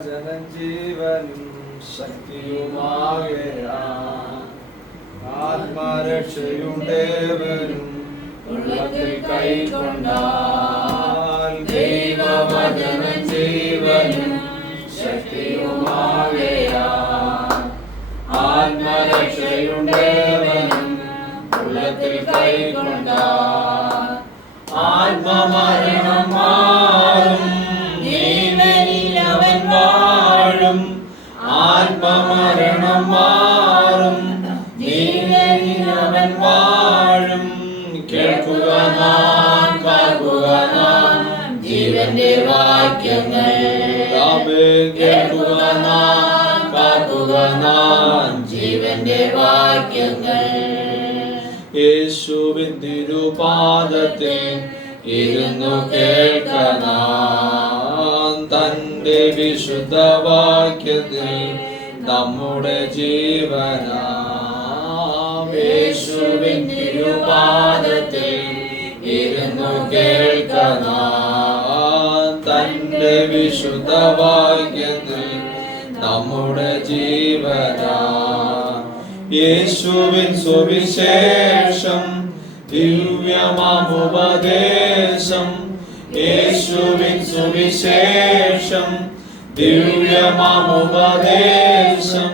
ജീവനും ശക്തിയുമാകയാൽ ആത്മരക്ഷയുണ്ടേവനും ഉള്ളത്തിൽ കൈക്കൊണ്ടാൽ ദൈവവചനം ജീവനും ശക്തിയുമാകയാൽ ആത്മരക്ഷയുണ്ടേവനും ഉള്ളത്തിൽ കൈക്കൊണ്ടാൽ ആത്മമരണം മാറും ജീവനിലവൻ വാഴും ആത്മമരണം മാറും ജീവനിലവൻ വാഴും കേൾക്കുക നാം കാക്കുക നാം ജീവന്റെ വാക്യങ്ങൾ കേൾക്കുക നാം കാക്കുക നാം ജീവന്റെ വാക്യങ്ങൾ യേശുവിൻ തിരുപാദത്തിൽ ഇരുന്നു കേൾക്കണം തന്റെ വിശുദ്ധ വാക്യത്തിൽ നമ്മുടെ ജീവനാം യേശുവിൻ തിരുപാദത്തിൽ ഇരുന്നു കേൾക്കണം തന്റെ വിശുദ്ധ വാക്യത്തിൽ നമ്മുടെ ജീവനാം യേശുവിൻ സുവിശേഷം ദിവ്യമാമുപദേശം യേശുവിൻ സുവിശേഷം ദിവ്യമാമുപദേശം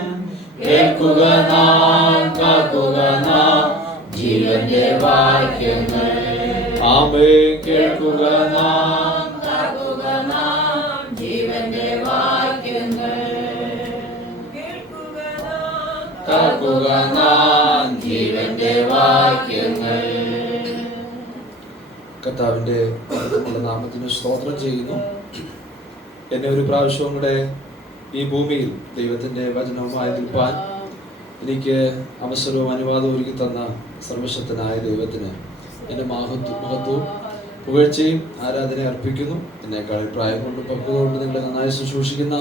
കേൾക്കുക നാം കാക്കുക നാം ജീവന്റെ വാക്യങ്ങൾ ആമേൻ കേൾക്കുക നാം കാക്കുക നാം ജീവന്റെ വാക്യങ്ങൾ കാക്കുക നാം ജീവന്റെ വാക്യങ്ങൾ. കർത്താവിന്റെ നാമത്തിന് സ്തോത്രം ചെയ്യുന്നു. എന്നെ ഒരു പ്രാവശ്യവും കൂടെ ഈ ഭൂമിയിൽ ദൈവത്തിന്റെ വചനവുമായി നിൽപ്പാൻ എനിക്ക് അവസരവും അനുവാദവും ഒരുക്കി തന്ന സർവശക്തനായ ദൈവത്തിന് എൻ്റെ മഹത്വവും പുകഴ്ചയും ആരാധന അർപ്പിക്കുന്നു. എന്നേക്കാൾ പ്രായം കൊണ്ട് പക്വതകൊണ്ട് നിങ്ങളെ നന്നായി ശുശ്രൂഷിക്കുന്ന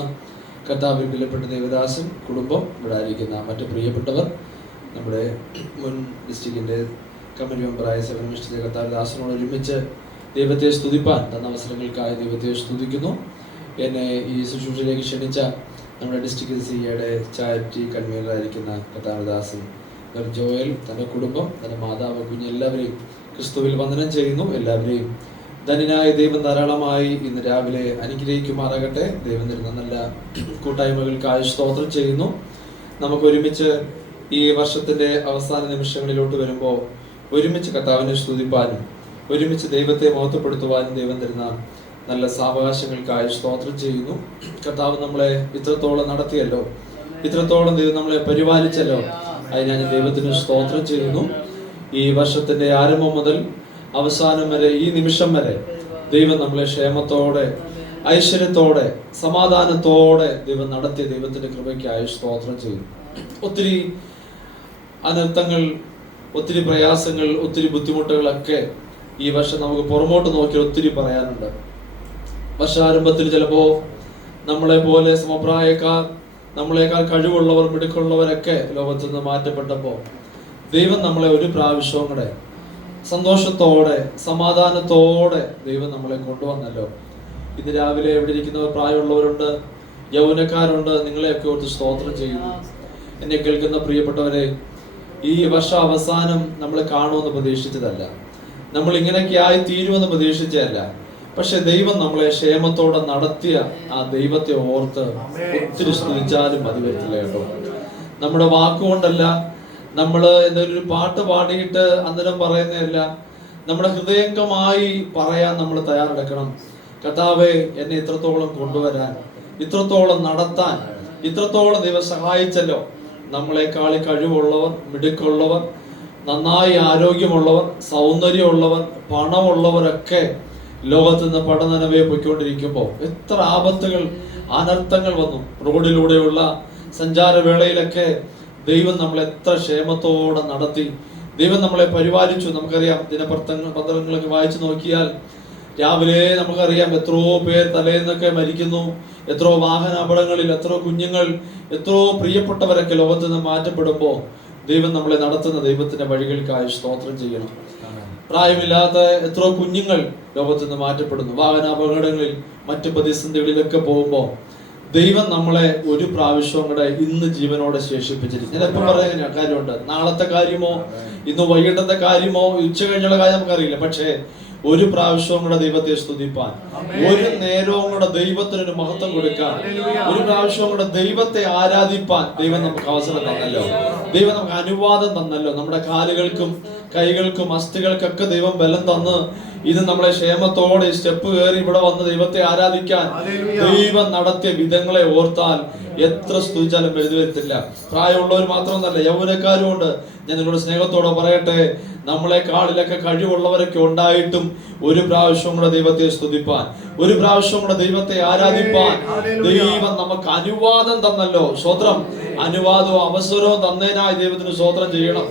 കർത്താവിൽ വിലപ്പെട്ട ദേവദാസൻ കുടുംബം, ഇവിടെ ആയിരിക്കുന്ന മറ്റു പ്രിയപ്പെട്ടവർ, നമ്മുടെ മുൻ ഡിസ്ട്രിക്റ്റിൻ്റെ കമ്മിറ്റി മെമ്പറായ സെവൻമിസ്റ്റർ കർത്താവ് ദാസനോട് ഒരുമിച്ച് ദൈവത്തെ സ്തുതിപ്പാൻ തന്ന അവസരങ്ങൾക്കായി ദൈവത്തെ സ്തുതിക്കുന്നു. എന്നെ ഈ ശുശ്രൂഷയിലേക്ക് ക്ഷണിച്ച നമ്മുടെ ഡിസ്ട്രിക്ട് സിയുടെ ചാരിറ്റി കൺവീനറായിരിക്കുന്ന കർത്താവദാസൻ ജോയൽ, തൻ്റെ കുടുംബം, തൻ്റെ മാതാവ്, കുഞ്ഞ് എല്ലാവരെയും ക്രിസ്തുവിൽ വന്ദനം ചെയ്യുന്നു. എല്ലാവരെയും ധന്യനായ ദൈവം ധാരാളമായി ഇന്ന് രാവിലെ അനുഗ്രഹിക്കുമാറാകട്ടെ. ദൈവം തരുന്ന നല്ല കൂട്ടായ്മകൾക്കായി സ്തോത്രം ചെയ്യുന്നു. നമുക്ക് ഒരുമിച്ച് ഈ വർഷത്തിന്റെ അവസാന നിമിഷങ്ങളിലോട്ട് വരുമ്പോൾ ഒരുമിച്ച് കർത്താവിനെ സ്തുതിപ്പാനും ഒരുമിച്ച് ദൈവത്തെ മഹത്വപ്പെടുത്തുവാനും ദൈവം തരുന്ന നല്ല സാവകാശങ്ങൾക്കായി സ്തോത്രം ചെയ്യുന്നു. കർത്താവ് നമ്മളെ ഇത്രത്തോളം നടത്തിയല്ലോ, ഇത്രത്തോളം ദൈവം നമ്മളെ പരിപാലിച്ചല്ലോ, അത് ഞാൻ ദൈവത്തിന് സ്തോത്രം ചെയ്യുന്നു. ഈ വർഷത്തിന്റെ ആരംഭം മുതൽ അവസാനം വരെ, ഈ നിമിഷം വരെ ദൈവം നമ്മളെ ക്ഷേമത്തോടെ, ഐശ്വര്യത്തോടെ, സമാധാനത്തോടെ ദൈവം നടത്തിയ ദൈവത്തിന്റെ കൃപയ്ക്കായി സ്തോത്രം ചെയ്യുന്നു. ഒത്തിരി അനർത്ഥങ്ങൾ, ഒത്തിരി പ്രയാസങ്ങൾ, ഒത്തിരി ബുദ്ധിമുട്ടുകളൊക്കെ ഈ വർഷം നമുക്ക് പുറമോട്ട് നോക്കി ഒത്തിരി പറയാനുണ്ട്. വർഷാരംഭത്തിൽ ചിലപ്പോൾ നമ്മളെ പോലെ സമപ്രായക്കാർ, നമ്മളെക്കാൾ കഴിവുള്ളവർ, മിടുക്കുള്ളവരൊക്കെ ലോകത്തു നിന്ന് മാറ്റപ്പെട്ടപ്പോൾ ദൈവം നമ്മളെ ഒരു പ്രാവശ്യവും കൂടെ സന്തോഷത്തോടെ, സമാധാനത്തോടെ ദൈവം നമ്മളെ കൊണ്ടുവന്നല്ലോ. ഇന്ന് രാവിലെ എവിടെ ഇരിക്കുന്നവർ പ്രായമുള്ളവരുണ്ട്, യൗവനക്കാരുണ്ട്, നിങ്ങളെയൊക്കെ ഓർത്ത് സ്തോത്രം ചെയ്യുന്നു. എന്നെ കേൾക്കുന്ന പ്രിയപ്പെട്ടവരെ, ഈ വർഷ അവസാനം നമ്മൾ കാണുമെന്ന് പ്രതീക്ഷിച്ചതല്ല, നമ്മൾ ഇങ്ങനെയൊക്കെ ആയി തീരുമെന്ന് പ്രതീക്ഷിച്ചതല്ല. പക്ഷെ ദൈവം നമ്മളെ ക്ഷേമത്തോടെ നടത്തിയ ആ ദൈവത്തെ ഓർത്ത് ഒത്തിരി സ്തുതിച്ചാലും മതി വരത്തില്ല കേട്ടോ. നമ്മുടെ വാക്കുകൊണ്ടല്ല, നമ്മൾ എന്തൊരു പാട്ട് പാടിയിട്ട് അന്നേരം പറയുന്നതല്ല, നമ്മുടെ ഹൃദയംഗമായി പറയാൻ നമ്മൾ തയ്യാറെടുക്കണം. കർത്താവേ, എന്നെ ഇത്രത്തോളം കൊണ്ടുവരാൻ, ഇത്രത്തോളം നടത്താൻ, ഇത്രത്തോളം ദൈവം സഹായിച്ചല്ലോ. നമ്മളെക്കാളി കഴിവുള്ളവർ, മിടുക്കുള്ളവർ, നന്നായി ആരോഗ്യമുള്ളവർ, സൗന്ദര്യമുള്ളവർ, പണമുള്ളവരൊക്കെ ലോകത്ത് നിന്ന് പടനനവയെ പൊയ്ക്കൊണ്ടിരിക്കുമ്പോൾ എത്ര ആപത്തുകൾ, അനർത്ഥങ്ങൾ വന്നു. റോഡിലൂടെയുള്ള സഞ്ചാരവേളയിലൊക്കെ ദൈവം നമ്മളെ എത്ര ക്ഷേമത്തോടെ നടത്തി, ദൈവം നമ്മളെ പരിപാലിച്ചു. നമുക്കറിയാം, ദിനപത്രങ്ങളൊക്കെ വായിച്ചു നോക്കിയാൽ രാവിലെ നമുക്കറിയാം എത്രയോ പേർ തലേന്നൊക്കെ മരിക്കുന്നു, എത്രയോ വാഹന അപകടങ്ങളിൽ, എത്രയോ കുഞ്ഞുങ്ങൾ, എത്രയോ പ്രിയപ്പെട്ടവരൊക്കെ ലോകത്ത് നിന്ന് മാറ്റപ്പെടുമ്പോൾ ദൈവം നമ്മളെ നടത്തുന്ന ദൈവത്തിന്റെ വഴികൾക്കായി സ്തോത്രം ചെയ്യണം. പ്രായമില്ലാത്ത എത്രയോ കുഞ്ഞുങ്ങൾ ലോകത്ത് നിന്ന് മാറ്റപ്പെടുന്നു. വാഹനാപകടങ്ങളിൽ, മറ്റു പ്രതിസന്ധികളിലൊക്കെ പോകുമ്പോൾ ദൈവം നമ്മളെ ഒരു പ്രാവശ്യവും കൂടെ ഇന്ന് ജീവനോടെ ശേഷിപ്പിച്ചിരിക്കും. ഞാൻ എപ്പോൾ പറയുന്ന കാര്യമുണ്ട്, നാളത്തെ കാര്യമോ ഇന്ന് വൈകിട്ടത്തെ കാര്യമോ ഉച്ച കഴിഞ്ഞുള്ള കാര്യം നമുക്കറിയില്ല. പക്ഷേ ഒരു പ്രാവശ്യവും കൂടെ ദൈവത്തെ സ്തുതിപ്പാൻ, ഒരു നേരവും കൂടെ ദൈവത്തിനൊരു മഹത്വം കൊടുക്കാൻ, ഒരു പ്രാവശ്യവും കൂടെ ദൈവത്തെ ആരാധിപ്പാൻ ദൈവം നമുക്ക് അവസരം തന്നല്ലോ. ദൈവം നമുക്ക് അനുവാദം തന്നല്ലോ. നമ്മുടെ കാലുകൾക്കും കൈകൾക്കും അസ്ഥികൾക്കൊക്കെ ദൈവം ബലം തന്ന് ഇത് നമ്മളെ ക്ഷേമത്തോടെ സ്റ്റെപ്പ് കയറി ഇവിടെ വന്ന് ദൈവത്തെ ആരാധിക്കാൻ ദൈവം നടത്തിയ വിധങ്ങളെ ഓർത്താൽ എത്ര സ്തുതിച്ചാലും എഴുതി വരത്തില്ല. പ്രായമുള്ളവർ മാത്രമൊന്നല്ല, യൗവനക്കാരും ഉണ്ട്. ഞാൻ നിങ്ങളുടെ സ്നേഹത്തോടെ പറയട്ടെ, നമ്മളെക്കാളിലൊക്കെ കഴിവുള്ളവരൊക്കെ ഉണ്ടായിട്ടും ഒരു പ്രാവശ്യവും കൂടെ ദൈവത്തെ സ്തുതിപ്പാൻ, ഒരു പ്രാവശ്യവും കൂടെ ദൈവത്തെ ആരാധിപ്പാൻ ദൈവം നമുക്ക് അനുവാദം തന്നല്ലോ. സ്തോത്രം. അനുവാദവും അവസരവും തന്നതിനായി ദൈവത്തിന് സ്തോത്രം ചെയ്യണം.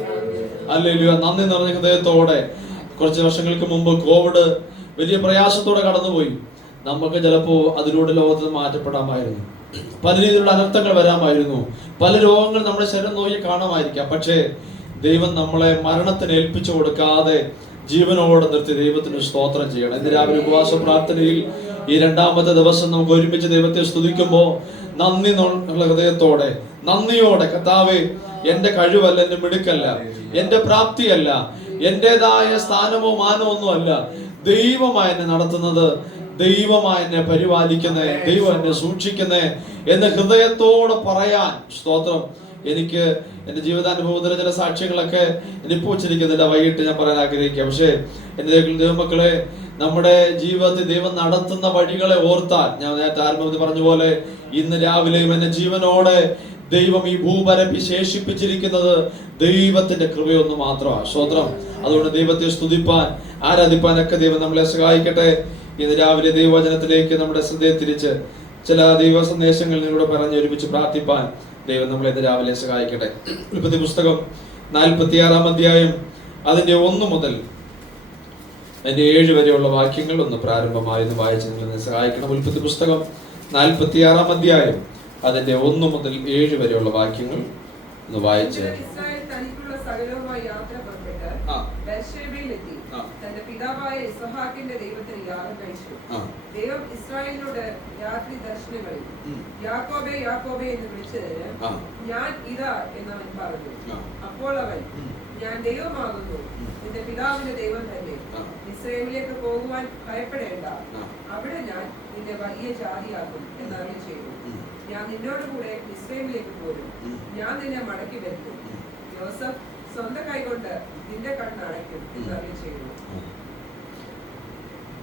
ഹല്ലേലൂയ. നന്ദി നിറഞ്ഞ ഹൃദയത്തോടെ. കുറച്ച് വർഷങ്ങൾക്ക് മുമ്പ് കോവിഡ് വലിയ പ്രയാസത്തോടെ കടന്നുപോയി. നമുക്ക് ചിലപ്പോൾ അതിലൂടെ ലോകത്ത് മാറ്റപ്പെടാമായിരുന്നു, പല രീതിയിലുള്ള അനർത്ഥങ്ങൾ വരാമായിരുന്നു, പല രോഗങ്ങൾ നമ്മുടെ ശരീരം നോക്കി കാണാമായിരിക്കാം. പക്ഷേ ദൈവം നമ്മളെ മരണത്തിന് ഏൽപ്പിച്ചു കൊടുക്കാതെ ജീവനോടെ നിർത്തി ദൈവത്തിന് സ്തോത്രം ചെയ്യണം. ഇന്ന് രാവിലെ ഉപവാസ പ്രാർത്ഥനയിൽ ഈ രണ്ടാമത്തെ ദിവസം നമുക്ക് ഒരുമിച്ച് ദൈവത്തെ സ്തുതിക്കുമ്പോൾ നന്ദി ഹൃദയത്തോടെ, നന്ദിയോടെ, കർത്താവേ, എന്റെ കഴിവല്ല, എന്റെ മിടുക്കല്ല, എന്റെ പ്രാപ്തിയല്ല, എന്റേതായ സ്ഥാനമോ മാനമോ ഒന്നുമല്ല, ദൈവമായി എന്നെ നടത്തുന്നത്, ദൈവമായി എന്നെ പരിപാലിക്കുന്നേ, ദൈവം എന്നെ സൂക്ഷിക്കുന്നേ എന്ന് ഹൃദയത്തോടെ പറയാൻ സ്തോത്രം. എനിക്ക് എന്റെ ജീവിതാനുഭവത്തിലെ ചില സാക്ഷ്യങ്ങളൊക്കെ എനിപ്പോ ഉച്ചരിക്കുന്നില്ല, വൈകിട്ട് ഞാൻ പറയാൻ ആഗ്രഹിക്കാം. പക്ഷേ എന്റെ ദൈവമക്കളെ, നമ്മുടെ ജീവിതത്തിൽ ദൈവം നടത്തുന്ന വഴികളെ ഓർത്താൽ, ഞാൻ നേരത്തെ ആരംഭത്തിൽ പറഞ്ഞ പോലെ ഇന്ന് രാവിലെയും എന്നെ ജീവനോടെ ദൈവം ഈ ഭൂപരപ്പി ശേഷിപ്പിച്ചിരിക്കുന്നത് ദൈവത്തിന്റെ കൃപയൊന്നു മാത്രമാണ്. സ്തോത്രം. അതുകൊണ്ട് ദൈവത്തെ സ്തുതിപ്പാൻ, ആരാധിപ്പാനൊക്കെ ദൈവം നമ്മളെ സഹായിക്കട്ടെ. ഇന്ന് രാവിലെ ദൈവവചനത്തിലേക്ക് നമ്മുടെ ശ്രദ്ധയെ തിരിച്ച് ചില ദൈവ സന്ദേശങ്ങൾ നിങ്ങളോട് പറഞ്ഞ് ഒരുമിച്ച് പ്രാർത്ഥിപ്പാൻ ദൈവം നമ്മളെ ഇന്ന് രാവിലെ സഹായിക്കട്ടെ. ഉൽപ്പത്തി പുസ്തകം 46 അധ്യായം അതിന്റെ 1 മുതൽ അതിന്റെ 7 വരെയുള്ള വാക്യങ്ങൾ ഒന്ന് പ്രാരംഭമായി വായിച്ച് നിങ്ങളെ സഹായിക്കണം. ഉൽപ്പത്തി പുസ്തകം 46 അധ്യായം അതിന്റെ 1 മുതൽ 7 വരെയുള്ള വാക്യങ്ങൾ ഒന്ന് വായിച്ച്. തന്റെ പിതാവായ ഇസ്ഹാക്കിന്റെ ദൈവത്തിന് യാഗം കഴിച്ചു. ദൈവം ഇസ്രായേലിനോട് രാത്രി ദർശനങ്ങളിൽ യാക്കോബേ യാക്കോബേ എന്ന് വിളിച്ചതിന് ഞാൻ ഇതാ എന്നവൻ പറഞ്ഞു. അപ്പോൾ അവൻ, ഞാൻ ദൈവമാകുന്നു, നിന്റെ പിതാവിന്റെ ദൈവം തന്നെ. ഇസ്രായേലിലേക്ക് പോകുവാൻ ഭയപ്പെടേണ്ട, അവിടെ ഞാൻ നിന്നെ വലിയ ജാതിയാകും എന്നറിയ ചെയ്തു. ഞാൻ നിന്നോട് കൂടെ ഇസ്രായേലിലേക്ക് പോരും, ഞാൻ നിന്നെ മടക്കി വരുത്തും. യോസഫ് സ്വന്തം കൈകൊണ്ട് നിന്റെ കണ്ണടയ്ക്കും എന്നറിയ ചെയ്തു.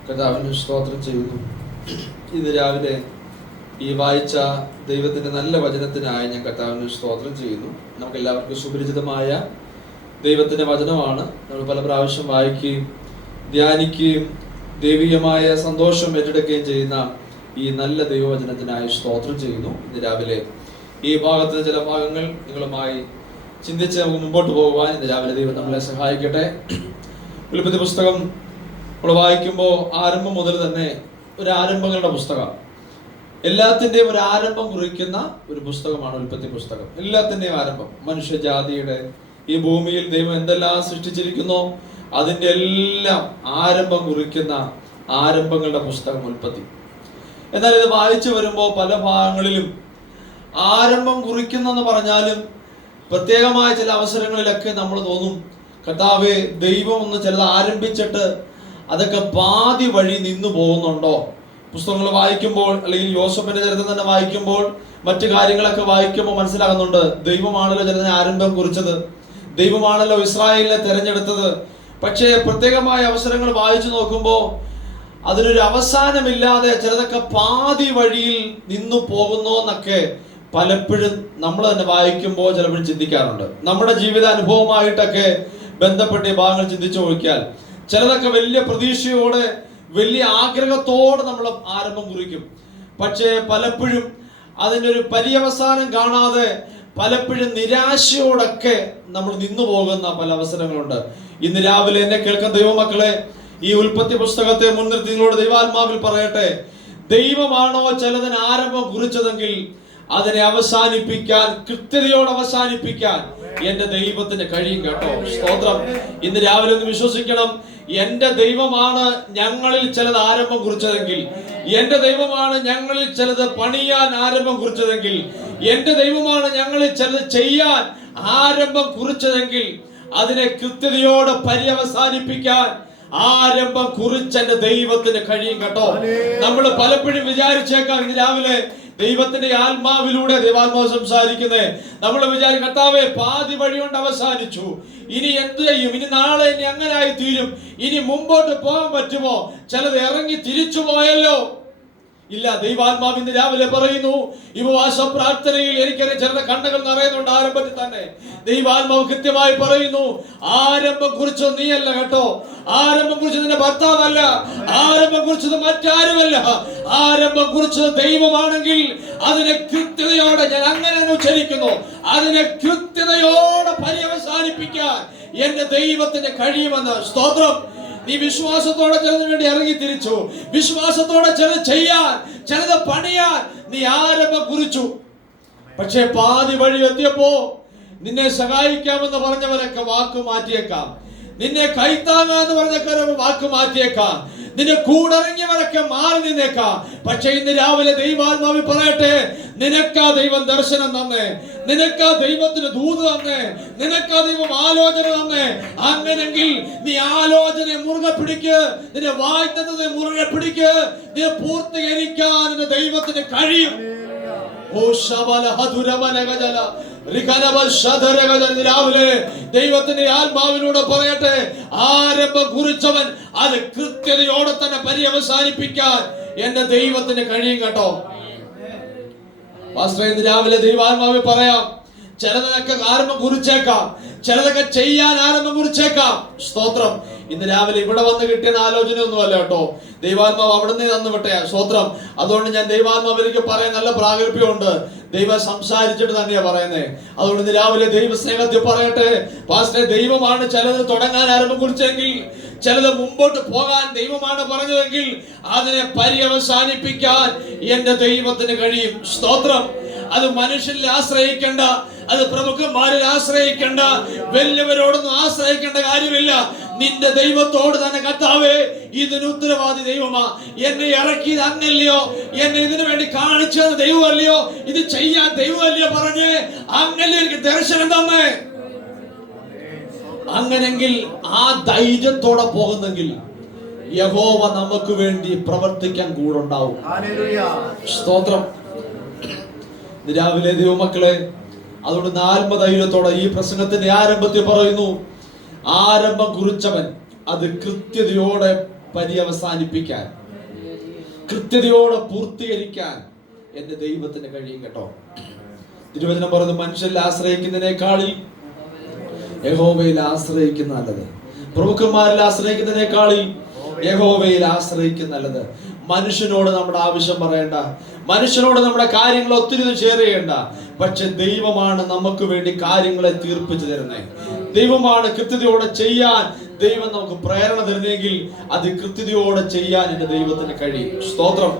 കർത്താവിന് സ്തോത്രം ചെയ്യുന്നു. ഇന്ന് രാവിലെ ഈ വായിച്ച ദൈവത്തിന്റെ നല്ല വചനത്തിനായി ഞാൻ കർത്താവിന് സ്തോത്രം ചെയ്യുന്നു. നമുക്ക് എല്ലാവർക്കും സുപരിചിതമായ ദൈവത്തിന്റെ വചനമാണ്. നമ്മൾ പല പ്രാവശ്യം വായിക്കുകയും ധ്യാനിക്കുകയും ദൈവികമായ സന്തോഷം ഏറ്റെടുക്കുകയും ചെയ്യുന്ന ഈ നല്ല ദൈവവചനത്തിനായി സ്തോത്രം ചെയ്യുന്നു. ഇന്ന് രാവിലെ ഈ ഭാഗത്ത് ചില ഭാഗങ്ങൾ നിങ്ങളുമായി ചിന്തിച്ച് നമുക്ക് മുമ്പോട്ട് പോകുവാൻ ഇന്ന് രാവിലെ ദൈവം നമ്മളെ സഹായിക്കട്ടെ. ഉൽപ്പത്തി പുസ്തകം നമ്മൾ വായിക്കുമ്പോൾ ആരംഭം മുതൽ തന്നെ ഒരു ആരംഭങ്ങളുടെ പുസ്തകം, എല്ലാത്തിൻ്റെയും ഒരു ആരംഭം കുറിക്കുന്ന ഒരു പുസ്തകമാണ് ഉൽപ്പത്തി പുസ്തകം. എല്ലാത്തിൻ്റെയും ആരംഭം, മനുഷ്യജാതിയുടെ ഈ ഭൂമിയിൽ ദൈവം എന്തെല്ലാം സൃഷ്ടിച്ചിരിക്കുന്നോ അതിൻ്റെ എല്ലാം ആരംഭം കുറിക്കുന്ന ആരംഭങ്ങളുടെ പുസ്തകം ഉൽപ്പത്തി. എന്നാൽ ഇത് വായിച്ചു വരുമ്പോൾ പല ഭാഗങ്ങളിലും ആരംഭം കുറിക്കുന്നെന്ന് പറഞ്ഞാലും പ്രത്യേകമായ ചില അവസരങ്ങളിലൊക്കെ നമ്മൾ തോന്നും, കർത്താവേ, ദൈവം ഒന്ന് ചിലത് ആരംഭിച്ചിട്ട് അതൊക്കെ പാതി വഴി നിന്നു പോകുന്നുണ്ടോ? പുസ്തകങ്ങൾ വായിക്കുമ്പോൾ, അല്ലെങ്കിൽ യോസഫിന്റെ ചരിത്രം തന്നെ വായിക്കുമ്പോൾ, മറ്റു കാര്യങ്ങളൊക്കെ വായിക്കുമ്പോൾ മനസ്സിലാകുന്നുണ്ട്, ദൈവമാണല്ലോ ചിലതിന് ആരംഭം കുറിച്ചത്, ദൈവമാണല്ലോ ഇസ്രായേലിനെ തെരഞ്ഞെടുത്തത്. പക്ഷേ പ്രത്യേകമായ അവസരങ്ങൾ വായിച്ചു നോക്കുമ്പോൾ അതിനൊരു അവസാനമില്ലാതെ ചിലതൊക്കെ പാതി വഴിയിൽ നിന്നു പോകുന്നു എന്നൊക്കെ പലപ്പോഴും നമ്മൾ തന്നെ വായിക്കുമ്പോൾ ചിലപ്പോഴും ചിന്തിക്കാറുണ്ട്. നമ്മുടെ ജീവിത അനുഭവമായിട്ടൊക്കെ ബന്ധപ്പെട്ട ഭാഗങ്ങൾ ചിന്തിച്ചു നോക്കിയാൽ ചിലതൊക്കെ വലിയ പ്രതീക്ഷയോടെ, വലിയ ആഗ്രഹത്തോടെ നമ്മൾ ആരംഭം കുറിക്കും. പക്ഷേ പലപ്പോഴും അതിൻ്റെ ഒരു പര്യവസാനം കാണാതെ പലപ്പോഴും നിരാശയോടൊക്കെ നമ്മൾ നിന്നു പോകുന്ന പല അവസരങ്ങളുണ്ട്. ഇന്ന് രാവിലെ എന്നെ കേൾക്കുന്ന ദൈവമക്കളെ, ഈ ഉൽപ്പത്തി പുസ്തകത്തെ മുൻനിർത്തി നിങ്ങളോട് ദൈവാത്മാവിൽ പറയട്ടെ, ദൈവമാണോ ചിലതിന് ആരംഭം കുറിച്ചതെങ്കിൽ അതിനെ അവസാനിപ്പിക്കാൻ, കൃത്യതയോടെ അവസാനിപ്പിക്കാൻ എന്റെ ദൈവത്തിന് കഴിയും കേട്ടോ. സ്തോത്രം. ഇന്ന് രാവിലെ ഒന്ന് വിശ്വസിക്കണം, എന്റെ ദൈവമാണ് ഞങ്ങളിൽ ചിലത് ആരംഭം കുറിച്ചതെങ്കിൽ, എന്റെ ദൈവമാണ് ഞങ്ങളിൽ ചിലത് പണിയാൻ ആരംഭം കുറിച്ചതെങ്കിൽ, എന്റെ ദൈവമാണ് ഞങ്ങളിൽ ചിലത് ചെയ്യാൻ ആരംഭം കുറിച്ചതെങ്കിൽ അതിനെ കൃത്യതയോടെ പര്യവസാനിപ്പിക്കാൻ ആരംഭം കുറിച്ച എന്റെ ദൈവത്തിന് കഴിയും കേട്ടോ. നമ്മൾ പലപ്പോഴും വിചാരിച്ചേക്കാം ഇന്ന് രാവിലെ ദൈവത്തിന്റെ ആത്മാവിലൂടെ ദൈവാത്മാവ് സംസാരിക്കുന്നേ, നമ്മൾ വിചാരിക്കും കർത്താവേ പാതി വഴി കൊണ്ട് അവസാനിച്ചു, ഇനി എന്ത് ചെയ്യും, ഇനി നാളെ ഇനി അങ്ങനായി തീരും, ഇനി മുമ്പോട്ട് പോകാൻ പറ്റുമോ, ചിലത് ഇറങ്ങി തിരിച്ചു പോയല്ലോ. ഇല്ല, ദൈവാത്മാവ് ഇന്ന് രാവിലെ പറയുന്നു, ഈ ഉപവാസ പ്രാർത്ഥനയിൽ എനിക്കറിയാം ചിലരുടെ കണ്ണുകൾ നിറയുന്നുണ്ട്. ആരംഭത്തിൽ തന്നെ ദൈവാത്മാവ് കൃത്യമായി പറയുന്നു, ആരംഭം കുറിച്ചത് നീയല്ല കേട്ടോ, ആരംഭം കുറിച്ചത് നിന്റെ ഭർത്താവല്ല, ആരംഭം കുറിച്ചത് മറ്റാരുമല്ല, ആരംഭം കുറിച്ചത് ദൈവമാണെങ്കിൽ അതിനെ കൃത്യതയോടെ, ഞാൻ അങ്ങനെ ഉച്ചരിക്കുന്നു, അതിനെ കൃത്യതയോടെ പര്യവസാനിപ്പിക്കാൻ എന്റെ ദൈവത്തിന് കഴിയുമെന്ന്. സ്തോത്രം. നീ വിശ്വാസത്തോടെ ചിലതിന് വേണ്ടി ഇറങ്ങി തിരിച്ചു, വിശ്വാസത്തോടെ ചിലത് ചെയ്യാൻ, ചിലത് പണിയാൻ നീ ആരംഭം കുറിച്ചു. പക്ഷെ പാതി വഴി എത്തിയപ്പോ നിന്നെ സഹായിക്കാമെന്ന് പറഞ്ഞവരൊക്കെ വാക്ക് മാറ്റിയേക്കാം, നിന്നെ കൈത്താങ്ങാന്ന് പറഞ്ഞവരൊക്കെ വാക്ക് മാറ്റിയേക്കാം, നിന്നെ കൂടിറങ്ങിയവരൊക്കെ മാറി നിന്നേക്കാം. പക്ഷെ ഇന്ന് രാവിലെ ദൈവാത്മാവിൽ പറയട്ടെ, നിനക്കാ ദൈവം ദർശനം തന്നേ, നിനക്കാ ദൈവത്തിന് ദൂത് തന്നേ, നിനക്കാ ദൈവം ആലോചന തന്നേ. അങ്ങനെങ്കിൽ നീ ആലോചനയെ മുറുകെ പിടിക്ക്, നിന്റെ വാഗ്ദത്തത്തെ മുറുകെ പിടിക്ക്, നീ പൂർത്തീകരിക്കാൻ എന്റെ ദൈവത്തിന് കഴിയും. രാവിലെ ദൈവത്തിന്റെ ആത്മാവിലൂടെ പറയട്ടെ, ആരംഭം കുറിച്ചവൻ അത് കൃത്യതയോടെ തന്നെ പര്യവസാനിപ്പിക്കാൻ എന്റെ ദൈവത്തിന് കഴിയും കേട്ടോ. ഇന്ന് രാവിലെ ദൈവാത്മാവിൽ പറയാം, ചിലതൊക്കെ ആരംഭം കുറിച്ചേക്കാം, ചിലതൊക്കെ ചെയ്യാൻ ആരംഭം കുറിച്ചേക്കാം. സ്തോത്രം. ഇന്ന് രാവിലെ ഇവിടെ വന്ന് കിട്ടിയ ആലോചനയൊന്നുമല്ല കേട്ടോ, ദൈവാത്മാവ് അവിടുന്ന് തന്നു വിട്ടേ. സ്തോത്രം. അതുകൊണ്ട് ഞാൻ ദൈവാത്മാവിലേക്ക് പറയാൻ നല്ല പ്രാഗൽഭ്യമുണ്ട്, ദൈവം സംസാരിച്ചിട്ട് തന്നെയാ പറയുന്നത്. അതുകൊണ്ട് ഇന്ന് രാവിലെ ദൈവ സ്നേഹത്തിൽ പറയട്ടെ, പാസ്റ്ററെ, ദൈവമാണ് ചിലത് തുടങ്ങാൻ ആരംഭം കുറിച്ചെങ്കിൽ, ചിലത് മുമ്പോട്ട് പോകാൻ ദൈവമാണ് പറഞ്ഞതെങ്കിൽ അതിനെ പര്യവസാനിപ്പിക്കാൻ എന്റെ ദൈവത്തിന് കഴിയും. സ്തോത്രം. അത് മനുഷ്യരിൽ ആശ്രയിക്കേണ്ട, അത് പ്രമുഖന്മാരിൽ ആശ്രയിക്കേണ്ട, വലിയവരോടൊന്നും ആശ്രയിക്കേണ്ട കാര്യമില്ല. നിന്റെ ദൈവത്തോട് തന്നെ, കർത്താവേ ഇതിന് ഉത്തരവാദി ദൈവമാ, എന്നെ ഇറക്കിയത് അങ്ങല്ലയോ, എന്നെ ഇതിനു വേണ്ടി കാണിച്ചത് ദൈവമല്ലയോ, ഇത് ചെയ്യാൻ ദൈവമല്ലയോ പറഞ്ഞ് അങ്ങനെ എനിക്ക് ദർശനം തന്നേ. അങ്ങനെങ്കിൽ ആ ധൈര്യത്തോടെ പോകുന്നെങ്കിൽ യഹോവ നമുക്ക് വേണ്ടി പ്രവർത്തിക്കാൻ കൂടുണ്ടാവും. സ്തോത്രം. രാവിലെ ദൈവമക്കളെ, അതുകൊണ്ട് ആത്മധൈര്യത്തോടെ ഈ പ്രസംഗത്തിന്റെ ആരംഭത്തിൽ പറയുന്നു, ആരംഭം കുറിച്ചവൻ അത് കൃത്യതയോടെ പര്യവസാനിപ്പിക്കാൻ, കൃത്യതയോടെ പൂർത്തീകരിക്കാൻ എന്റെ ദൈവത്തിന് കഴിയും കേട്ടോ. തിരുവചനം പറയുന്നു, മനുഷ്യരിൽ ആശ്രയിക്കുന്നതിനേക്കാളിൽ യഹോവയിൽ ആശ്രയിക്കുന്ന നല്ലത്, പ്രമുഖന്മാരിൽ ആശ്രയിക്കുന്നതിനേക്കാളിൽ യഹോവയിൽ ആശ്രയിക്കുന്ന നല്ലത്. മനുഷ്യനോട് നമ്മുടെ ആവശ്യം പറയണ്ട, മനുഷ്യനോട് നമ്മുടെ കാര്യങ്ങൾ ഒത്തിരി ഷെയർ ചെയ്യണ്ട. പക്ഷെ ദൈവമാണ് നമുക്ക് വേണ്ടി കാര്യങ്ങളെ തീർപ്പിച്ചു തരുന്നത്, ദൈവമാണ് കൃത്യതയോടെ ചെയ്യാൻ ദൈവം നമുക്ക് പ്രേരണ തരുന്നെങ്കിൽ അത് കൃത്യതയോടെ ചെയ്യാൻ എന്റെ ദൈവത്തിന് കഴിയും. സ്തോത്രം.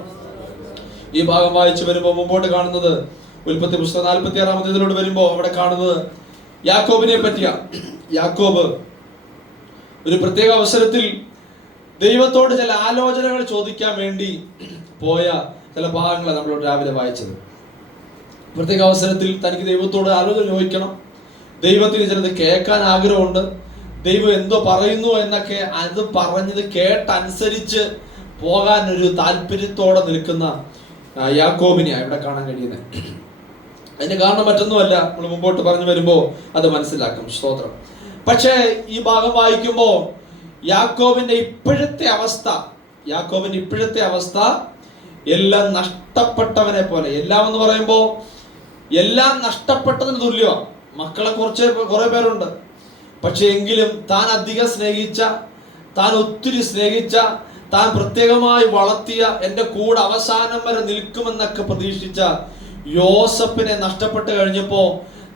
ഈ ഭാഗം വായിച്ചു വരുമ്പോൾ മുമ്പോട്ട് കാണുന്നത് ഉൽപ്പത്തി പുസ്തകം 46 വരുമ്പോ അവിടെ കാണുന്നത് യാക്കോബിനെ പറ്റിയാ. യാക്കോബ് ഒരു പ്രത്യേക അവസരത്തിൽ ദൈവത്തോട് ചില ആലോചനകൾ ചോദിക്കാൻ വേണ്ടി പോയ ചില ഭാഗങ്ങളാണ് നമ്മളോട് രാവിലെ വായിച്ചത്. പ്രത്യേക അവസരത്തിൽ തനിക്ക് ദൈവത്തോട് ആലോചന ചോദിക്കണം, ദൈവത്തിന് ചിലത് കേൾക്കാൻ ആഗ്രഹമുണ്ട്, ദൈവം എന്തോ പറയുന്നു എന്നൊക്കെ അത് പറഞ്ഞത് കേട്ടനുസരിച്ച് പോകാൻ ഒരു താല്പര്യത്തോടെ നിൽക്കുന്ന യാക്കോബിനെയാണ് ഇവിടെ കാണാൻ കഴിയുന്നത്. അതിന് കാരണം മറ്റൊന്നുമല്ല, നമ്മൾ മുമ്പോട്ട് പറഞ്ഞു വരുമ്പോ അത് മനസ്സിലാക്കും. സ്തോത്രം. പക്ഷേ ഈ ഭാഗം വായിക്കുമ്പോ യാക്കോബിന്റെ ഇപ്പോഴത്തെ അവസ്ഥ എല്ലാം നഷ്ടപ്പെട്ടവനെ പോലെ, എല്ലാം എന്ന് പറയുമ്പോ എല്ലാം നഷ്ടപ്പെട്ടതിന് തുല്യമാണ്. മക്കളെ കുറെ പേരുണ്ട്, പക്ഷെ എങ്കിലും താൻ അധികം സ്നേഹിച്ച, താൻ ഒത്തിരി സ്നേഹിച്ച, താൻ പ്രത്യേകമായി വളർത്തിയ, എന്റെ കൂടെ അവസാനം വരെ നിൽക്കുമെന്നൊക്കെ പ്രതീക്ഷിച്ച യോസഫിനെ നഷ്ടപ്പെട്ട് കഴിഞ്ഞപ്പോ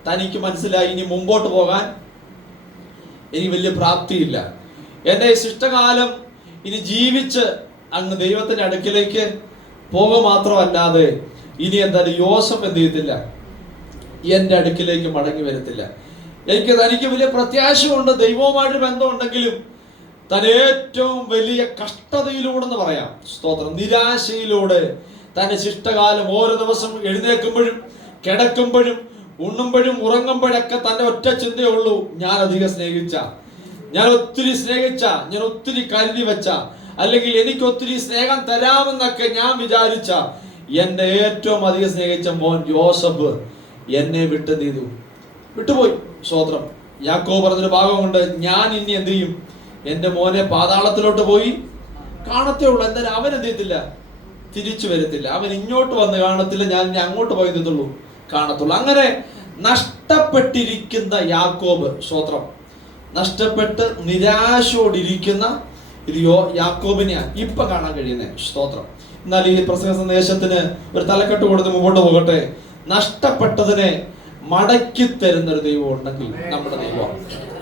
തനിക്ക് മനസ്സിലായി, ഇനി മുമ്പോട്ട് പോകാൻ ഇനി വലിയ പ്രാപ്തിയില്ല, എന്റെ ശിഷ്ടകാലം ഇനി ജീവിച്ച് അങ്ങ് ദൈവത്തിന്റെ അടുക്കിലേക്ക് പോകുക മാത്രമല്ലാതെ ഇനി എന്തായാലും യോസഫ് എന്ത് ചെയ്യത്തില്ല, എന്റെ അടുക്കിലേക്ക് മടങ്ങി വരത്തില്ല. തനിക്ക് വലിയ പ്രത്യാശയുണ്ട്, ദൈവവുമായിട്ട് ബന്ധമുണ്ടെങ്കിലും താൻ ഏറ്റവും വലിയ കഷ്ടതയിലൂടെ എന്ന് പറയാം, സ്തോത്രം, നിരാശയിലൂടെ തന്റെ ശിഷ്ടകാലം ഓരോ ദിവസം എഴുന്നേൽക്കുമ്പോഴും കിടക്കുമ്പോഴും ഉണ്ണുമ്പോഴും ഉറങ്ങുമ്പോഴൊക്കെ തന്റെ ഒറ്റ ചിന്തയേ ഉള്ളൂ, ഞാൻ അധികം സ്നേഹിച്ച, ഞാൻ ഒത്തിരി സ്നേഹിച്ച, ഞാൻ ഒത്തിരി കരുതി വെച്ച, അല്ലെങ്കിൽ എനിക്ക് ഒത്തിരി സ്നേഹം തരാമെന്നൊക്കെ ഞാൻ വിചാരിച്ച എന്റെ ഏറ്റവും അധികം സ്നേഹിച്ച മോൻ യോസഫ് എന്നെ വിട്ടുപോയി. സ്തോത്രം. യാക്കോബ് പറഞ്ഞൊരു ഭാഗമുണ്ട്, ഞാൻ ഇനി എന്ത് ചെയ്യും, എന്റെ മോനെ പാതാളത്തിലോട്ട് പോയി കാണത്തേ ഉള്ളൂ, എന്തായാലും അവൻ എന്ത് ചെയ്യത്തില്ല, തിരിച്ചു വരത്തില്ല, അവൻ ഇങ്ങോട്ട് വന്ന് കാണത്തില്ല, ഞാൻ ഇനി അങ്ങോട്ട് പോയി എന്തുള്ളൂ, കാണത്തുള്ളൂ. അങ്ങനെ നഷ്ടപ്പെട്ടിരിക്കുന്ന യാക്കോബ്, സ്തോത്രം, നഷ്ടപ്പെട്ട് നിരാശയോടിരിക്കുന്ന ഒരു യാക്കോബിനെയാണ് ഇപ്പൊ കാണാൻ കഴിയുന്നത്, സ്തോത്രം. എന്നാൽ ഈ പ്രസംഗ സന്ദേശത്തിന് ഒരു തലക്കെട്ട് കൊടുത്ത് മുമ്പോട്ട് പോകട്ടെ. നഷ്ടപ്പെട്ടതിനെ മടക്കി തരുന്ന ഒരു ദൈവം ഉണ്ടെങ്കിൽ നമ്മുടെ ദൈവം,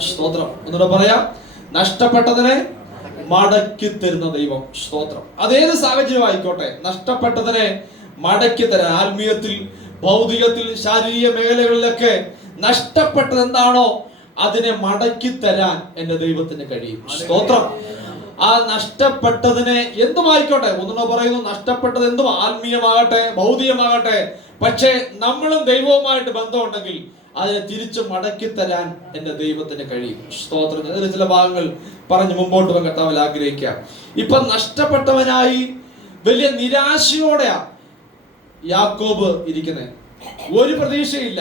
സ്തോത്രം. ഒന്നുകൂടെ പറയാം, നഷ്ടപ്പെട്ടതിനെ മടക്കി തരുന്ന ദൈവം, സ്തോത്രം. അതേത് സാഹചര്യം ആയിക്കോട്ടെ, നഷ്ടപ്പെട്ടതിനെ മടക്കി തരാൻ, ആത്മീയത്തിൽ, ഭൗതികത്തിൽ, ശാരീരിക മേഖലകളിലൊക്കെ നഷ്ടപ്പെട്ടത് എന്താണോ അതിനെ മടക്കി തരാൻ എന്റെ ദൈവത്തിന് കഴിയും, സ്തോത്രം. ആ നഷ്ടപ്പെട്ടതിനെ എന്തുമായിക്കോട്ടെ, ഒന്നുകൂടെ പറയുന്നു, നഷ്ടപ്പെട്ടത് എന്തും, ആത്മീയമാകട്ടെ, ഭൗതികമാകട്ടെ, പക്ഷേ നമ്മളും ദൈവവുമായിട്ട് ബന്ധമുണ്ടെങ്കിൽ അതിനെ തിരിച്ചു മടക്കി തരാൻ എന്റെ ദൈവത്തിന് കഴിയും, സ്തോത്രം. അതിൽ ചില ഭാഗങ്ങൾ പറഞ്ഞ് മുമ്പോട്ട് പോകാൻ കർത്താവിൽ ആഗ്രഹിക്കാം. ഇപ്പൊ നഷ്ടപ്പെട്ടവനായി വലിയ നിരാശയോടെയാ യാക്കോബ് ഇരിക്കുന്നത്. ഒരു പ്രതീക്ഷയില്ല,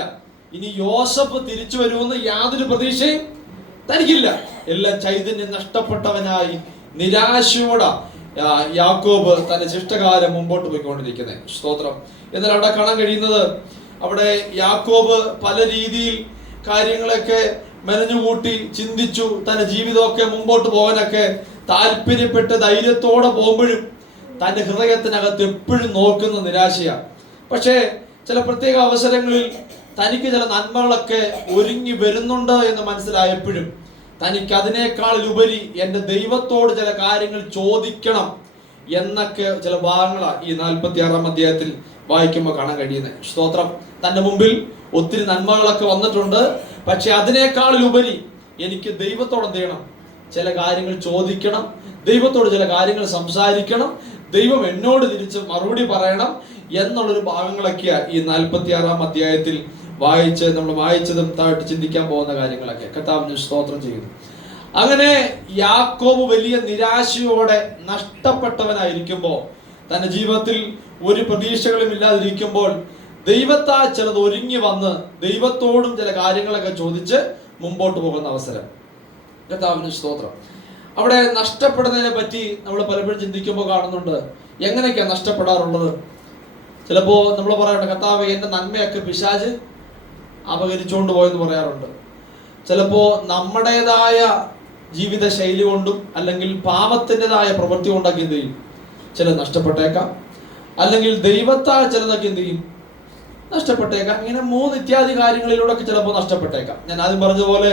ഇനി യോസഫ് തിരിച്ചു വരുമെന്ന് യാതൊരു പ്രതീക്ഷയും തനിക്കില്ല. എല്ലാം ചൈതന്യം നഷ്ടപ്പെട്ടവനായി നിരാശയോടെ യാക്കോബ് തന്റെ ശിഷ്ടകാലം മുമ്പോട്ട് പോയിക്കൊണ്ടിരിക്കുന്നത്, സ്തോത്രം. എന്നാൽ അവിടെ കാണാൻ കഴിയുന്നത്, അവിടെ യാക്കോബ് പല രീതിയിൽ കാര്യങ്ങളൊക്കെ മെനഞ്ഞുകൂട്ടി ചിന്തിച്ചു, തന്റെ ജീവിതമൊക്കെ മുമ്പോട്ട് പോകാനൊക്കെ താല്പര്യപ്പെട്ട് ധൈര്യത്തോടെ പോകുമ്പോഴും തന്റെ ഹൃദയത്തിനകത്ത് എപ്പോഴും നോക്കുന്ന നിരാശയാണ്. പക്ഷേ ചില പ്രത്യേക അവസരങ്ങളിൽ തനിക്ക് ചില നന്മകളൊക്കെ ഒരുങ്ങി വരുന്നുണ്ട് എന്ന് മനസ്സിലായപ്പോഴും തനിക്ക് അതിനേക്കാളുപരി എൻ്റെ ദൈവത്തോട് ചില കാര്യങ്ങൾ ചോദിക്കണം എന്നൊക്കെ ചില ഭാഗങ്ങളാണ് ഈ 46-ാം അധ്യായത്തിൽ വായിക്കുമ്പോൾ കാണാൻ കഴിയുന്നത്, സ്തോത്രം. തൻ്റെ മുമ്പിൽ ഒത്തിരി നന്മകളൊക്കെ വന്നിട്ടുണ്ട്, പക്ഷെ അതിനേക്കാളുപരി എനിക്ക് ദൈവത്തോട് എന്ത് ചെയ്യണം, ചില കാര്യങ്ങൾ ചോദിക്കണം, ദൈവത്തോട് ചില കാര്യങ്ങൾ സംസാരിക്കണം, ദൈവം എന്നോട് തിരിച്ച് മറുപടി പറയണം എന്നുള്ളൊരു ഭാഗങ്ങളൊക്കെയാണ് ഈ 46-ാം അധ്യായത്തിൽ നമ്മൾ വായിച്ചതും താഴ്ത്തി ചിന്തിക്കാൻ പോകുന്ന കാര്യങ്ങളൊക്കെ. കർത്താവിന് സ്തോത്രം ചെയ്യുന്നു. അങ്ങനെ യാക്കോബ് വലിയ നിരാശയോടെ നഷ്ടപ്പെട്ടവനായിരിക്കുമ്പോൾ, തന്റെ ജീവിതത്തിൽ ഒരു പ്രതീക്ഷകളും ഇല്ലാതിരിക്കുമ്പോൾ ദൈവത്താൽ ചിലത് ഒരുങ്ങി വന്ന് ദൈവത്തോടും ചില കാര്യങ്ങളൊക്കെ ചോദിച്ച് മുമ്പോട്ട് പോകുന്ന അവസരം. കർത്താവിന് സ്തോത്രം. അവിടെ നഷ്ടപ്പെടുന്നതിനെ പറ്റി നമ്മൾ പലപ്പോഴും ചിന്തിക്കുമ്പോൾ കാണുന്നുണ്ട്, എങ്ങനെയൊക്കെയാണ് നഷ്ടപ്പെടാറുള്ളത്. ചിലപ്പോ നമ്മൾ പറയട്ടെ, കർത്താവേ എന്റെ നന്മയൊക്കെ പിശാച് അപകരിച്ചുകൊണ്ട് പോയെന്ന് പറയാറുണ്ട്. ചിലപ്പോ നമ്മുടേതായ ജീവിത ശൈലി കൊണ്ടും അല്ലെങ്കിൽ പാപത്തിൻ്റെതായ പ്രവൃത്തി കൊണ്ടൊക്കെ എന്ത് ചെയ്യും, ചിലത് നഷ്ടപ്പെട്ടേക്കാം, അല്ലെങ്കിൽ ദൈവത്താൽ ചിലതൊക്കെ എന്ത് ചെയ്യും, നഷ്ടപ്പെട്ടേക്കാം. ഇങ്ങനെ 3 ഇത്യാദി കാര്യങ്ങളിലൂടെ ഒക്കെ ചിലപ്പോൾ നഷ്ടപ്പെട്ടേക്കാം. ഞാൻ ആദ്യം പറഞ്ഞതുപോലെ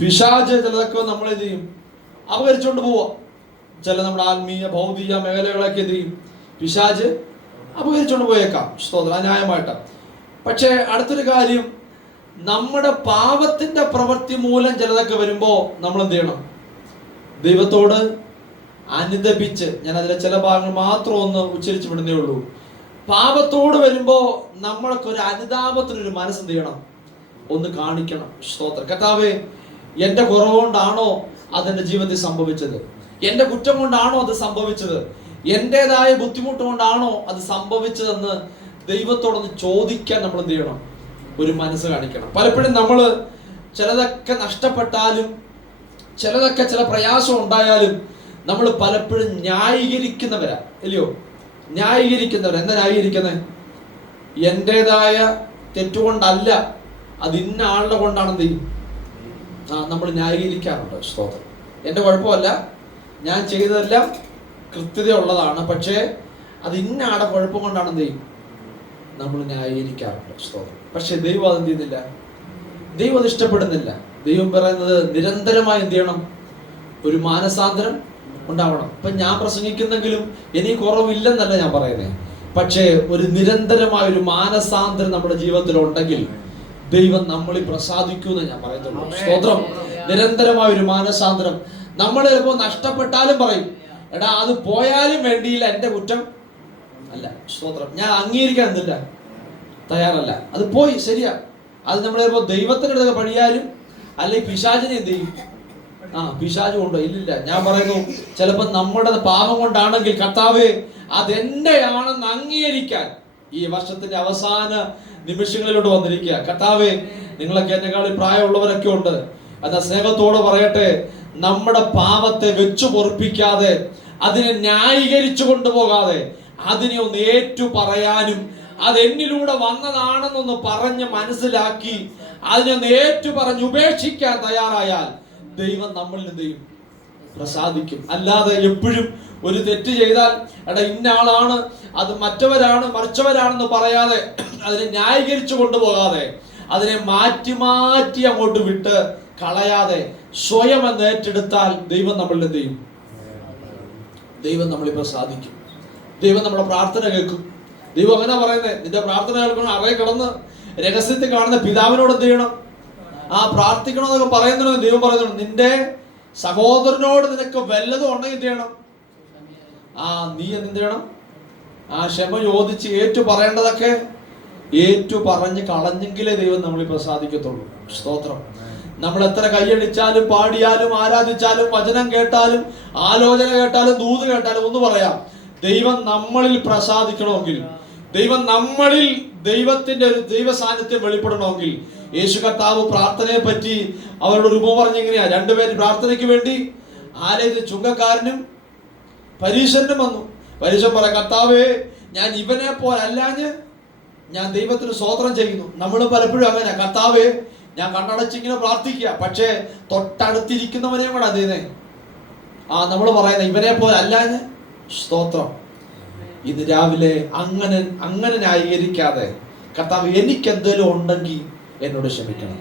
പിശാച് ചിലതൊക്കെ നമ്മൾ എന്ത് ചെയ്യും, അപകരിച്ചുകൊണ്ട് പോവാം. ചില നമ്മുടെ ആത്മീയ ഭൗതിക മേഖലകളൊക്കെ എന്ത് ചെയ്യും, പിശാച് അപകരിച്ചുകൊണ്ട് പോയേക്കാം, സ്തോത്രം, ന്യായമായിട്ടാണ്. പക്ഷേ അടുത്തൊരു കാര്യം, നമ്മുടെ പാപത്തിന്റെ പ്രവൃത്തി മൂലം ചിലതൊക്കെ വരുമ്പോ നമ്മൾ എന്ത് ചെയ്യണം, ദൈവത്തോട് അനുദപിച്ച്, ഞാൻ അതിലെ ചില ഭാഗങ്ങൾ മാത്രം ഒന്ന് ഉച്ചരിച്ചു വിടുന്നേ ഉള്ളൂ. പാപത്തോട് വരുമ്പോ നമ്മൾക്കൊരു അനുതാപത്തിനൊരു മനസ്സ് എന്ത് ചെയ്യണം, ഒന്ന് കാണിക്കണം, സ്തോത്രം. കർത്താവേ എന്റെ കുറവുകൊണ്ടാണോ അതെന്റെ ജീവിതത്തിൽ സംഭവിച്ചത്, എന്റെ കുറ്റം കൊണ്ടാണോ അത് സംഭവിച്ചത്, എന്റേതായ ബുദ്ധിമുട്ട് കൊണ്ടാണോ അത് സംഭവിച്ചതെന്ന് ദൈവത്തോടൊന്ന് ചോദിക്കാൻ നമ്മൾ എന്ത് ചെയ്യണം, ഒരു മനസ്സ് കാണിക്കണം. പലപ്പോഴും നമ്മൾ ചിലതൊക്കെ നഷ്ടപ്പെട്ടാലും ചിലതൊക്കെ ചില പ്രയാസം ഉണ്ടായാലും നമ്മൾ പലപ്പോഴും ന്യായീകരിക്കുന്നവരാ, അല്ലയോ, ന്യായീകരിക്കുന്നവർ. എന്താ ന്യായീകരിക്കുന്നത്, എന്റേതായ തെറ്റുകൊണ്ടല്ല, അത് ഇന്ന ആളുടെ കൊണ്ടാണെന്ത് ചെയ്യും, നമ്മൾ ന്യായീകരിക്കാറുണ്ട്, സ്തോത്രം. എൻ്റെ കുഴപ്പമല്ല, ഞാൻ ചെയ്തതെല്ലാം കൃത്യതയുള്ളതാണ്, പക്ഷേ അത് ഇന്ന ആളുടെ കുഴപ്പം കൊണ്ടാണ് എന്ത് ചെയ്യും, നമ്മൾ ന്യായീകരിക്കാറുണ്ട്, സ്തോത്രം. പക്ഷെ ദൈവം അതെന്ത് ചെയ്യുന്നില്ല, ദൈവം അത് ഇഷ്ടപ്പെടുന്നില്ല. ദൈവം പറയുന്നത് നിരന്തരമായി എന്ത് ചെയ്യണം, ഒരു മാനസാന്തരം ഉണ്ടാവണം. ഇപ്പൊ ഞാൻ പ്രസംഗിക്കുന്നെങ്കിലും എനിക്ക് കുറവില്ലെന്നല്ല ഞാൻ പറയുന്നത്, പക്ഷേ ഒരു നിരന്തരമായ ഒരു മാനസാന്തരം നമ്മുടെ ജീവിതത്തിൽ ഉണ്ടെങ്കിൽ ദൈവം നമ്മളിൽ പ്രസാദിക്കുമെന്ന് ഞാൻ പറയുന്നുള്ളൂ. സ്തോത്രം. നിരന്തരമായ ഒരു മാനസാന്തരം. നമ്മൾ ചിലപ്പോൾ നഷ്ടപ്പെട്ടാലും പറയും, എടാ അത് പോയാലും വേണ്ടിയില്ല, എന്റെ കുറ്റം അല്ല. സ്തോത്രം. ഞാൻ അംഗീകരിക്കാൻ എന്തില്ല, തയ്യാറല്ല. അത് പോയി, ശരിയാ. അത് നമ്മൾ ചിലപ്പോൾ ദൈവത്തിനടുത്ത് പണിയാലും അല്ലെങ്കിൽ പിശാചിനെ എന്ത് ചെയ്യും, പിശാച് കൊണ്ടോ, ഇല്ലില്ല. ഞാൻ പറയുന്നു, ചിലപ്പോൾ നമ്മുടെ പാപം കൊണ്ടാണെങ്കിൽ കർത്താവേ അതെന്റെയാണെന്ന് അംഗീകരിക്കാൻ ഈ വർഷത്തിന്റെ അവസാന നിമിഷങ്ങളിലോട്ട് വന്നിരിക്കുക. കർത്താവേ, നിങ്ങളൊക്കെ എന്നെക്കാളിൽ പ്രായമുള്ളവരൊക്കെ ഉണ്ട്, എന്നാ സ്നേഹത്തോടെ പറയട്ടെ, നമ്മുടെ പാപത്തെ വെച്ചു പൊറുപ്പിക്കാതെ അതിനെ ന്യായീകരിച്ചു കൊണ്ടുപോകാതെ അതിനെ ഒന്ന് ഏറ്റു പറയാനും അതെന്നിലൂടെ വന്നതാണെന്നൊന്ന് പറഞ്ഞ് മനസ്സിലാക്കി അതിനൊന്ന് ഏറ്റു പറഞ്ഞ് ഉപേക്ഷിക്കാൻ തയ്യാറായാൽ ദൈവം നമ്മളിൽ എന്ത് ചെയ്യും, പ്രസാദിക്കും. അല്ലാതെ എപ്പോഴും ഒരു തെറ്റ് ചെയ്താൽ എടാ ഇന്ന ആളാണ്, അത് മറ്റവരാണ്, മറിച്ചവരാണെന്ന് പറയാതെ അതിനെ ന്യായീകരിച്ചു കൊണ്ടുപോകാതെ അതിനെ മാറ്റി മാറ്റി അങ്ങോട്ട് വിട്ട് കളയാതെ സ്വയം എന്ന് ഏറ്റെടുത്താൽ ദൈവം നമ്മളിൽ എന്ത് ചെയ്യും, ദൈവം നമ്മളിൽ പ്രസാദിക്കും. ദൈവം നമ്മുടെ പ്രാർത്ഥന കേൾക്കും. ദൈവം അങ്ങനെ പറയുന്നത്, നിന്റെ പ്രാർത്ഥന കേൾക്കണം, അറേ കിടന്ന് രഹസ്യത്തിൽ കാണുന്ന പിതാവിനോട് എന്ത് ചെയ്യണം, പ്രാർത്ഥിക്കണം എന്നൊക്കെ പറയുന്നുണ്ടോ. ദൈവം പറയുന്നുണ്ട്, നിന്റെ സഹോദരനോട് നിനക്ക് വല്ലതും ഉണ്ടെങ്കിൽ എന്ത് ചെയ്യണം, നീ എന്ത് ചെയ്യണം, ക്ഷമ ചോദിച്ച് ഏറ്റു പറയേണ്ടതൊക്കെ ഏറ്റു പറഞ്ഞ് കളഞ്ഞെങ്കിലേ ദൈവം നമ്മളിൽ പ്രസാദിക്കത്തുള്ളൂ. സ്തോത്രം. നമ്മൾ എത്ര കൈയടിച്ചാലും പാടിയാലും ആരാധിച്ചാലും വചനം കേട്ടാലും ആലോചന കേട്ടാലും ദൂത് കേട്ടാലും ഒന്ന് പറയാം, ദൈവം നമ്മളിൽ പ്രസാദിക്കണമെങ്കിൽ, ദൈവം നമ്മളിൽ ദൈവത്തിന്റെ ഒരു ദൈവ സാന്നിധ്യം വെളിപ്പെടണമെങ്കിൽ, യേശു കർത്താവ് പ്രാർത്ഥനയെ പറ്റി അവരുടെ ഒരു ഉപമ പറഞ്ഞെങ്ങനെയാ, രണ്ടുപേര് പ്രാർത്ഥനയ്ക്ക് വേണ്ടി ആലയത്തിൽ ചുങ്കക്കാരനും പരീശനും വന്നു. പരീശൻ പറയാം, കർത്താവേ ഞാൻ ഇവനെ പോലല്ലാഞ്ഞ് ഞാൻ ദൈവത്തിന് സ്തോത്രം ചെയ്യുന്നു. നമ്മൾ പലപ്പോഴും അങ്ങനെ, കർത്താവേ ഞാൻ കണ്ണടച്ചിങ്ങനെ പ്രാർത്ഥിക്കുക, പക്ഷേ തൊട്ടടുത്തിരിക്കുന്നവനെയും കൂടെ അതേനെ നമ്മൾ പറയുന്ന ഇവനെ പോലെ അല്ലാഞ്ഞ് സ്തോത്രം. ഇത് രാവിലെ അങ്ങനെ ന്യായീകരിക്കാതെ, കർത്താവ് എനിക്ക് എന്തെങ്കിലും ഉണ്ടെങ്കിൽ എന്നോട് ക്ഷമിക്കണം,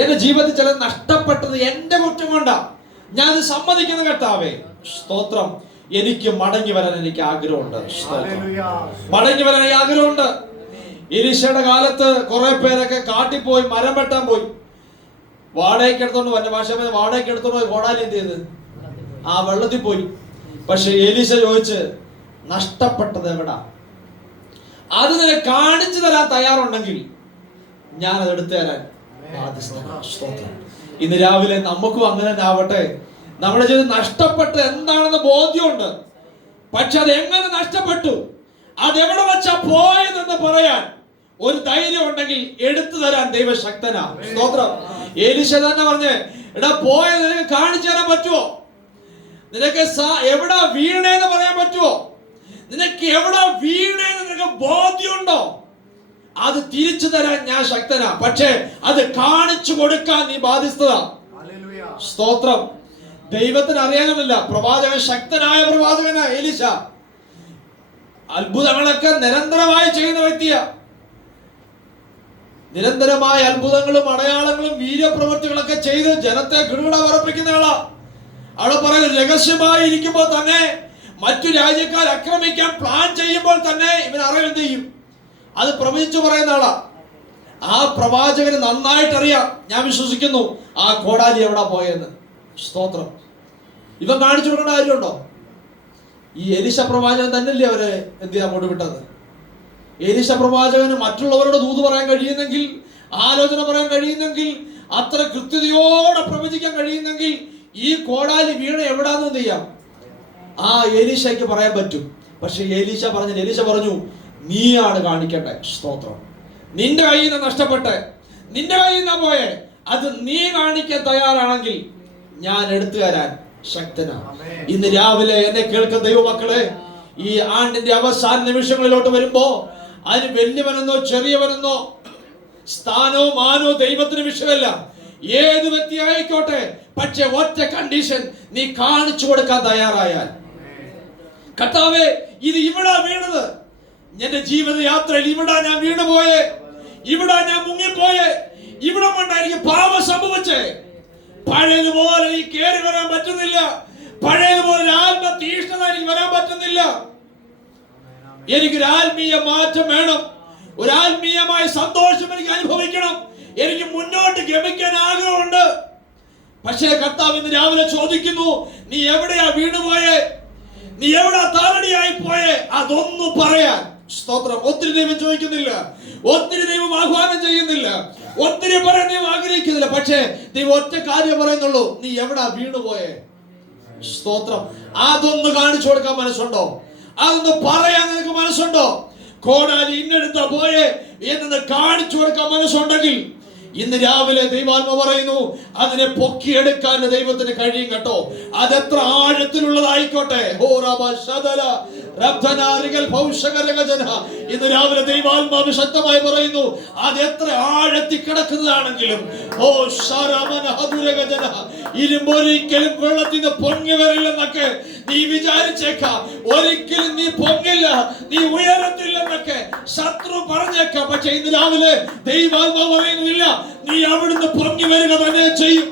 എന്റെ ജീവിതത്തിൽ ചില നഷ്ടപ്പെട്ടത് എന്റെ കുറ്റം കൊണ്ടാ, ഞാൻ അത് സമ്മതിക്കുന്ന കർത്താവേ സ്തോത്രം. എനിക്ക് മടങ്ങി വരാൻ എനിക്ക് ആഗ്രഹമുണ്ട്. മടങ്ങി വരാൻ ആഗ്രഹമുണ്ട്. എലീശയുടെ കാലത്ത് കുറെ പേരൊക്കെ കാട്ടിപ്പോയി മരം വെട്ടാൻ പോയി, വാടകയ്ക്ക് എടുത്തോണ്ട് വന്ന ഭാഷ വാടകയ്ക്ക് എടുത്തോണ്ട് പോയി കോടാലി എന്ത് ചെയ്ത് വെള്ളത്തിൽ പോയി. പക്ഷെ എലീശ ചോദിച്ച്, നഷ്ടപ്പെട്ടത് എവിടാ, അത് നിന്നെ കാണിച്ചു തരാൻ തയ്യാറുണ്ടെങ്കിൽ ഞാൻ അത് എടുത്തു തരാൻ ബാധ്യസ്ഥനാണ്. ഇന്ന് രാവിലെ നമുക്കും അങ്ങനെ ആവട്ടെ. നമ്മുടെ ജീവിതം നഷ്ടപ്പെട്ട് എന്താണെന്ന് ബോധ്യമുണ്ട്, പക്ഷെ അത് എങ്ങനെ നഷ്ടപ്പെട്ടു, അതെവിടെ വെച്ചാ പോയതെന്ന് പറയാൻ ഒരു ധൈര്യം ഉണ്ടെങ്കിൽ എടുത്തു തരാൻ ദൈവശക്തനാ. സ്തോത്രം. എലീശ തന്നെ പറഞ്ഞ്, എടാ പോയത് നിനക്ക് കാണിച്ചു തരാൻ പറ്റുമോ, നിനക്ക് എവിടെ വീണേന്ന് പറയാൻ പറ്റുമോ, നിനക്ക് എവിടെ വീണേന്ന് നിനക്ക് ബോധ്യമുണ്ടോ, അത് തിരിച്ചു തരാൻ ഞാൻ ശക്തനാ, പക്ഷേ അത് കാണിച്ചു കൊടുക്കാൻ നീ ബാധ്യസ്ഥത. സ്തോത്രം. ദൈവത്തിന് അറിയാനല്ല, പ്രവാചകൻ ശക്തനായ പ്രവാചകനാ എലീശ. അത്ഭുതങ്ങളൊക്കെ നിരന്തരമായി ചെയ്യുന്ന വ്യക്തിയാ. നിരന്തരമായ അത്ഭുതങ്ങളും അടയാളങ്ങളും വീര്യപ്രവൃത്തികളൊക്കെ ചെയ്ത് ജനത്തെ കിടുകിട വിറപ്പിക്കുന്ന ആളാ. അവിടെ പറയുന്നത്, രഹസ്യമായി ഇരിക്കുമ്പോൾ തന്നെ മറ്റു രാജ്യക്കാർ ആക്രമിക്കാൻ പ്ലാൻ ചെയ്യുമ്പോൾ തന്നെ ഇവൻ അറിയാൻ എന്ത് ചെയ്യും, അത് പ്രവചിച്ചു പറയുന്ന ആളാ. ആ പ്രവാചകന് നന്നായിട്ട് അറിയാം, ഞാൻ വിശ്വസിക്കുന്നു, ആ കോടാലി എവിടെ പോയെന്ന്. സ്തോത്രം. ഇവൻ കാണിച്ചു കൊടുക്കേണ്ട കാര്യമുണ്ടോ? ഈ എലീശ പ്രവാചകൻ തന്നെയല്ലേ അവരെ എന്ത് ചെയ്യാൻ അങ്ങോട്ട് വിട്ടത്. എലീശ പ്രവാചകന് മറ്റുള്ളവരോട് ദൂത് പറയാൻ കഴിയുന്നെങ്കിൽ, ആലോചന പറയാൻ കഴിയുന്നെങ്കിൽ, അത്ര കൃത്യതയോടെ പ്രവചിക്കാൻ കഴിയുന്നെങ്കിൽ ഈ കോടാലി വീണ എവിടാന്ന് എന്ത് ചെയ്യാം, എലീശയ്ക്ക് പറയാൻ പറ്റും. പക്ഷെ എലീശ പറഞ്ഞു, നീയാണ് കാണിക്കണ്ടേ. സ്തോത്രം. നിന്റെ കയ്യിൽ നിന്ന് നഷ്ടപ്പെട്ട് നിന്റെ കയ്യിൽ നിന്ന് പോയെ അത് നീ കാണിക്കാൻ തയ്യാറാണെങ്കിൽ ഞാൻ എടുത്തു തരാൻ ശക്തനാണ്. ഇന്ന് രാവിലെ എന്നെ കേൾക്കുന്ന ദൈവമക്കളെ, ഈ ആണ്ടിന്റെ അവസാന നിമിഷങ്ങളിലോട്ട് വരുമ്പോ അതിന് വലിയവനെന്നോ ചെറിയവനെന്നോ സ്ഥാനോ മാനോ ദൈവത്തിന് വിഷയമല്ല. ഏത് വ്യക്തി ആയിക്കോട്ടെ, പക്ഷെ ഒറ്റ കണ്ടീഷൻ, നീ കാണിച്ചു കൊടുക്കാൻ തയ്യാറായാൽ. കർത്താവേ, ഇത് ഇവിടെ വീണത്, എന്റെ ജീവിതയാത്രയിൽ ഇവിടെ ഞാൻ വീണുപോയെ, ഇവിടെ ഞാൻ മുങ്ങിപ്പോയെ, ഇവിടെ കൊണ്ടായിരിക്കും പാപം സംഭവിച്ചേ. പഴയതുപോലെ എനിക്ക് കയറി വരാൻ പറ്റുന്നില്ല, പഴയതുപോലെ ആത്മതീഷ്ണത എനിക്ക് വരാൻ പറ്റുന്നില്ല. എനിക്കൊരു ആത്മീയ മാറ്റം വേണം, ഒരു ആത്മീയമായ സന്തോഷം എനിക്ക് അനുഭവിക്കണം, എനിക്ക് മുന്നോട്ട് ഗമിക്കാൻ ആഗ്രഹമുണ്ട്. പക്ഷേ കർത്താവ് ഇന്ന് രാവിലെ ചോദിക്കുന്നു, നീ എവിടെയാ വീണുപോയേ, നീ എവിടാ താളടിയായി പോയേ, അതൊന്നും പറയാൻ. സ്തോത്രം. ഒത്തിരി ദൈവം ചോദിക്കുന്നില്ല, ഒത്തിരി ദൈവം ആഹ്വാനം ചെയ്യുന്നില്ല, ഒത്തിരി പറയാൻ ദൈവം ആഗ്രഹിക്കുന്നില്ല. പക്ഷേ ദൈവം ഒറ്റ കാര്യം പറയുന്നുള്ളൂ, നീ എവിടാ വീണുപോയേ. സ്തോത്രം. അതൊന്ന് കാണിച്ചു കൊടുക്കാൻ മനസ്സുണ്ടോ? അതൊന്ന് പറയാൻ നിനക്ക് മനസ്സുണ്ടോ? കോടാലി ഇന്നെടുത്ത പോയെ എന്ന് കാണിച്ചു കൊടുക്കാൻ മനസ്സുണ്ടെങ്കിൽ ഇന്ന് രാവിലെ ദൈവാത്മ പറയുന്നു, അതിനെ പൊക്കിയെടുക്കാൻ ദൈവത്തിന് കഴിയും കേട്ടോ. അതെത്ര ആഴത്തിലുള്ളതായിക്കോട്ടെ. ഇന്ന് രാവിലെ ദൈവാത്മാവ് ശക്തമായി പറയുന്നു, അത് എത്ര ആഴത്തിൽ കിടക്കുന്നതാണെങ്കിലും ഇരുമ്പൊരിക്കലും വെള്ളത്തിൽ നിന്ന് പൊങ്ങി വരില്ലെന്നൊക്കെ നീ വിചാരിച്ചേക്കാം. ഒരിക്കലും നീ പൊങ്ങില്ല, നീ ഉയരത്തില്ലെന്നൊക്കെ ശത്രു പറഞ്ഞേക്കാം. പക്ഷെ ഇന്ന് രാവിലെ ദൈവാത്മാവ് പറയുന്നില്ല, നീ അവിടുന്ന് പൊങ്ങി വരിക തന്നെ ചെയ്യും.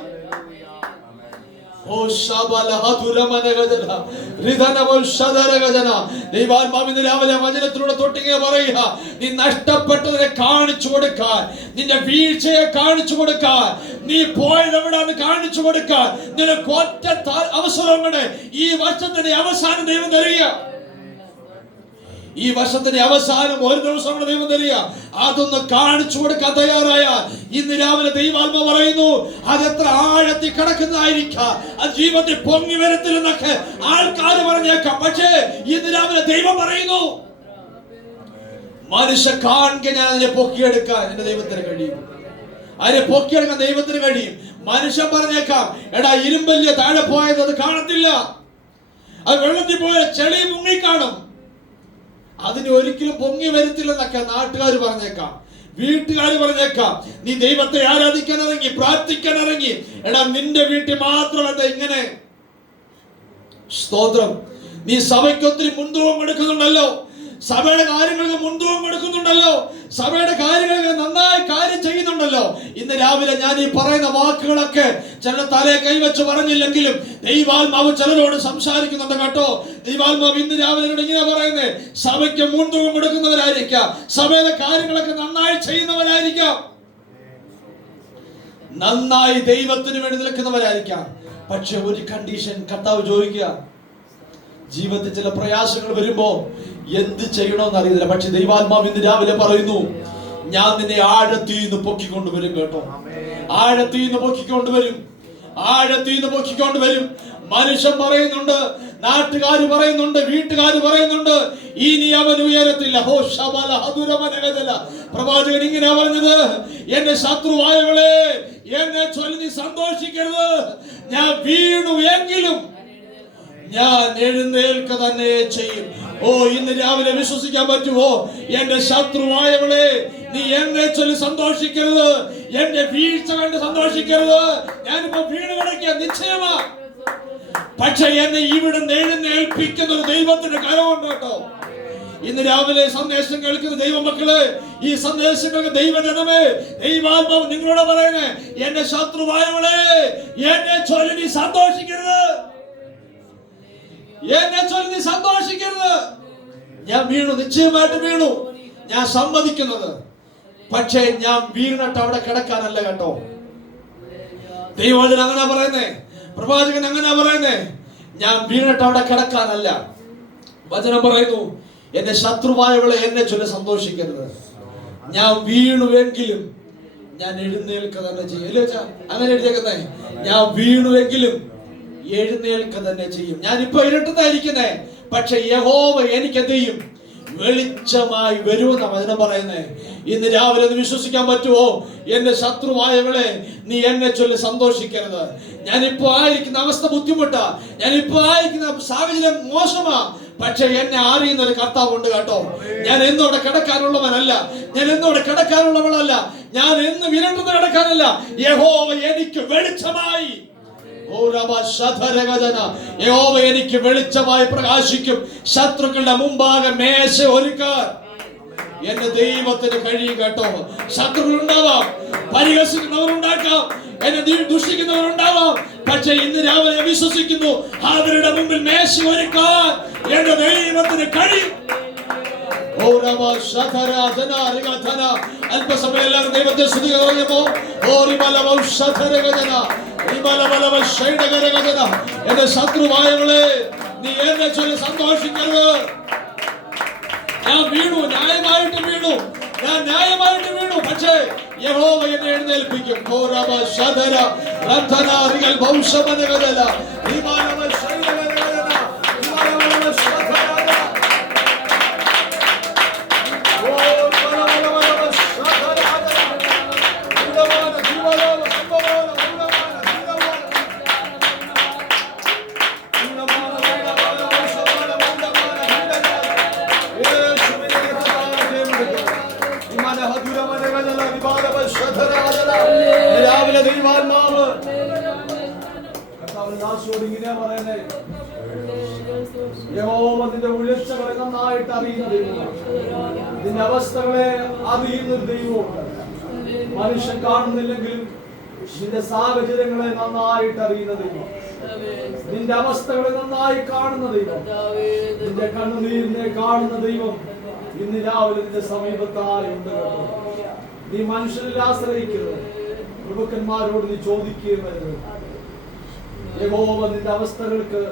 ദൈവാത്മാവിന് രാവിലെ വചനത്തിലൂടെ തൊട്ടിങ്ങനെ പറയുക, നീ നഷ്ടപ്പെട്ടതിനെ കാണിച്ചു കൊടുക്കാൻ, നിന്റെ വീഴ്ചയെ കാണിച്ചു കൊടുക്കാൻ, നീ പോയത് എവിടാന്ന് കാണിച്ചു കൊടുക്കാൻ നിനക്ക് ഒറ്റ അവസരം കൊണ്ട് ഈ വർഷത്തിന്റെ അവസാനം ദൈവം തരിക. ഈ വർഷത്തിന്റെ അവസാനം ഒരു ദിവസം കൂടെ ദൈവം തരിക. അതൊന്ന് കാണിച്ചു കൊടുക്കാൻ തയ്യാറായാൽ ഇന്ന് രാവിലെ ദൈവാത്മ പറയുന്നു, അതെത്ര ആഴത്തിൽ കിടക്കുന്നതായിരിക്കാം, അത് ജീവിതത്തിൽ പൊങ്ങി വരത്തില്ലെന്നൊക്കെ ആൾക്കാർ പറഞ്ഞേക്കാം. പക്ഷേ ഇന്ന് രാവിലെ ദൈവം പറയുന്നു, മനുഷ്യ കാണുക ഞാൻ അതിനെ പൊക്കിയെടുക്കാൻ എന്റെ ദൈവത്തിന് കഴിയും. അതിനെ പൊക്കിയെടുക്കാൻ ദൈവത്തിന് കഴിയും. മനുഷ്യൻ പറഞ്ഞേക്കാം, എടാ ഇരുമ്പല്യ താഴെ പോയത് അത് കാണത്തില്ല, അത് വെള്ളത്തിൽ പോയ ചെളി മുങ്ങിക്കാണും, അതിന് ഒരിക്കലും പൊങ്ങി വരത്തില്ലെന്നൊക്കെ നാട്ടുകാർ പറഞ്ഞേക്കാം, വീട്ടുകാർ പറഞ്ഞേക്കാം. നീ ദൈവത്തെ ആരാധിക്കാൻ ഇറങ്ങി, പ്രാർത്ഥിക്കാൻ ഇറങ്ങി, എടാ നിന്റെ വീട്ടിൽ മാത്രമല്ല ഇങ്ങനെ. സ്തോത്രം. നീ സഭയ്ക്ക് ഒത്തിരി മുൻതൂക്കം കൊടുക്കുന്നുണ്ടല്ലോ, സഭയുടെ കാര്യങ്ങൾക്ക് മുൻതൂക്കം കൊടുക്കുന്നുണ്ടല്ലോ, സഭയുടെ കാര്യങ്ങൾക്ക് നന്നായി കാര്യം ചെയ്യുന്നുണ്ടല്ലോ. ഇന്ന് രാവിലെ ഞാൻ ഈ പറയുന്ന വാക്കുകളൊക്കെ ചില തലയെ കൈവച്ച് പറഞ്ഞില്ലെങ്കിലും ദൈവാത്മാവ് ചിലരോട് സംസാരിക്കുന്നുണ്ട് കേട്ടോ. ദൈവാത്മാവ് ഇന്ന് രാവിലെ ഇങ്ങനെ പറയുന്നേ, സഭയ്ക്ക് മുൻതൂക്കം കൊടുക്കുന്നവരായിരിക്കാം, സഭയുടെ കാര്യങ്ങളൊക്കെ നന്നായി ചെയ്യുന്നവരായിരിക്കാം, നന്നായി ദൈവത്തിന് വേണ്ടി നിൽക്കുന്നവരായിരിക്കാം. പക്ഷെ ഒരു കണ്ടീഷൻ കർത്താവ് ചോദിക്കുക, ജീവിതത്തിൽ ചില പ്രയാസങ്ങൾ വരുമ്പോ എന്ത് ചെയ്യണമെന്ന് അറിയില്ല. പക്ഷെ ദൈവാത്മാവ് ഇന്ന് രാവിലെ പറയുന്നു, ഞാൻ നിന്നെ ആഴത്തിൽ നിന്ന് പൊക്കിക്കൊണ്ടുവരും കേട്ടോ. ആഴത്തിൽ നിന്ന് പൊക്കിക്കൊണ്ടുവരും, ആഴത്തിൽ നിന്ന് പൊക്കിക്കൊണ്ടുവരും. മനുഷ്യൻ പറയുന്നുണ്ട്, നാട്ടുകാർ പറയുന്നുണ്ട്, വീട്ടുകാർ പറയുന്നുണ്ട്, ഇനി അവൻ ഉയരത്തില്ല. പ്രവാചകൻ ഇങ്ങനെയാ പറഞ്ഞത്, എന്റെ ശത്രുവായവളെ എന്നെ ചൊല്ലി നീ സന്തോഷിക്കരുത്, ഞാൻ വീണു എങ്കിലും ഞാൻ എഴുന്നേൽക്ക തന്നെ ചെയ്യും. ഓ ഇന്ന് രാവിലെ വിശ്വസിക്കാൻ പറ്റുമോ? എന്റെ ശത്രുവായവളെ നീ എന്നെ ചൊല്ലി സന്തോഷിക്കരുത്, എന്റെ വീഴ്ച കണ്ട് സന്തോഷിക്കരുത്. ഞാനിപ്പോ വീണ് കിടക്കുക നിശ്ചയമാ, പക്ഷെ എന്നെ ഇവിടെ എഴുന്നേൽപ്പിക്കുന്ന ഒരു ദൈവത്തിന്റെ കരമുണ്ട് കേട്ടോ. ഇന്ന് രാവിലെ സന്ദേശം കേൾക്കുന്ന ദൈവമക്കളെ, ഈ സന്ദേശങ്ങൾക്ക് ദൈവജനമേ, ദൈവാത്മാവ് നിങ്ങളോട് പറയുന്നേ, എന്റെ ശത്രുവായവളെ എന്നെ ചൊല്ലി നീ സന്തോഷിക്കരുത്, എന്നെ ചൊല്ലി നീ സന്തോഷിക്കരുത്. ഞാൻ വീണു, നിശ്ചയമായിട്ട് വീണു, ഞാൻ സമ്മതിക്കുന്നത്. പക്ഷേ ഞാൻ വീണിട്ട് അവിടെ കിടക്കാനല്ല കേട്ടോ. ദൈവവചനം അങ്ങനെ പറയുന്നേ, പ്രവാചകൻ അങ്ങനെ പറയുന്നേ, ഞാൻ വീണിട്ട് അവിടെ കിടക്കാനല്ല. വചനം പറയുന്നു, എന്റെ ശത്രുവായവളെ എന്നെ ചൊല്ലി സന്തോഷിക്കരുത്, ഞാൻ വീണുവെങ്കിലും ഞാൻ എഴുന്നേൽക്ക തന്നെ ചെയ്യും. അങ്ങനെ എഴുതിയേക്കുന്നേ, ഞാൻ വീണുവെങ്കിലും എഴുന്നേൽക്ക തന്നെ ചെയ്യും. ഞാൻ ഇപ്പൊ ഇരുട്ടത്തായിരിക്കുന്നേ, പക്ഷെ യഹോവ എനിക്ക് എന്ത് ചെയ്യും? വെളിച്ചമായി വരുമെന്ന വചനം പറയുന്നേ. ഇന്ന് രാവിലെ ഒന്ന് വിശ്വസിക്കാൻ പറ്റുമോ? എന്റെ ശത്രുവായവളെ നീ എന്നെ ചൊല്ലി സന്തോഷിക്കരുത്. ഞാനിപ്പോ ആയിരിക്കുന്ന അവസ്ഥ ബുദ്ധിമുട്ടാ, ഞാനിപ്പോ ആയിരിക്കുന്ന സാഹചര്യം മോശമാ, പക്ഷെ എന്നെ അറിയുന്ന ഒരു കർത്താവുണ്ട് കേട്ടോ. ഞാൻ എന്നോടെ കിടക്കാനുള്ളവനല്ല, ഞാൻ എന്നോടെ കിടക്കാനുള്ളവളല്ല, ഞാൻ എന്ന് വിരണ്ടത് കിടക്കാനല്ല. യഹോവ എനിക്ക് വെളിച്ചമായി, യഹോവ എനിക്ക് വെളിച്ചമായി പ്രകാശിക്കും. ശത്രുക്കളുടെ മുമ്പാകെ മേശ ഒരുക്കാൻ എന്റെ ദൈവത്തിന് കഴിയും കേട്ടോ. ശത്രുക്കൾ ഉണ്ടാവാം, പരിഹസിക്കുന്നവരുണ്ടാക്കാം, എന്നെ ദുഷിക്കുന്നവരുണ്ടാവാം, പക്ഷെ ഇന്ന് രാവിലെ വിശ്വസിക്കുന്നു, അവരുടെ മുമ്പിൽ മേശ ഒരുക്കാൻ എന്റെ ദൈവത്തിന് കഴിയും. അല്പസമയം എല്ലാവരും ദൈവത്തെ സ്തുതിക്കുമോ? എന്റെ ശത്രുവായവളെ, നീ എന്നെ ചൊല്ലി സന്തോഷിക്കരുത്. ഞാൻ വീണു, ന്യായമായിട്ട് വീണു, പക്ഷേ യഹോവ എന്നെ എഴുന്നേൽപ്പിക്കും. രാവിലെ ദൈവാത്മാവ് ഇങ്ങനെ പറയുന്നേ, യഹോവ നിന്റെ ഉയർച്ചകളെ നന്നായിട്ട് അറിയുന്ന ദൈവമാണ്. നിന്റെ അവസ്ഥകളെ അറിയുന്ന ദൈവമുണ്ട്. മനുഷ്യൻ കാണുന്നില്ലെങ്കിലും നിന്റെ സാഹചര്യങ്ങളെ നന്നായിട്ട് അറിയുന്ന ദൈവം, നിന്റെ അവസ്ഥകളെ നന്നായി കാണുന്ന ദൈവം, നിന്റെ കണ്ണുനീരിനെ കാണുന്ന ദൈവം ഇന്ന് രാവിലെ നിന്റെ സമീപത്തായി ഉണ്ട്. നീ മനുഷ്യരിൽ ആശ്രയിക്കരുത്, പ്രഭുക്കന്മാരോട് നീ ചോദിക്കുകയും വരുന്നത്. യഹോവ നിന്റെ അവസ്ഥകൾക്ക്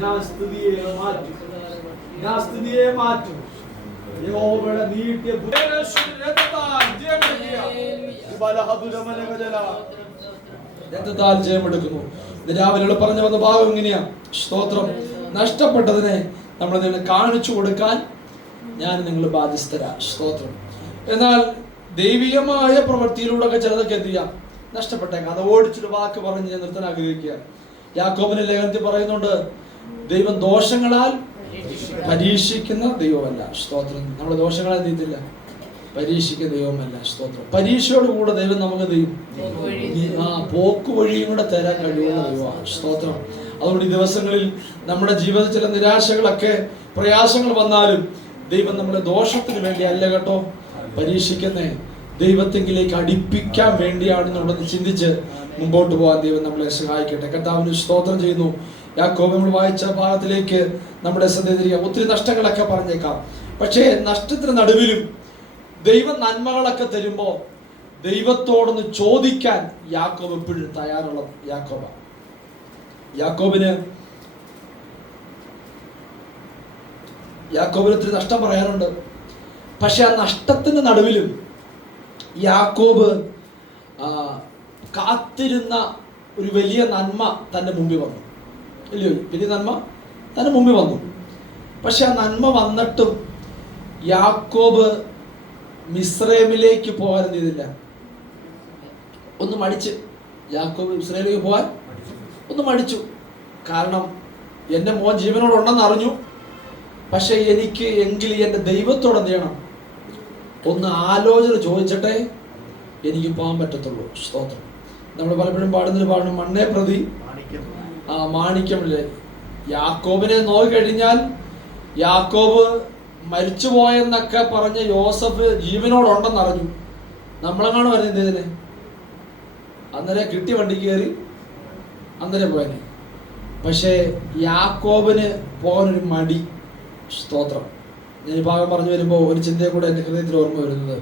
ഞാൻ സ്ഥിതിയെ മാറ്റും. യഹോവയുടെ നീട്ടിയ ജയമെടുക്കുന്നു. രാവിലെ പറഞ്ഞു വന്ന ഭാഗം ഇങ്ങനെയാ. സ്തോത്രം. നഷ്ടപ്പെട്ടതിനെ നമ്മൾ നിങ്ങൾ കാണിച്ചു കൊടുക്കാൻ ഞാൻ നിങ്ങൾ ബാധ്യസ്ഥരാ. സ്തോത്രം. എന്നാൽ ദൈവികമായ പ്രവൃത്തിയിലൂടെ ചിലതൊക്കെ എന്ത് ചെയ്യാം, നഷ്ടപ്പെട്ടേക്കാം. അത് ഓടിച്ചൊരു വാക്ക് പറഞ്ഞ് ഞാൻ നിർത്താൻ ആഗ്രഹിക്കുക. യാക്കോബിന്റെ ലേഖനത്തിൽ പറയുന്നുണ്ട്, ദൈവം ദോഷങ്ങളാൽ പരീക്ഷിക്കുന്ന ദൈവമല്ല. സ്തോത്രം. നമ്മൾ ദോഷങ്ങളെ എന്ത് ചെയ്തില്ല, പരീക്ഷിക്കുന്ന ദൈവമല്ല. സ്തോത്രം. പരീക്ഷയോട് കൂടെ ദൈവം നമുക്ക് പോക്ക് വഴിയും കൂടെ തരാൻ കഴിയുന്ന ദൈവമാണ്. സ്തോത്രം. അതുകൊണ്ട് ഈ ദിവസങ്ങളിൽ നമ്മുടെ ജീവിതത്തിൽ ചില നിരാശകളൊക്കെ, പ്രയാസങ്ങൾ വന്നാലും ദൈവം നമ്മളെ ദോഷത്തിന് വേണ്ടി അല്ല കേട്ടോ പരീക്ഷിക്കുന്നേ, ദൈവത്തെങ്കിലേക്ക് അടുപ്പിക്കാൻ വേണ്ടിയാണെന്നുള്ളത് ചിന്തിച്ച് മുമ്പോട്ട് പോകാൻ ദൈവം നമ്മളെ സഹായിക്കട്ടെ. കർത്താവിന് സ്തോത്രം ചെയ്യുന്നു. യാക്കോബ് നമ്മൾ വായിച്ച ഭാഗത്തിലേക്ക് നമ്മുടെ ശ്രദ്ധ തിരിക്കാം. ഒത്തിരി നഷ്ടങ്ങളൊക്കെ പറഞ്ഞേക്കാം, പക്ഷേ നഷ്ടത്തിന് നടുവിലും ദൈവം നന്മകളൊക്കെ തരുമ്പോൾ ദൈവത്തോടൊന്ന് ചോദിക്കാൻ യാക്കോബ് എപ്പോഴും തയ്യാറുള്ള യാക്കോബിന് ഒത്തിരി നഷ്ടം പറയാനുണ്ട്. പക്ഷെ ആ നഷ്ടത്തിന്റെ നടുവിലും യാക്കോബ് കാത്തിരുന്ന ഒരു വലിയ നന്മ തന്റെ മുമ്പിൽ വന്നു. ഇല്ലയോ? വലിയ നന്മ തന്റെ മുമ്പിൽ വന്നു. പക്ഷെ ആ നന്മ വന്നിട്ടും യാക്കോബ് മിസ്രൈമിലേക്ക് പോകാൻ എന്ത് ചെയ്തില്ല, ഒന്ന് മടിച്ച്. യാക്കോബ് മിസ്രൈമിലേക്ക് പോകാൻ ഒന്ന് മടിച്ചു. കാരണം എൻ്റെ മോൻ ജീവനോടുണ്ടെന്ന് അറിഞ്ഞു, പക്ഷെ എനിക്ക് എങ്കിലും എൻ്റെ ദൈവത്തോട് എന്ത് ചെയ്യണം, ഒന്ന് ആലോചന ചോദിച്ചിട്ടേ എനിക്ക് പോകാൻ പറ്റത്തുള്ളൂ. സ്തോത്രം. നമ്മൾ പലപ്പോഴും പാടുന്നൊരു പാടണം, മണ്ണേ പ്രതി മാണിക്യമില്ലേ. യാക്കോബിനെ നോക്കിക്കഴിഞ്ഞാൽ യാക്കോബ് മരിച്ചുപോയെന്നൊക്കെ പറഞ്ഞ് യോസഫ് ജീവനോടുണ്ടെന്ന് അറിഞ്ഞു. നമ്മളെങ്ങാണ് പറഞ്ഞത് ഇതിനെ, അന്നേരം കിട്ടിയ വണ്ടി കയറി അന്നേരം പോയനെ. പക്ഷേ യാക്കോബിന് പോകാനൊരു മടി. സ്തോത്രം. ഞാൻ ഈ ഭാഗം പറഞ്ഞു വരുമ്പോൾ ഒരു ചിന്തയെ കൂടെ എൻ്റെ ഹൃദയത്തിൽ ഓർമ്മ വരുന്നത്,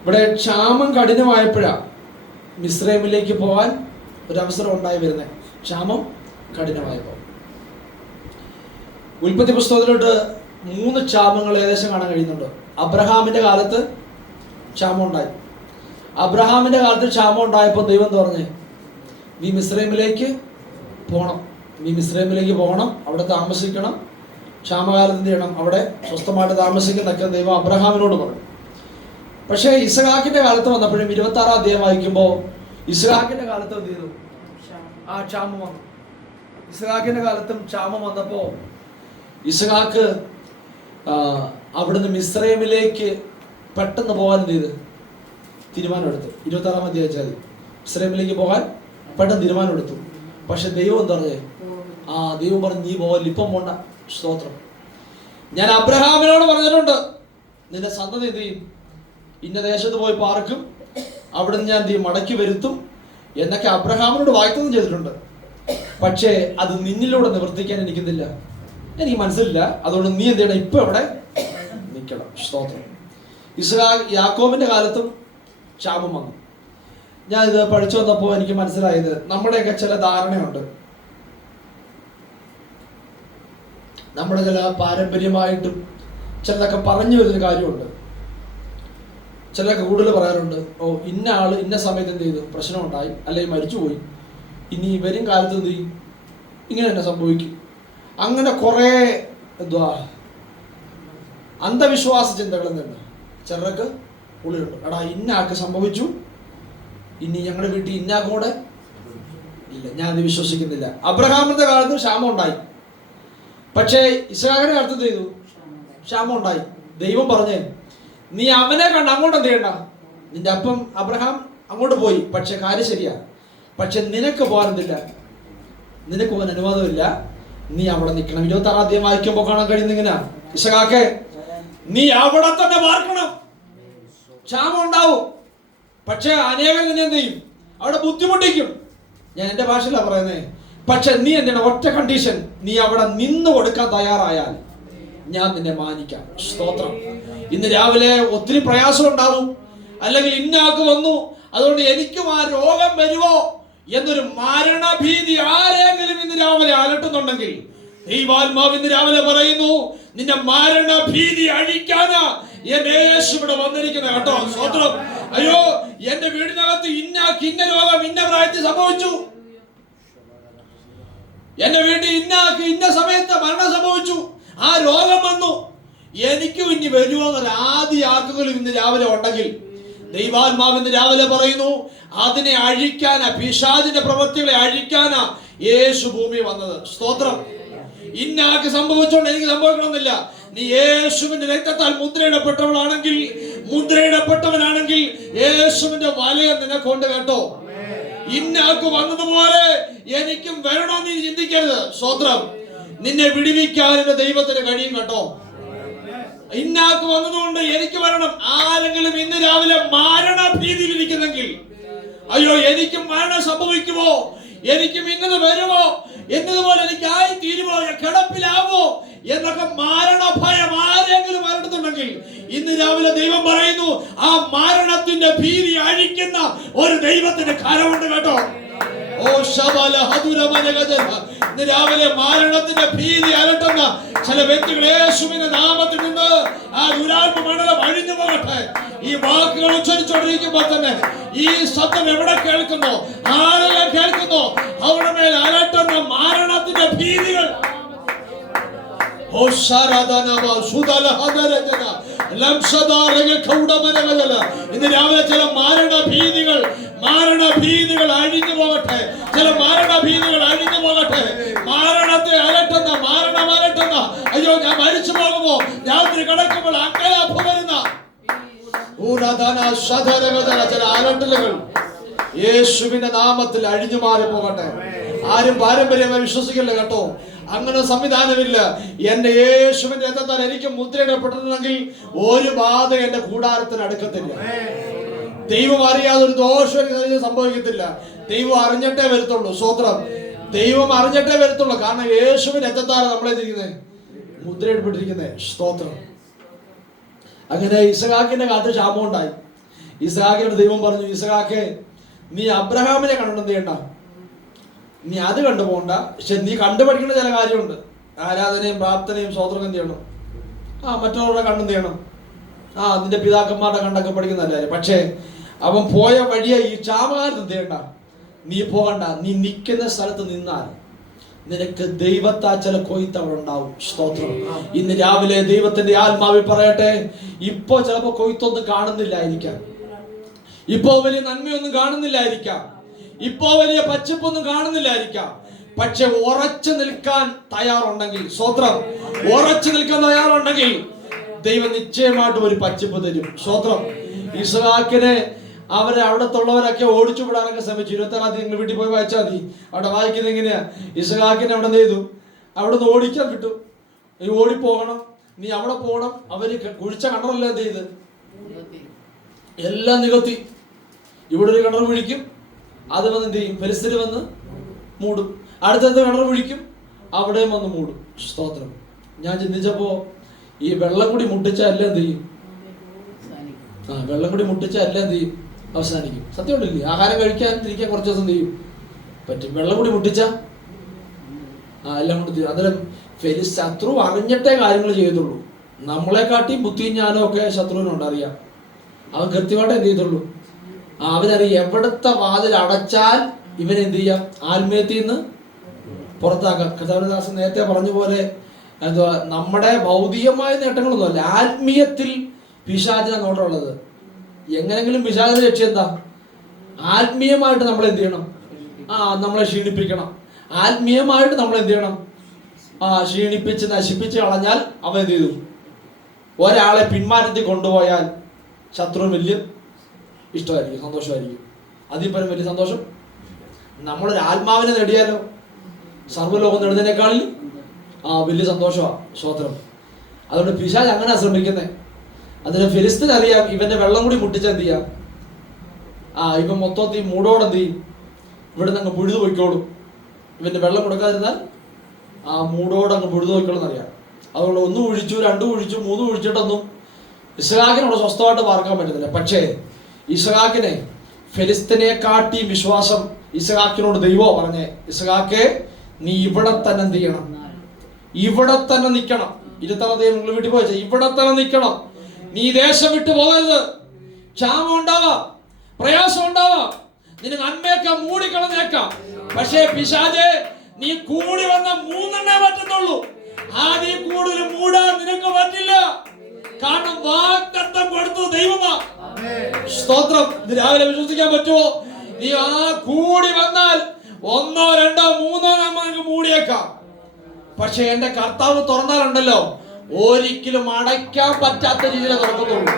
ഇവിടെ ക്ഷാമം കഠിനമായപ്പോഴാണ് മിസ്രൈമിലേക്ക് പോകാൻ ഒരവസരം ഉണ്ടായി വരുന്നത്. ക്ഷാമം കഠിനമായപ്പോൾ ഉൽപ്പത്തി പുസ്തകത്തിലോട്ട് 3 ക്ഷാമങ്ങൾ ഏകദേശം കാണാൻ കഴിയുന്നുണ്ട്. അബ്രഹാമിന്റെ കാലത്ത് ക്ഷാമം ഉണ്ടായി. അബ്രഹാമിന്റെ കാലത്ത് ക്ഷാമം ഉണ്ടായപ്പോൾ ദൈവം പറഞ്ഞേ, നീ മിസ്രൈമിലേക്ക് പോകണം, അവിടെ താമസിക്കണം, ക്ഷാമകാലത്ത് എന്ത് ചെയ്യണം, അവിടെ സ്വസ്ഥമായിട്ട് താമസിക്കുന്നൊക്കെ ദൈവം അബ്രഹാമിനോട് പറഞ്ഞു. പക്ഷേ ഇസ്ഹാക്കിന്റെ കാലത്ത് വന്നപ്പോഴും 26-ാം അധ്യായം വായിക്കുമ്പോൾ ഇസ്ഹാക്കിന്റെ കാലത്ത് എന്ത് ചെയ്തു, ക്ഷാമം വന്നു. ഇസ്ഹാക്കിന്റെ കാലത്തും ക്ഷാമം വന്നപ്പോൾ ഇസ്ഹാക്ക് അവിടുന്ന് മിസ്രൈമിലേക്ക് പെട്ടെന്ന് പോകാൻ എന്ത് ചെയ്ത് തീരുമാനമെടുത്തു. 26-ാം അധ്യായം മിസ്രൈമിലേക്ക് പോകാൻ പെട്ടെന്ന് തീരുമാനമെടുത്തു. പക്ഷെ ദൈവം എന്താ പറഞ്ഞേ, ദൈവം പറഞ്ഞു, നീ പോകല്ല, ഇപ്പം പോണ്ട. സ്തോത്രം. ഞാൻ അബ്രഹാമിനോട് പറഞ്ഞിട്ടുണ്ട്, നിന്റെ സന്തതി എന്ത് ചെയ്യും, ഇന്ന ദേശത്ത് പോയി പാർക്കും, അവിടുന്ന് ഞാൻ എന്ത് ചെയ്യും, മടക്കി വരുത്തും എന്നൊക്കെ അബ്രഹാമിനോട് വാഗ്ദത്തം ചെയ്തിട്ടുണ്ട്. പക്ഷേ അത് നിന്നിലൂടെ നിവർത്തിക്കാൻ എനിക്ക് മനസ്സിലില്ല. അതുകൊണ്ട് നീ എന്ത് ചെയ്യണം, ഇപ്പൊ അവിടെ സ്തോത്രം. യാക്കോബിന്റെ കാലത്തും ക്ഷാമം വന്നു. ഞാനിത് പഠിച്ചു വന്നപ്പോൾ എനിക്ക് മനസ്സിലായത് നമ്മുടെയൊക്കെ ചില ധാരണയുണ്ട്. നമ്മുടെ ചില പാരമ്പര്യമായിട്ടും ചിലതൊക്കെ പറഞ്ഞു വരുന്നൊരു കാര്യമുണ്ട്. ചിലരൊക്കെ കൂടുതൽ പറയാറുണ്ട്, ഓ ഇന്ന ആള് ഇന്ന സമയത്ത് എന്ത് ചെയ്തു, പ്രശ്നം ഉണ്ടായി, അല്ലെങ്കിൽ മരിച്ചുപോയി, ഇനി വരും കാലത്ത് എന്ത് ചെയ്യും, ഇങ്ങനെ തന്നെ സംഭവിക്കും. അങ്ങനെ കുറേ എന്തുവാ അന്ധവിശ്വാസ ചിന്തകൾ എന്തുണ്ട് ചിലർക്ക് ഉള്ളിലുണ്ട്. എടാ ഇന്ന ആൾക്ക് സംഭവിച്ചു, ഇനി ഞങ്ങളുടെ വീട്ടിൽ ഇന്നാക്കും കൂടെ ഇല്ല, ഞാൻ അത് വിശ്വസിക്കുന്നില്ല. അബ്രഹാമിന്റെ കാലത്ത് ക്ഷാമം ഉണ്ടായി, പക്ഷേ ഇസ്ഹാക്കിന്റെ കാലത്ത് എന്ത് ചെയ്തു, ക്ഷാമം ഉണ്ടായി. ദൈവം പറഞ്ഞേ, നീ അവനെ കണ്ട് അങ്ങോട്ട് എന്ത് ചെയ്യണ്ട, നിന്റെ അപ്പം അബ്രഹാം അങ്ങോട്ട് പോയി, പക്ഷെ കാര്യം ശരിയാ, പക്ഷെ നിനക്ക് പോകാനെന്തില്ല, നിനക്ക് പോകാൻ അനുവാദമില്ല, നീ അവിടെ നിൽക്കണം. 26 അധ്യായം വായിക്കുമ്പോൾ കാണാൻ കഴിയുന്ന ഇങ്ങനെ, ഇസ്ഹാക്കേ നീ അവിടെ തന്നെ പാർക്കണം, ക്ഷാമം ഉണ്ടാവും, പക്ഷെ അനേകം നിന്നെ എന്ത് ചെയ്യും, അവിടെ ബുദ്ധിമുട്ടിക്കും. ഞാൻ എൻ്റെ ഭാഷയിലാണ് പറയുന്നത്. പക്ഷെ നീ എന്താണ് ഒറ്റ കണ്ടീഷൻ, നീ അവിടെ നിന്ന് കൊടുക്കാൻ തയ്യാറായാൽ ഞാൻ നിന്നെ മാനിക്കാം. സ്തോത്രം. ഇന്ന് രാവിലെ ഒത്തിരി പ്രയാസം ഉണ്ടാവും, അല്ലെങ്കിൽ ഇന്നാക്ക് വന്നു അതുകൊണ്ട് എനിക്കും ആ രോഗം വരുമോ എന്നൊരു മരണഭീതി ആരെങ്കിലും ഇന്ന് രാവിലെ അലട്ടുന്നുണ്ടെങ്കിൽ ദൈവാത്മാവ് ഇന്ന് രാവിലെ പറയുന്നു, നിന്റെ മരണഭീതി അഴിക്കാനാ എന്റെ യേശു ഇവിടെ വന്നിരിക്കുന്നത് കേട്ടോ. സ്തോത്രം. അയ്യോ എന്റെ വീടിനകത്ത് ഇന്നാക്ക് ഇന്ന രോഗം ഇന്ന പ്രായത്തിൽ സംഭവിച്ചു, എന്റെ വീട്ടിൽ ഇന്നാക്ക് ഇന്ന സമയത്ത് മരണം സംഭവിച്ചു, ആ രോഗം വന്നു, എനിക്കും ഇനി വരുമോ എന്നൊരു ആദ്യ ആക്കുകളും ഇന്ന് രാവിലെ ഉണ്ടെങ്കിൽ ദൈവാത്മാവ് ഇന്ന് രാവിലെ പറയുന്നു, അതിനെ അഴിക്കാനാ, പിശാചിന്റെ പ്രവൃത്തികളെ അഴിക്കാനാ യേശു ഭൂമി വന്നത്. സ്തോത്രം. ഇന്നാക്ക് സംഭവിച്ചോണ്ട് എനിക്ക് സംഭവിക്കണമെന്നില്ല. നീ യേശുവിന്റെ രക്തത്താൽ മുദ്രയിടപ്പെട്ടവനാണെങ്കിൽ യേശുവിന്റെ വലയം നിനക്കൊണ്ട് കേട്ടോ. ഇന്നാക്ക് വന്നതുപോലെ എനിക്കും വരണമെന്ന് നീ ചിന്തിക്കരുത്. സ്തോത്രം. നിന്നെ വിടുവിക്കാൻ ദൈവത്തിന് കഴിയും കേട്ടോ. ഇന്നാക്ക് വന്നതുകൊണ്ട് എനിക്ക് വരണം. ആരെങ്കിലും ഇന്ന് രാവിലെ മരണ ഭീതിയിലിരിക്കുന്നെങ്കിൽ, അയ്യോ എനിക്കും മരണം സംഭവിക്കുമോ, എനിക്കും ഇന്നത് വരുമോ, എന്നതുപോലെ എനിക്ക് ആയി തീരുമോ, കിടപ്പിലാവോ എന്നൊക്കെ മരണഭയം ആരെങ്കിലും വരണമെന്നുണ്ടെങ്കിൽ ഇന്ന് രാവിലെ ദൈവം പറയുന്നു, ആ മരണത്തിന്റെ ഭീതി അഴിക്കുന്ന ഒരു ദൈവത്തിന്റെ കരമുണ്ട് കേട്ടോ. ഓ ശബല ഹദുരമനഗജന. ഇന്ന് രാവിലെ മരണത്തിന്റെ ഭീതി അലട്ടുന്ന ചില വ്യക്തികൾ യേശുവിന്റെ നാമത്തിൽ നിന്ന് ആ ദുരാത്മ മണ്ഡലം അഴിഞ്ഞു പോകട്ടെ. ഈ വാക്കുകൾ ഉച്ചരിച്ചുകൊണ്ടിരിക്കുമ്പോൾ തന്നെ ഈ ശബ്ദം എവിടെ കേൾക്കുന്നോ, ആരെല്ലാം കേൾക്കുന്നോ, അവിടെ മേൽ അലട്ടുന്ന മരണത്തിന്റെ ഭീതികൾ ഇന്ന് രാവിലെ ചില മരണഭീതികൾ അഴിഞ്ഞു പോകട്ടെ. ചില മരണഭീതികൾ അഴിഞ്ഞു പോകട്ടെ. മരണത്തെ അലട്ടുന്ന, മരണം അലട്ടുന്ന, അയ്യോ ഞാൻ മരിച്ചു പോകുമോ, രാത്രി കിടക്കുമ്പോൾ അങ്കലാപ്പ് വരുന്ന ചില അലട്ടലുകൾ യേശുവിന്റെ നാമത്തിൽ അഴിഞ്ഞു മാറി പോകട്ടെ. ആരും പാരമ്പര്യമായി വിശ്വസിക്കില്ല കേട്ടോ. അങ്ങനെ സംവിധാനമില്ല. എന്റെ യേശുവിന്റെ രക്തത്താൽ എനിക്ക് മുദ്രയിടപ്പെട്ടിട്ടുണ്ടെങ്കിൽ ഒരു ബാധ എന്റെ കൂടാരത്തിന് അടുക്കത്തില്ല. ദൈവം അറിയാതെ ഒരു ദോഷം സംഭവിക്കത്തില്ല. ദൈവം അറിഞ്ഞിട്ടേ വരത്തുള്ളൂ. സ്തോത്രം. ദൈവം അറിഞ്ഞിട്ടേ വരത്തുള്ളൂ. കാരണം യേശുവിന്റെ രക്തത്താൽ നമ്മളെ മുദ്രയിടപ്പെട്ടിരിക്കുന്നത്. സ്തോത്രം. അങ്ങനെ ഇസഹാക്കിന്റെ കാലത്ത് ക്ഷാമം ഉണ്ടായി. ഇസഹാക്കിനോട് ദൈവം പറഞ്ഞു, ഇസഹാക്കെ നീ അബ്രഹാമിനെ കണ്ടെന്ത് ചെയ്യണ്ട, നീ അത് കണ്ടുപോകണ്ട, പക്ഷെ നീ കണ്ടുപഠിക്കേണ്ട ചില കാര്യമുണ്ട്. ആരാധനയും പ്രാർത്ഥനയും സ്തോത്രം എന്ത് ചെയ്യണം, മറ്റുള്ളവരുടെ കണ്ടെന്ത് ചെയ്യണം, നിന്റെ പിതാക്കന്മാരുടെ കണ്ടൊക്കെ പഠിക്കുന്നതല്ലേ. പക്ഷേ അവൻ പോയ വഴിയെ ഈ ക്ഷാമകാലത്ത് എന്ത് ചെയ്യണ്ട, നീ പോകണ്ട. നീ നിൽക്കുന്ന സ്ഥലത്ത് നിന്നാൽ നിനക്ക് ദൈവത്താ ചില കൊയ്ത്ത് അവിടെ ഉണ്ടാവും. സ്തോത്രം. ഇന്ന് രാവിലെ ദൈവത്തിന്റെ ആത്മാവിൽ പറയട്ടെ, ഇപ്പോ ചിലപ്പോ കൊയ്ത്തൊന്നും കാണുന്നില്ലായിരിക്കാം, ഇപ്പോ വലിയ നന്മയൊന്നും കാണുന്നില്ലായിരിക്കാം, ഇപ്പോ വലിയ പച്ചപ്പൊന്നും കാണുന്നില്ലായിരിക്കാം, പക്ഷെ ഉറച്ചു നിൽക്കാൻ തയ്യാറുണ്ടെങ്കിൽ, സ്തോത്രം, ഉറച്ചു നിൽക്കാൻ തയ്യാറുണ്ടെങ്കിൽ ദൈവം നിശ്ചയമായിട്ടും ഒരു പച്ചപ്പ് തരും. സ്തോത്രം. ഇസ്ഹാക്കിനെ അവിടത്തുള്ളവരൊക്കെ ഓടിച്ചു വിടാനൊക്കെ ശ്രമിച്ചു. 26 നിങ്ങൾ വീട്ടിൽ പോയി വായിച്ചാൽ മതി. അവിടെ വായിക്കുന്നത് എങ്ങനെയാ, ഇസ്ഹാക്കിനെ അവിടെ ചെയ്തു, അവിടെ നിന്ന് ഓടിക്കാൻ വിട്ടു. നീ ഓടിപ്പോകണം, നീ അവിടെ പോകണം. അവര് കുഴിച്ച കിണറെല്ലാം എന്ത് ചെയ്ത് എല്ലാം നികത്തി. ഇവിടെ ഒരു കിണർ കുഴിക്കും, അത് വന്ന് എന്ത് ചെയ്യും, ഫെലിസ്തീന് വന്ന് മൂടും. അടുത്തത് കിണർ കുഴിക്കും, അവിടെയും വന്ന് മൂടും. സ്തോത്രം. ഞാൻ ചിന്തിച്ചപ്പോ ഈ വെള്ളം കൂടി മുട്ടിച്ചാൽ എല്ലാം എന്ത് ചെയ്യും, വെള്ളം കൂടി മുട്ടിച്ചാൽ എല്ലാം എന്ത് ചെയ്യും? അവസാനിക്കും. സത്യമുണ്ടല്ലേ? ആഹാരം കഴിക്കാൻ തിരിക്കാൻ കുറച്ച് ദിവസം എന്ത് ചെയ്യും? പറ്റും. വെള്ളം കൂടി മുട്ടിച്ചാൽ എല്ലാം കൊണ്ട് തീരും. അന്നേരം ശത്രു അറിഞ്ഞിട്ടേ കാര്യങ്ങൾ ചെയ്യത്തുള്ളൂ. നമ്മളെക്കാട്ടിയും ബുദ്ധിയും ജ്ഞാനവും ഒക്കെ ശത്രുവിനുണ്ട്, അറിയാം. അവൻ കൃത്യമായിട്ട് എന്ത് ചെയ്യത്തുള്ളൂ? അവനറിയാം എവിടുത്തെ വാതിൽ അടച്ചാൽ ഇവനെന്ത് ചെയ്യാം? ആത്മീയത്തിൽ നിന്ന് പുറത്താക്കാം. കർത്താവിദാസൻ നേരത്തെ പറഞ്ഞ പോലെ എന്തുവാ, നമ്മുടെ ഭൗതികമായ നേട്ടങ്ങളൊന്നുമല്ല, ആത്മീയത്തിൽ പിശാചിനെ നോട്ടമുള്ളത്. എങ്ങനെങ്കിലും പിശാചിന്റെ ലക്ഷ്യം എന്താ? ആത്മീയമായിട്ട് നമ്മൾ എന്ത് ചെയ്യണം? നമ്മളെ ക്ഷീണിപ്പിക്കണം. ആത്മീയമായിട്ട് നമ്മൾ എന്ത് ചെയ്യണം? ക്ഷീണിപ്പിച്ച് നശിപ്പിച്ച് കളഞ്ഞാൽ അവൻ എന്ത് ചെയ്തു? ഒരാളെ പിന്മാറ്റത്തിൽ കൊണ്ടുപോയാൽ ശത്രു വലിയ ഇഷ്ടമായിരിക്കും, സന്തോഷമായിരിക്കും. അതിൽപ്പരം വലിയ സന്തോഷം നമ്മളൊരു ആത്മാവിനെ നേടിയാലോ, സർവ്വലോകം നേടുന്നതിനേക്കാളിൽ വലിയ സന്തോഷമാണ്. സ്തോത്രം. അതുകൊണ്ട് പിശാച് അങ്ങനെ ശ്രമിക്കുന്നത്. അതിന് ഫിലിസ്തീനറിയാം ഇവന്റെ വെള്ളം കൂടി മുട്ടിച്ചാൽ എന്ത് ചെയ്യാം? ഇവൻ മൊത്തത്തിൽ മൂടോടെ എന്ത് ചെയ്യും? ഇവിടെ നിന്ന് അങ്ങ് പുഴുതു പോയിക്കോളും. ഇവന്റെ വെള്ളം കൊടുക്കാതിരുന്നാൽ മൂടോടെ അങ്ങ് പുഴുതു പോയിക്കോളും എന്നറിയാം. അതുകൊണ്ട് 1 ഒഴിച്ചു 2 ഒഴിച്ചു 3 ഒഴിച്ചിട്ടൊന്നും ഇസ്ഹാക്കിനോട് സ്വസ്ഥമായിട്ട് പാർക്കാൻ പറ്റുന്നില്ല. പക്ഷേ ഇസ്ഹാക്കിനെ ഫെലിസ്തീനെ കാട്ടി വിശ്വാസം ഇസ്ഹാക്കിനോട് ദൈവം പറഞ്ഞേ, ഇസ്ഹാക്കെ നീ ഇവിടെ തന്നെ എന്ത് ചെയ്യണം? ഇവിടെ തന്നെ നിൽക്കണം. 20 ദൈവം നിങ്ങൾ വീട്ടിൽ പോയി ഇവിടെ തന്നെ നിൽക്കണം. നീ ദേശം വിട്ടു പോകരുത്. ക്ഷാമം ഉണ്ടാവാം, പ്രയാസം ഉണ്ടാവാം, നിന്നെ നന്മയൊക്കെ മൂടിക്കളഞ്ഞേക്കാം. പക്ഷേ പിശാചേ, നീ കൂടി വന്ന 3 പറ്റുന്നുള്ളൂ. നീ കൂടുതൽ മൂടാൻ നിനക്ക് പറ്റില്ല. കാരണം വാഗ്ദത്തം കൊടുത്തത് ദൈവമാ. സ്തോത്രം. രാവിലെ വിശ്വസിക്കാൻ പറ്റുമോ? നീ കൂടി വന്നാൽ 1, 2, 3 നമുക്ക് മൂടിയേക്കാം. പക്ഷെ എന്റെ കർത്താവ് തുറന്നാലുണ്ടല്ലോ, ഒരിക്കലും അടയ്ക്കാൻ പറ്റാത്ത രീതിയിൽ തുറക്കത്തുള്ളൂ.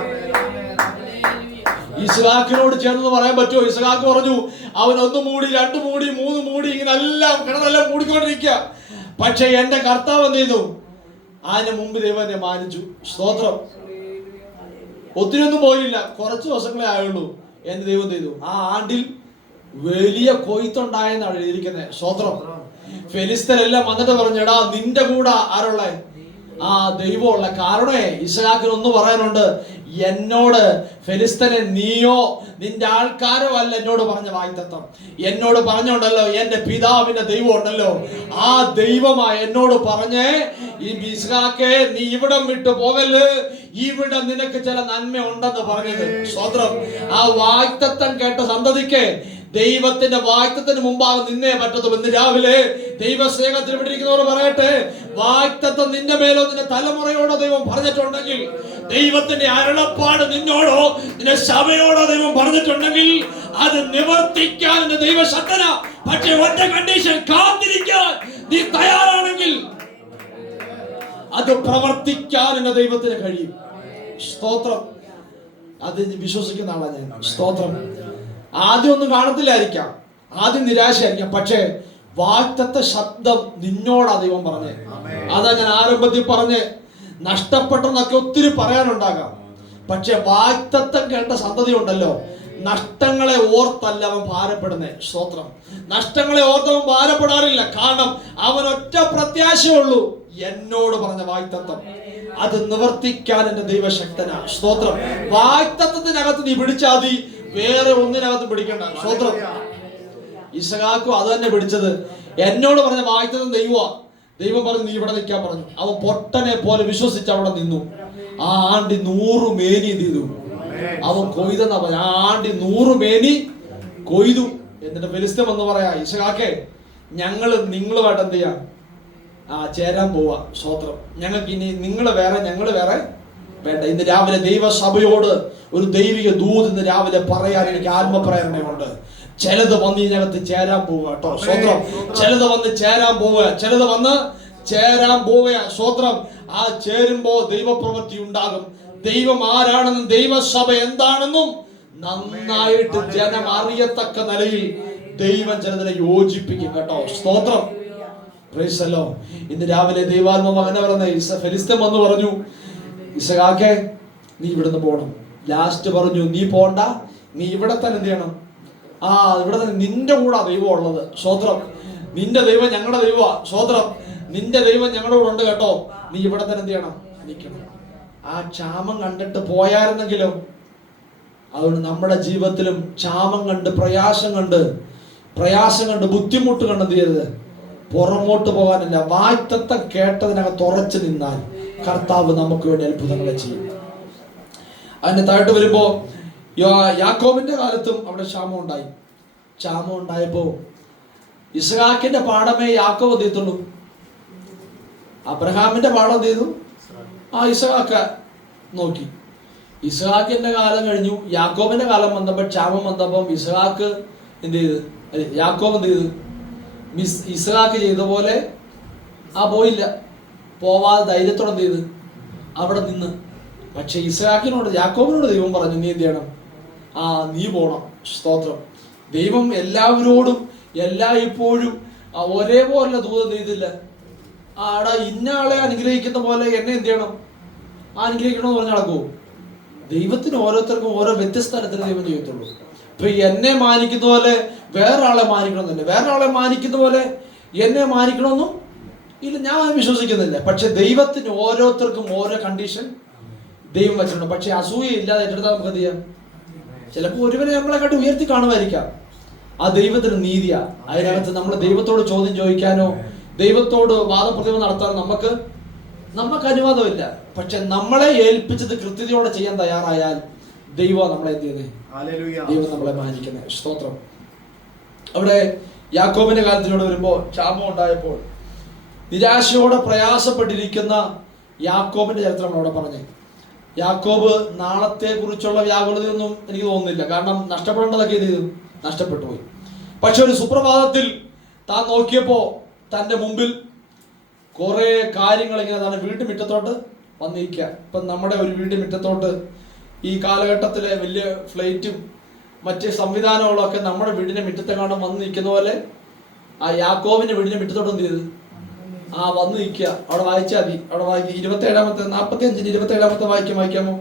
ഇസ്ഹാക്കിനോട് ചേർന്ന് പറയാൻ പറ്റുമോ? ഇസ്ഹാക്ക് പറഞ്ഞു, അവൻ 1 മൂടി 2 മൂടി 3 മൂടി ഇങ്ങനെ എല്ലാം കിണറെല്ലാം മൂടിക്കൊണ്ടിരിക്കുക. പക്ഷെ എന്റെ കർത്താവ് എന്ത് ചെയ്തു? അതിന് മുമ്പ് ദൈവം എന്നെ മാനിച്ചു. സ്തോത്രം. ഒത്തിരി ഒന്നും പോയില്ല, കുറച്ച് ദിവസങ്ങളെ ആയുള്ളൂ. എന്റെ ദൈവം ചെയ്തു. ആണ്ടിൽ വലിയ കൊയ്ത്തുണ്ടായെന്നാണ് എഴുതിയിരിക്കുന്നത്. സ്തോത്രം. ഫെലിസ്തരെല്ലാം വന്നിട്ട് പറഞ്ഞു, എടാ നിന്റെ കൂടെ ആരുള്ള? ദൈവമുള്ള. കാരണേ ഇസ്ഹാക്കിനൊന്ന് പറയാനുണ്ട്, എന്നോട് ഫെലിസ്തനെ നീയോ നിന്റെ ആൾക്കാരോ അല്ല എന്നോട് പറഞ്ഞ വാഗ്ദത്തം. എന്നോട് പറഞ്ഞുണ്ടല്ലോ, എന്റെ പിതാവിന്റെ ദൈവം ഉണ്ടല്ലോ, ആ ദൈവമാ എന്നോട് പറഞ്ഞേ, ഈ ഇസ്ഹാക്കേ നീ ഇവിടം വിട്ടു പോകല്, ഇവിടെ നിനക്ക് ചില നന്മ ഉണ്ടെന്ന് പറഞ്ഞത്. സ്വതന്ത്രം. ആ വാഗ്ദത്തം കേട്ട സന്തതിക്ക് ദൈവത്തിന്റെ വാഗ്ദത്തത്തിന് മുമ്പാകെ നിന്നേ പറ്റത്തുള്ളൂ. ഇന്ന് രാവിലെ ദൈവസ്നേഹത്തിൽ വിട്ടിരിക്കുന്നവർ പറയട്ടെ, വാഗ്ദത്തം നിന്റെ മേലോ നിന്റെ തലമുറയോടോ ദൈവം പറഞ്ഞിട്ടുണ്ടെങ്കിൽ, ദൈവത്തിന്റെ അരുളപ്പാട് നിന്നോടോ നിന്റെ സഭയോടോ ദൈവം പറഞ്ഞിട്ടുണ്ടെങ്കിൽ അത് നിവർത്തിക്കാൻ എന്റെ ദൈവശക്തന. പക്ഷേ ഒറ്റ കണ്ടീഷൻ, കാത്തിരിക്കാൻ നീ തയ്യാറാണെങ്കിൽ അത് പ്രവർത്തിക്കാൻ എന്റെ ദൈവത്തിന് കഴിയും. സ്തോത്രം. അത് വിശ്വസിക്കുന്ന ആളാണ് ഞാൻ. സ്തോത്രം. ആദ്യം ഒന്നും കാണത്തില്ലായിരിക്കാം, ആദ്യം നിരാശയായിരിക്കാം, പക്ഷേ വാഗ്ദത്ത ശബ്ദം നിന്നോടാ ദൈവം പറഞ്ഞേ. അതാ ഞാൻ ആരംഭത്തിൽ പറഞ്ഞ്, നഷ്ടപ്പെട്ടെന്നൊക്കെ ഒത്തിരി പറയാനുണ്ടാകാം, പക്ഷെ വാഗ്ദത്തം കേട്ട സന്തതി ഉണ്ടല്ലോ, നഷ്ടങ്ങളെ ഓർത്തല്ല അവൻ ഭാരപ്പെടുന്നേ. സ്തോത്രം. നഷ്ടങ്ങളെ ഓർത്തവൻ ഭാരപ്പെടാറില്ല. കാരണം അവൻ ഒറ്റ പ്രത്യാശയുള്ളൂ, എന്നോട് പറഞ്ഞ വാഗ്ദത്തം അത് നിവർത്തിക്കാൻ എന്റെ ദൈവശക്തനാ. സ്തോത്രം. വാഗ്ദത്തത്തിനകത്ത് നീ പിടിച്ചാൽ മതി, വേറെ ഒന്നിനകത്ത് പിടിക്കണ്ട. സ്തോത്രം. ഇസ്ഹാക്കും അത് തന്നെ പിടിച്ചത്. എന്നോട് പറഞ്ഞ വാഗ്ദത്തം ദൈവമാ. ദൈവം പറഞ്ഞു നീ ഇവിടെ നിൽക്കാൻ പറഞ്ഞു. അവൻ പൊട്ടനെ പോലെ വിശ്വസിച്ച് അവിടെ നിന്നു. ആ ആണ്ടി 100 മേനി ചെയ്തു. അവൻ കൊയ്തെന്നാ പറഞ്ഞു. ആ ആണ്ടി 100 മേനി കൊയ്തു. എന്നിട്ട് ഫെലിസ്ത്യൻ എന്ന് പറയാ, ഇസ്ഹാക്കേ നിങ്ങളുമായിട്ട് എന്ത് ചെയ്യാം? ചേരാൻ പോവാ. സ്തോത്രം. ഞങ്ങൾക്ക് ഇനി നിങ്ങൾ വേറെ ഞങ്ങൾ വേറെ വേണ്ട. ഇന്ന് രാവിലെ ദൈവസഭയോട് ഒരു ദൈവിക ദൂത് ഇന്ന് രാവിലെ പറയാൻ എനിക്ക് ആത്മപ്രേരണയുണ്ട്. ചിലത് വന്ന് ഇതിനകത്ത് ചേരാൻ പോവുക കേട്ടോ. സ്തോത്രം. ചിലത് വന്ന് ചേരാൻ പോവുക, ചിലത് വന്ന് ചേരാൻ പോവുക. സ്തോത്രം. ആ ചേരുമ്പോ ദൈവപ്രവൃത്തി ഉണ്ടാകും. ദൈവം ആരാണെന്നും ദൈവസഭ എന്താണെന്നും നന്നായിട്ട് ജനം അറിയത്തക്ക നിലയിൽ ദൈവം ചിലതിനെ യോജിപ്പിക്കും കേട്ടോ. സ്തോത്രം. Praise the Lord. ഇന്ന് രാവിലെ ദൈവാത്മാവ് അങ്ങനെ പറഞ്ഞ ഫെലിസ്ത്യൻ വന്ന് പറഞ്ഞു, ഇസ്ഹാക്കേ നീ ഇവിടുന്ന് പോകണം. ലാസ്റ്റ് പറഞ്ഞു, നീ പോണ്ട, നീ ഇവിടെ തന്നെ എന്ത് ചെയ്യണം? ഇവിടെ തന്നെ നിന്റെ കൂടെ ദൈവം ഉള്ളത്. സ്തോത്രം. നിന്റെ ദൈവം ഞങ്ങളുടെ ദൈവമാ. സ്തോത്രം. നിന്റെ ദൈവം ഞങ്ങളുടെ കൂടെ ഉണ്ട് കേട്ടോ. നീ ഇവിടെ തന്നെ എന്ത് ചെയ്യണം? നിൽക്കണം. ആ ക്ഷാമം കണ്ടിട്ട് പോയായിരുന്നെങ്കിലും അതുകൊണ്ട് നമ്മുടെ ജീവിതത്തിലും ക്ഷാമം കണ്ട് പ്രയാസം കണ്ട് ബുദ്ധിമുട്ട് കണ്ട് എന്ത് ചെയ്യരുത്, പുറമോട്ട് പോകാനില്ല. വായ്ത്തത്തം കേട്ടതിനകത്ത് ഉറച്ചു നിന്നാൽ കർത്താവ് നമുക്ക് വേണ്ടി അത്ഭുതങ്ങളെ ചെയ്യും. അതിന്റെ താഴോട്ട് വരുമ്പോ യാക്കോബിന്റെ കാലത്തും അവിടെ ക്ഷാമം ഉണ്ടായപ്പോ ഇസ്ഹാക്കിന്റെ പാടമേ യാക്കോബ് എന്ത് ചെയ്തുള്ളൂ, അബ്രഹാമിന്റെ പാടം എന്ത് ചെയ്തു, ഇസ്ഹാക്ക് നോക്കി. ഇസ്ഹാക്കിന്റെ കാലം കഴിഞ്ഞു, യാക്കോബിന്റെ കാലം വന്നപ്പോൾ ക്ഷാമം വന്നപ്പോൾ ഇസ്ഹാക്ക് എന്ത് ചെയ്ത്, യാക്കോബ് എന്ത് ചെയ്തു, ഇസ്ഹാക്ക് ചെയ്ത പോലെ പോയില്ല, പോവാതെ ധൈര്യത്തോടെ എന്ത് ചെയ്ത് അവിടെ നിന്ന്. പക്ഷെ യാക്കോബിനോട് ദൈവം പറഞ്ഞു, നീ എന്ത് ചെയ്യണം, നീ പോണം. സ്തോത്രം. ദൈവം എല്ലാവരോടും ഇപ്പോഴും ഒരേപോലെ ദൂതം ചെയ്തില്ല. ഇന്ന ആളെ അനുഗ്രഹിക്കുന്ന പോലെ എന്നെ എന്ത് ചെയ്യണം, അനുഗ്രഹിക്കണമെന്ന് പറഞ്ഞ് നടക്കുമോ? ദൈവത്തിന് ഓരോരുത്തർക്കും ഓരോ വ്യത്യസ്ത തരത്തിൽ ദൈവം ചെയ്യത്തുള്ളൂ. ഇപ്പൊ എന്നെ മാനിക്കുന്ന പോലെ വേറെ ആളെ മാനിക്കണമെന്നില്ല, വേറെ ആളെ മാനിക്കുന്ന പോലെ എന്നെ മാനിക്കണമെന്നും ഇല്ല, ഞാൻ വിശ്വസിക്കുന്നില്ല. പക്ഷെ ദൈവത്തിന് ഓരോരുത്തർക്കും ഓരോ കണ്ടീഷൻ ദൈവം വെച്ചിട്ടുണ്ട്. പക്ഷെ അസൂയ ഇല്ലാതെ ഏറ്റെടുത്താൽ നമുക്ക് എന്ത് ചെയ്യാം? ചിലപ്പോൾ ഒരുവനെ നമ്മളെക്കാട്ട് ഉയർത്തി കാണുമായിരിക്കാം. ആ ദൈവത്തിന് നീതിയാ. അതിനകത്ത് നമ്മൾ ദൈവത്തോട് ചോദ്യം ചോദിക്കാനോ ദൈവത്തോട് വാദപ്രതിവാദം നടത്താനോ നമുക്ക് അനുവാദമില്ല. പക്ഷെ നമ്മളെ ഏൽപ്പിച്ചത് കൃത്യതയോടെ ചെയ്യാൻ തയ്യാറായാൽ ദൈവം നമ്മളെ എന്ത് ചെയ്യുന്നത്, ദൈവം നമ്മളെ മാനിക്കുന്നത്. സ്തോത്രം. അവിടെ യാക്കോബിന്റെ കാലത്തിലൂടെ വരുമ്പോൾ ക്ഷാമം ഉണ്ടായപ്പോൾ നിരാശയോടെ പ്രയാസപ്പെട്ടിരിക്കുന്ന യാക്കോബിന്റെ ചരിത്രമാണ് അവിടെ പറഞ്ഞത്. യാക്കോബ് നാളത്തെ കുറിച്ചുള്ള വ്യാകുലതയൊന്നും എനിക്ക് തോന്നുന്നില്ല. കാരണം നഷ്ടപ്പെടേണ്ടതൊക്കെ ഇത് നഷ്ടപ്പെട്ടു പോയി. പക്ഷെ ഒരു സുപ്രഭാതത്തിൽ താൻ നോക്കിയപ്പോ തൻ്റെ മുമ്പിൽ കുറെ കാര്യങ്ങൾ ഇങ്ങനെ തന്നെ വീട്ടുമുറ്റത്തോട്ട് വന്നിരിക്കുക. ഇപ്പം നമ്മുടെ ഒരു വീട്ടുമുറ്റത്തോട്ട് ഈ കാലഘട്ടത്തിലെ വലിയ ഫ്ലൈറ്റും മറ്റ് സംവിധാനങ്ങളൊക്കെ നമ്മുടെ വീടിന്റെ മുറ്റത്തെ കാണാൻ വന്ന് നിൽക്കുന്ന പോലെ യാക്കോബിന്റെ വീടിന്റെ മുറ്റത്തോട്ട് എന്ത് ചെയ്ത് വന്ന് നിൽക്കുക. അവിടെ വായിച്ചാൽ മതി. അവിടെ വായിക്കും 47 വായിക്കാമോ?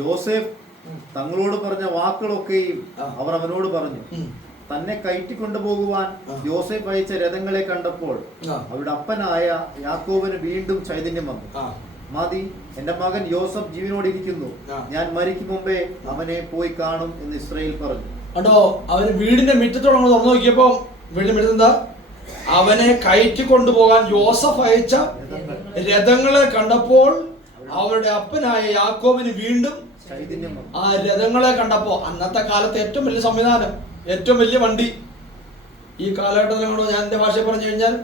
യോസേഫ് തങ്ങളോട് പറഞ്ഞ വാക്കുകളൊക്കെയും അവർ അവനോട് പറഞ്ഞു. തന്നെ കയറ്റിക്കൊണ്ടുപോകുവാൻ യോസേഫ് അയച്ച രഥങ്ങളെ കണ്ടപ്പോൾ അവരുടെ അപ്പനായ യാക്കോബിന് വീണ്ടും ചൈതന്യം വന്നു. മതി, എന്റെ മകൻ യോസഫ് ജീവനോടിരിക്കുന്നു, ഞാൻ മരിക്കും മുമ്പേ അവനെ പോയി കാണും എന്ന് ഇസ്രായേൽ പറഞ്ഞു. കണ്ടോ, അവര് വീടിന്റെ മുറ്റത്തോടെ തുറന്നു നോക്കിയപ്പോ വീടിന്റെ മുറ്റത്ത് എന്താ, അവനെ കയറ്റി കൊണ്ടുപോകാൻ യോസഫ് അയച്ച രഥങ്ങളെ കണ്ടപ്പോൾ അവരുടെ അപ്പനായ യാക്കോബിന് വീണ്ടും ആ രഥങ്ങളെ കണ്ടപ്പോ, അന്നത്തെ കാലത്ത് ഏറ്റവും വലിയ സംവിധാനം, ഏറ്റവും വലിയ വണ്ടി ഈ കാലഘട്ടത്തിലാണോ, ഞാൻ എന്റെ ഭാഷ പറഞ്ഞു കഴിഞ്ഞാൽ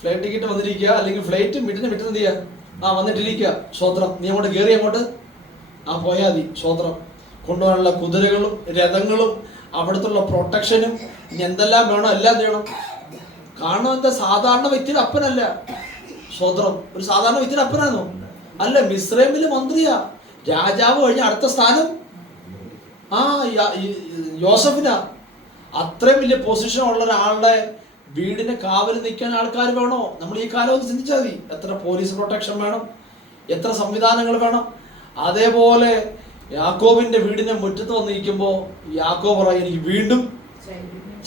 ഫ്ലൈറ്റ് ടിക്കറ്റ് വന്നിരിക്കുക, അല്ലെങ്കിൽ ഫ്ലൈറ്റ് വീട്ടിന് എന്ത് ചെയ്യുക, വന്നിട്ടിരിക്കുക. സ്വോത്രം. നീ അങ്ങോട്ട് കയറി അങ്ങോട്ട് പോയാൽ മതി. സ്വോത്രം. കൊണ്ടുപോകാനുള്ള കുതിരകളും രഥങ്ങളും അവിടുത്തെ പ്രൊട്ടക്ഷനും ഇനി എന്തെല്ലാം വേണോ എല്ലാം ചെയ്യണം. കാരണം എന്താ, സാധാരണ വ്യക്തിയുടെ അപ്പനല്ല. സ്വോത്രം. ഒരു സാധാരണ വ്യക്തിയുടെ അപ്പനാണോ? അല്ല, മിസ്രൈമില് മന്ത്രിയാ. രാജാവ് കഴിഞ്ഞ അടുത്ത സ്ഥാനം യോസഫിനാ. അത്രയും വലിയ പൊസിഷൻ ഉള്ള ഒരാളുടെ വീടിന് കാവൽ നിൽക്കാൻ ആൾക്കാർ വേണോ? നമ്മൾ ഈ കാലം ഒന്ന് ചിന്തിച്ചാൽ മതി. എത്ര പോലീസ് പ്രൊട്ടക്ഷൻ വേണം, എത്ര സംവിധാനങ്ങൾ വേണം. അതേപോലെ യാക്കോബിന്റെ വീടിന്റെ മുറ്റത്ത് വന്നിരിക്കുമ്പോൾ യാക്കോബ് പറയും, എനിക്ക് വീണ്ടും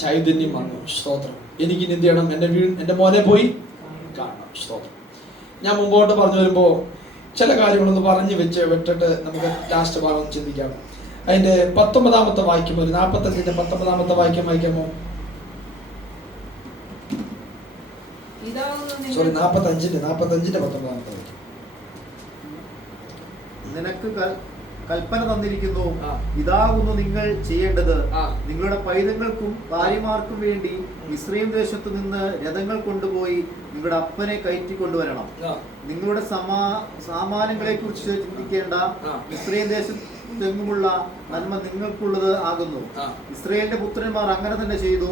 ചൈതന്യം വന്നു. സ്തോത്രം. എനിക്ക് എന്ത് ചെയ്യണം, എൻ്റെ മോനെ പോയി കാണണം. സ്തോത്രം. ഞാൻ മുമ്പോട്ട് പറഞ്ഞു വരുമ്പോൾ ചില കാര്യങ്ങളൊന്ന് പറഞ്ഞു വിട്ടിട്ട് നമുക്ക് ലാസ്റ്റ് ഭാഗം ചിന്തിക്കാം. അതിന്റെ 19 വാക്യം, 45 19 വായിക്കാമോ? സോറി, 45 19 വാക്യം. നിനക്ക് കൽപ്പന തന്നിരിക്കുന്നു, ഇതാകുന്നു നിങ്ങൾ ചെയ്യേണ്ടത്. നിങ്ങളുടെ പൈതങ്ങൾക്കും ഭാര്യമാർക്കും വേണ്ടി മിസ്രയീം ദേശത്തു നിന്ന് രഥങ്ങൾ കൊണ്ടുപോയി നിങ്ങളുടെ അപ്പനെ കയറ്റിക്കൊണ്ടുവരണം. നിങ്ങളുടെ സാമാനങ്ങളെ കുറിച്ച് ചിന്തിക്കേണ്ട. മിസ്രയീം ദേശത്തെങ്ങുമുള്ള നന്മ നിങ്ങൾക്കുള്ളത് ആകുന്നു. ഇസ്രായേലിന്റെ പുത്രന്മാർ അങ്ങനെ തന്നെ ചെയ്തു.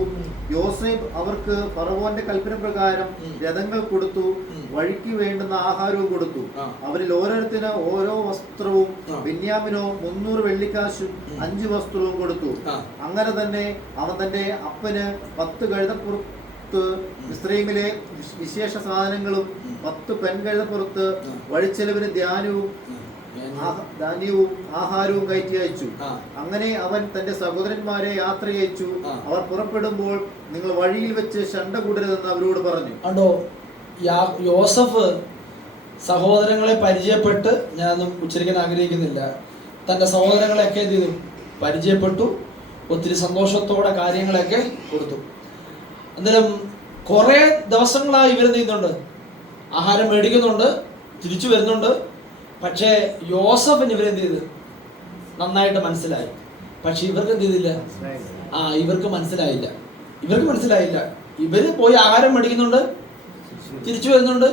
യോസേഫ് അവർക്ക് ഫറവോന്റെ കൽപ്പന പ്രകാരം രഥങ്ങൾ കൊടുത്തു, വഴിക്ക് വേണ്ടുന്ന ആഹാരവും കൊടുത്തു. അവരിൽ ഓരോരുത്തരും ഓരോ വസ്ത്രവും, ബെന്യാമിനോ 300 വെള്ളിക്കാശും 5 വസ്ത്രവും കൊടുത്തു. അങ്ങനെ തന്നെ അവൻ തന്റെ അപ്പന് 10 കഴുതപ്പുറത്ത് മിസ്രയീമിലെ വിശേഷ സാധനങ്ങളും 10 പെൺകഴുതപ്പുറത്ത് വഴിച്ചെലവിന് ധാന്യവും ആഹാരവും കയറ്റി അയച്ചു. അങ്ങനെ അവൻ തന്റെ സഹോദരന്മാരെ യാത്ര അയച്ചു. അവർ പുറപ്പെടുമ്പോൾ നിങ്ങൾ വഴിയിൽ വെച്ച് ശണ്ട കൂടരുതെന്ന് അവരോട് പറഞ്ഞു. കണ്ടോ, യോസഫ് സഹോദരങ്ങളെ പരിചയപ്പെട്ട്, ഞാനൊന്നും ഉച്ചരിക്കാൻ ആഗ്രഹിക്കുന്നില്ല, തൻ്റെ സഹോദരങ്ങളെയൊക്കെ എന്ത് ചെയ്തു? പരിചയപ്പെട്ടു. ഒത്തിരി സന്തോഷത്തോടെ കാര്യങ്ങളൊക്കെ കൊടുത്തു. അന്നേരം കുറേ ദിവസങ്ങളായി ഇവരെന്ത് ചെയ്യുന്നുണ്ട്? ആഹാരം മേടിക്കുന്നുണ്ട്, തിരിച്ചു വരുന്നുണ്ട്. പക്ഷേ യോസഫിന് ഇവരെന്ത് ചെയ്ത്? നന്നായിട്ട് മനസ്സിലായി. പക്ഷെ ഇവർക്ക് എന്ത് ചെയ്തില്ല? ഇവർക്ക് മനസ്സിലായില്ല. ഇവര് പോയി ആഹാരം മേടിക്കുന്നുണ്ട്, തിരിച്ചു വരുന്നുണ്ട്.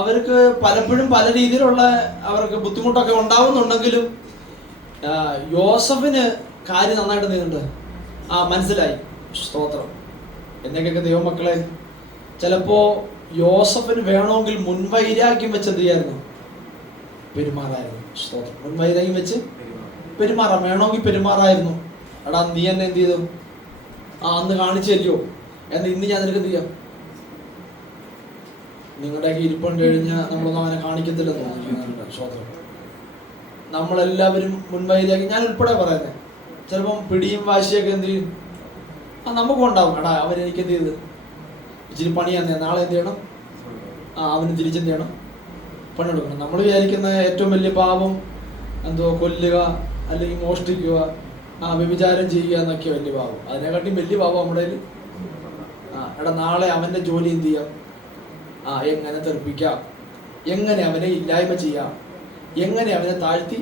അവർക്ക് പലപ്പോഴും പല രീതിയിലുള്ള അവർക്ക് ബുദ്ധിമുട്ടൊക്കെ ഉണ്ടാവുന്നുണ്ടെങ്കിലും യോസഫിന് കാര്യം നന്നായിട്ട് നീങ്ങുന്നുണ്ട്. മനസ്സിലായി. സ്തോത്രം. എന്നൊക്കെ ദൈവമക്കളെ, ചിലപ്പോ യോസഫിന് വേണമെങ്കിൽ മുൻവൈരാഗ്യം വെച്ച് എന്ത് ചെയ്യായിരുന്നു? പെരുമാറായിരുന്നു. സ്തോത്രം. മുൻവൈരാഗ്യം വെച്ച് പെരുമാറാം, വേണമെങ്കിൽ പെരുമാറായിരുന്നു. എടാ നീ എന്നെ എന്ത് ചെയ്തു? അന്ന് കാണിച്ചു തരുമോ? എന്ന് ഇന്ന് ഞാൻ നിനക്ക് എന്ത് ചെയ്യാം? നിങ്ങളുടെയൊക്കെ ഇരിപ്പം കഴിഞ്ഞാൽ നമ്മളൊന്നും അവനെ കാണിക്കത്തില്ലെന്ന് തോന്നുന്നു. സ്തോത്രം. നമ്മളെല്ലാവരും മുൻവൈരാഗ്യം, ഞാൻ ഉൾപ്പെടെ പറയുന്നത്, ചിലപ്പം പിടിയും വാശിയൊക്കെ എന്ത് ചെയ്യും? നമുക്കും ഉണ്ടാവും. എടാ അവൻ എനിക്ക് എന്ത് ചെയ്ത് ഇച്ചിരി പണിയാന്നേ, നാളെ എന്ത് ചെയ്യണം? അവന് തിരിച്ചെന്ത് ചെയ്യണം? പണിയെടുക്കണം. നമ്മൾ വിചാരിക്കുന്ന ഏറ്റവും വലിയ പാപം എന്തോ കൊല്ലുക, അല്ലെങ്കിൽ മോഷ്ടിക്കുക, വ്യഭിചാരം ചെയ്യുക എന്നൊക്കെ വലിയ പാപം. അതിനെക്കാട്ടിയും വലിയ പാപം നമ്മുടെ എടാ നാളെ അവൻ്റെ ജോലി എന്ത് ചെയ്യാം? എങ്ങനെ തെറിപ്പിക്കാം, എങ്ങനെ അവനെ ഇല്ലായ്മ ചെയ്യാം, എങ്ങനെ അവനെ താഴ്ത്തി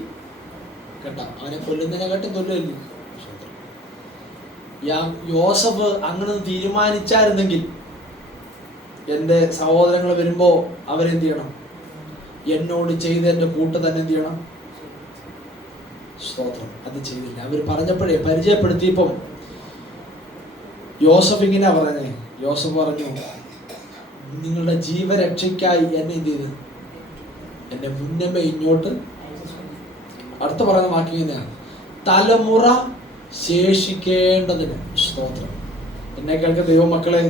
കേട്ടാ, അവനെ കൊല്ലുന്നതിനെക്കാട്ടും കൊല്ലുമല്ലേ. യോസഫ് അങ്ങനെ തീരുമാനിച്ചായിരുന്നെങ്കിൽ എൻ്റെ സഹോദരങ്ങൾ വരുമ്പോ അവരെന്ത് ചെയ്യണം? എന്നോട് ചെയ്ത് എൻ്റെ കൂട്ട് തന്നെ എന്ത് ചെയ്യണം? സ്തോത്രം. അത് ചെയ്തില്ല. അവർ പറഞ്ഞപ്പോഴേ, പരിചയപ്പെടുത്തിയപ്പം യോസഫ് ഇങ്ങനെ പറഞ്ഞേ. യോസഫ് പറഞ്ഞു, നിങ്ങളുടെ ജീവരക്ഷയ്ക്കായി എന്നെ എന്ത് ചെയ്ത്? എന്നെ മുന്നമേ ഇങ്ങോട്ട്. അടുത്ത പറയുന്ന വാക്യം ഇങ്ങനെയാണ്, തലമുറ ശേഷിക്കേണ്ടതിന്. സ്തോത്രം. എന്നെ കേൾക്കുന്ന ദൈവമക്കളെ,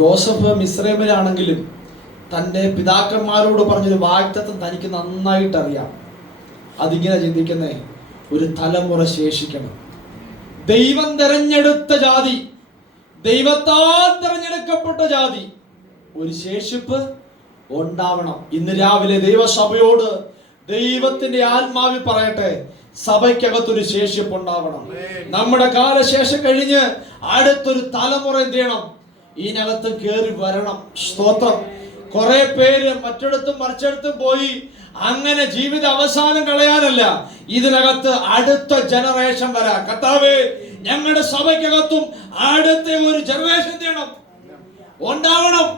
യോസഫ് മിസ്രൈമിലാണെങ്കിലും തൻ്റെ പിതാക്കന്മാരോട് പറഞ്ഞൊരു വാഗ്ദത്തം തനിക്ക് നന്നായിട്ട് അറിയാം. അതിങ്ങനെ ചിന്തിക്കുന്നേ, ഒരു തലമുറ ശേഷിക്കണം. ദൈവം തെരഞ്ഞെടുത്ത ജാതി, ദൈവത്താൽ തെരഞ്ഞെടുക്കപ്പെട്ട ജാതി, ഒരു ശേഷിപ്പ് ഉണ്ടാവണം. ഇന്ന് രാവിലെ ദൈവസഭയോട് ദൈവത്തിന്റെ ആത്മാവിൽ പറയട്ടെ, സഭയ്ക്കകത്തൊരു ശേഷിപ്പ് ഉണ്ടാവണം. നമ്മുടെ കാലശേഷം കഴിഞ്ഞ് അടുത്തൊരു തലമുറ എന്ത് ചെയ്യണം? ഇതിനകത്ത് കയറി വരണം. സ്തോത്രം. കുറെ പേര് മറ്റിടത്തും മറിച്ചിടത്തും പോയി അങ്ങനെ ജീവിത അവസാനം കളയാനല്ല, ഇതിനകത്ത് അടുത്ത ജനറേഷൻ വരാം. കർത്താവേ, ഞങ്ങളുടെ സഭയ്ക്കകത്തും അടുത്ത ഒരു ജനറേഷൻ ചെയ്യണം, ഉണ്ടാവണം.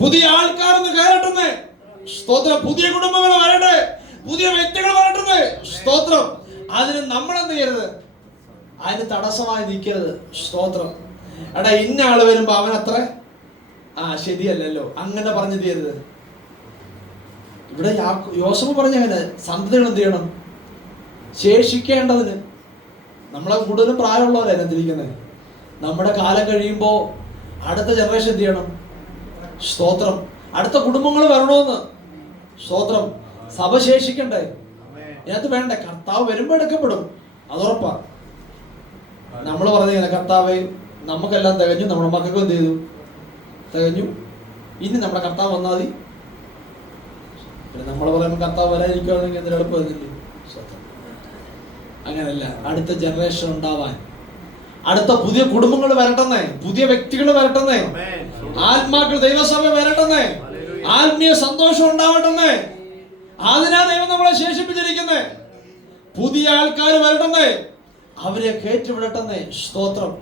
പുതിയ ആൾക്കാരൊന്ന് കയറട്ടെ. സ്തോത്രം. പുതിയ കുടുംബങ്ങൾ വരട്ടെ, പുതിയ വ്യക്തികൾ വരട്ടെ. സ്തോത്രം. അതിന് നമ്മളെന്ത് ചെയ്യരുത്? അതിന് തടസ്സമായി നിൽക്കരുത്. സ്തോത്രം. എടാ ഇന്ന ആള് വരുമ്പോ അവനത്ര ശരിയല്ലല്ലോ, അങ്ങനെ പറഞ്ഞു തീരരുത്. ഇവിടെ യോസഫ് പറഞ്ഞങ്ങനെ സന്തതികൾ എന്ത് ചെയ്യണം? ശേഷിക്കേണ്ടതിന്. നമ്മളെ കൂടുതലും പ്രായമുള്ളവരെ തിരിക്കുന്നത്. നമ്മുടെ കാലം കഴിയുമ്പോൾ അടുത്ത ജനറേഷൻ എന്ത് ചെയ്യണം? സ്തോത്രം. അടുത്ത കുടുംബങ്ങൾ വരണമെന്ന്. സ്തോത്രം. സഭ ശേഷിക്കണ്ടേ? ഇതിനകത്ത് വേണ്ടേ? കർത്താവ് വരുമ്പോ എടുക്കപ്പെടും, അതുറപ്പാ. നമ്മൾ പറഞ്ഞ കർത്താവേ, നമുക്കെല്ലാം തികഞ്ഞു, നമ്മുടെ മക്കൾക്കും എന്ത് ചെയ്തു? തികഞ്ഞു. ഇനി നമ്മുടെ കർത്താവ് വന്നാൽ മതി. പിന്നെ നമ്മൾ പറയുമ്പോൾ കർത്താവ് വരാതിരിക്കുകയാണെങ്കിൽ എന്തൊരു എളുപ്പം വരുന്നില്ലേ? അങ്ങനല്ല. അടുത്ത ജനറേഷൻ ഉണ്ടാവാൻ, അടുത്ത പുതിയ കുടുംബങ്ങൾ വരട്ടെന്നേ, പുതിയ വ്യക്തികൾ വരട്ടെന്നേ, ആത്മാക്കൾ ദൈവസഭ വരട്ടെന്നേ, ആത്മീയ സന്തോഷം ഉണ്ടാവട്ടെന്നേ. അതിനാ ദൈവം നമ്മളെ ശേഷിപ്പിച്ചിരിക്കുന്നേ. പുതിയ ആൾക്കാർ വരട്ടെന്നേ, അവരെ കയറ്റിവിടട്ടെന്നേ. സ്തോത്രം.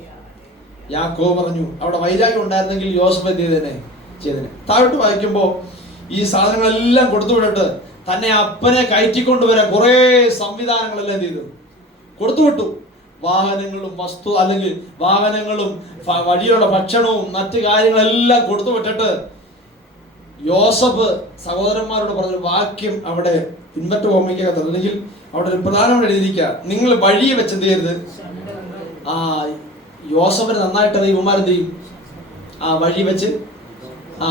യാക്കോബ് പറഞ്ഞു, അവിടെ വൈരാഗ്യം ഉണ്ടായിരുന്നെങ്കിൽ യോസഫ് എന്ത് ചെയ്തേനെ? താഴോട്ട് വായിക്കുമ്പോ ഈ സാധനങ്ങളെല്ലാം കൊടുത്തു വിട്ടിട്ട് തന്നെ അപ്പനെ കയറ്റിക്കൊണ്ടുവരാൻ കുറെ സംവിധാനങ്ങളെല്ലാം എന്ത് ചെയ്തു? കൊടുത്തുവിട്ടു. വാഹനങ്ങളും അല്ലെങ്കിൽ വാഹനങ്ങളും വഴിയുള്ള ഭക്ഷണവും മറ്റു കാര്യങ്ങളെല്ലാം കൊടുത്തു വിട്ടിട്ട് യോസഫ് സഹോദരന്മാരോട് പറഞ്ഞൊരു വാക്യം അവിടെ പിൻപറ്റ് ഓർമ്മിക്കകത്ത്, അല്ലെങ്കിൽ അവിടെ ഒരു പ്രധാനമായിട്ട് എഴുതിയിരിക്കുക, നിങ്ങൾ വഴിയെ വെച്ച് എന്ത് ചെയ്യരുത്? യോസഫിന് നന്നായിട്ട് ഇവന്മാരെന്ത് ചെയ്യും? വഴി വെച്ച്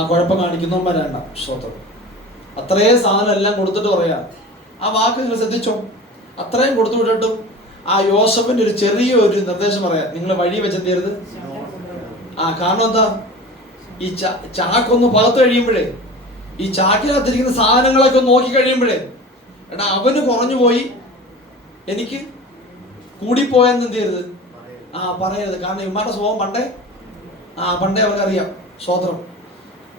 കുഴപ്പം കാണിക്കുന്നവന്മാരണ്ട. സ്തോത്രം. അത്രയും സാധനം എല്ലാം കൊടുത്തിട്ട് പറയാ, ആ വാക്ക് നിങ്ങൾ ശ്രദ്ധിച്ചോ? അത്രയും കൊടുത്തു വിട്ടിട്ടും യോസഫിന്റെ ഒരു ചെറിയൊരു നിർദ്ദേശം പറയാം, നിങ്ങൾ വഴി വെച്ച് എന്ത് ചെയ്യരുത്? കാരണം എന്താ? ഈ ചാക്കൊന്ന് പകത്ത് കഴിയുമ്പോഴേ, ഈ ചാക്കിനകത്തിരിക്കുന്ന സാധനങ്ങളൊക്കെ ഒന്ന് നോക്കി കഴിയുമ്പോഴേ, എടാ അവന് കുറഞ്ഞു പോയി, എനിക്ക് കൂടിപ്പോയെന്ന് എന്ത് ചെയ്യരുത്, പറയരുത്. കാരണം ഇമ്മാരുടെ സ്വഭാവം പണ്ടേ അവർക്കറിയാം. സ്തോത്രം.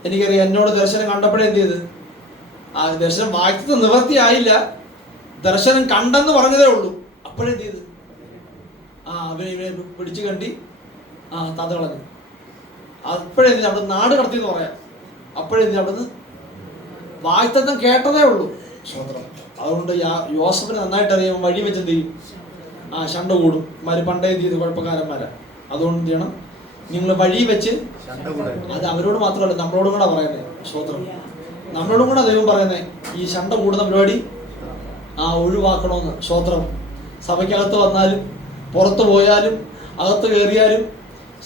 എനിക്കറിയാം, എന്നോട് ദർശനം കണ്ടപ്പോഴേ എന്ത് ചെയ്ത്, ദർശനം വായിച്ചത് നിവർത്തിയായില്ല, ദർശനം കണ്ടെന്ന് പറഞ്ഞതേ ഉള്ളൂ. അപ്പോഴെന്ത് ചെയ്ത്, ഇവനെ പിടിച്ചു കണ്ടി തത കളഞ്ഞു. അപ്പോഴെന്ത് അവിടെ നാട് കടത്തിയെന്ന് പറയാം. അപ്പോഴെന്ത് അവിടുന്ന് വായ്ത്തം കേട്ടതേ ഉള്ളൂ. സ്തോത്രം. അതുകൊണ്ട് യോസഫിന് നന്നായിട്ട് അറിയാം, വഴി വെച്ച് എന്ത് ചെയ്യും, ശണ്ട കൂടും. പണ്ടേ എന്ത് ചെയ്ത് കുഴപ്പക്കാരന്മാരാ. അതുകൊണ്ട് എന്ത് ചെയ്യണം, നിങ്ങൾ വഴി വെച്ച്, അത് അവരോട് മാത്രമല്ല നമ്മളോടും കൂടെ പറയുന്നത്. സ്തോത്രം. നമ്മളോടും കൂടെ ദൈവം പറയുന്നേ, ഈ ശണ്ട കൂടുന്ന പരിപാടി ഒഴിവാക്കണമെന്ന്. സ്തോത്രം. സഭയ്ക്കകത്ത് വന്നാലും പുറത്ത് പോയാലും അകത്ത് കയറിയാലും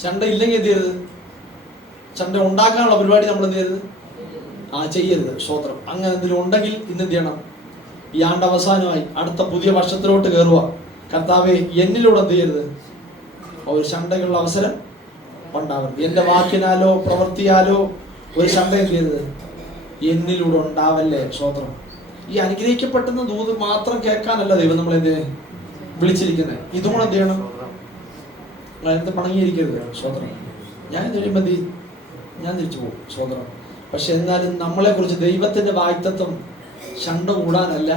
ശണ്ട ഇല്ലെങ്കിൽ എന്ത് ചെയ്യരുത്, ശണ്ട ഉണ്ടാക്കാനുള്ള പരിപാടി നമ്മൾ എന്ത് ചെയ്യരുത്, ചെയ്യരുത്. സ്തോത്രം. അങ്ങനെ എന്തെങ്കിലും ഉണ്ടെങ്കിൽ ഇന്ന് എന്ത് ചെയ്യണം, ഈ ആണ്ട് അവസാനമായി അടുത്ത പുതിയ വർഷത്തിലോട്ട് കയറുക. കർത്താവെ, എന്നിലൂടെ എന്ത് ചെയ്യരുത്, ഒരു ശണ്ടകളുടെ അവസരം ഉണ്ടാവരുത്. എൻ്റെ വാക്കിനാലോ പ്രവൃത്തിയാലോ ഒരു ശണ്ട എന്ത് ചെയ്യരുത്, എന്നിലൂടെ ഉണ്ടാവല്ലേ. സ്തോത്രം. ഈ അനുഗ്രഹിക്കപ്പെടുന്ന ദൂത് മാത്രം കേൾക്കാനല്ല ദൈവം നമ്മളെ എന്ത് വിളിച്ചിരിക്കുന്നത്. ഇതും കൂടെ എന്ത് ചെയ്യണം, എന്ത് പണങ്ങിയിരിക്കരുത്. സ്തോത്രം. ഞാൻ കഴിയുമ്പോൾ ഞാൻ തിരിച്ചു പോകും. സ്തോത്രം. പക്ഷെ എന്നാലും നമ്മളെക്കുറിച്ച് ദൈവത്തിൻ്റെ വാഗ്ദത്തം ശണ്ട കൂടാനല്ല,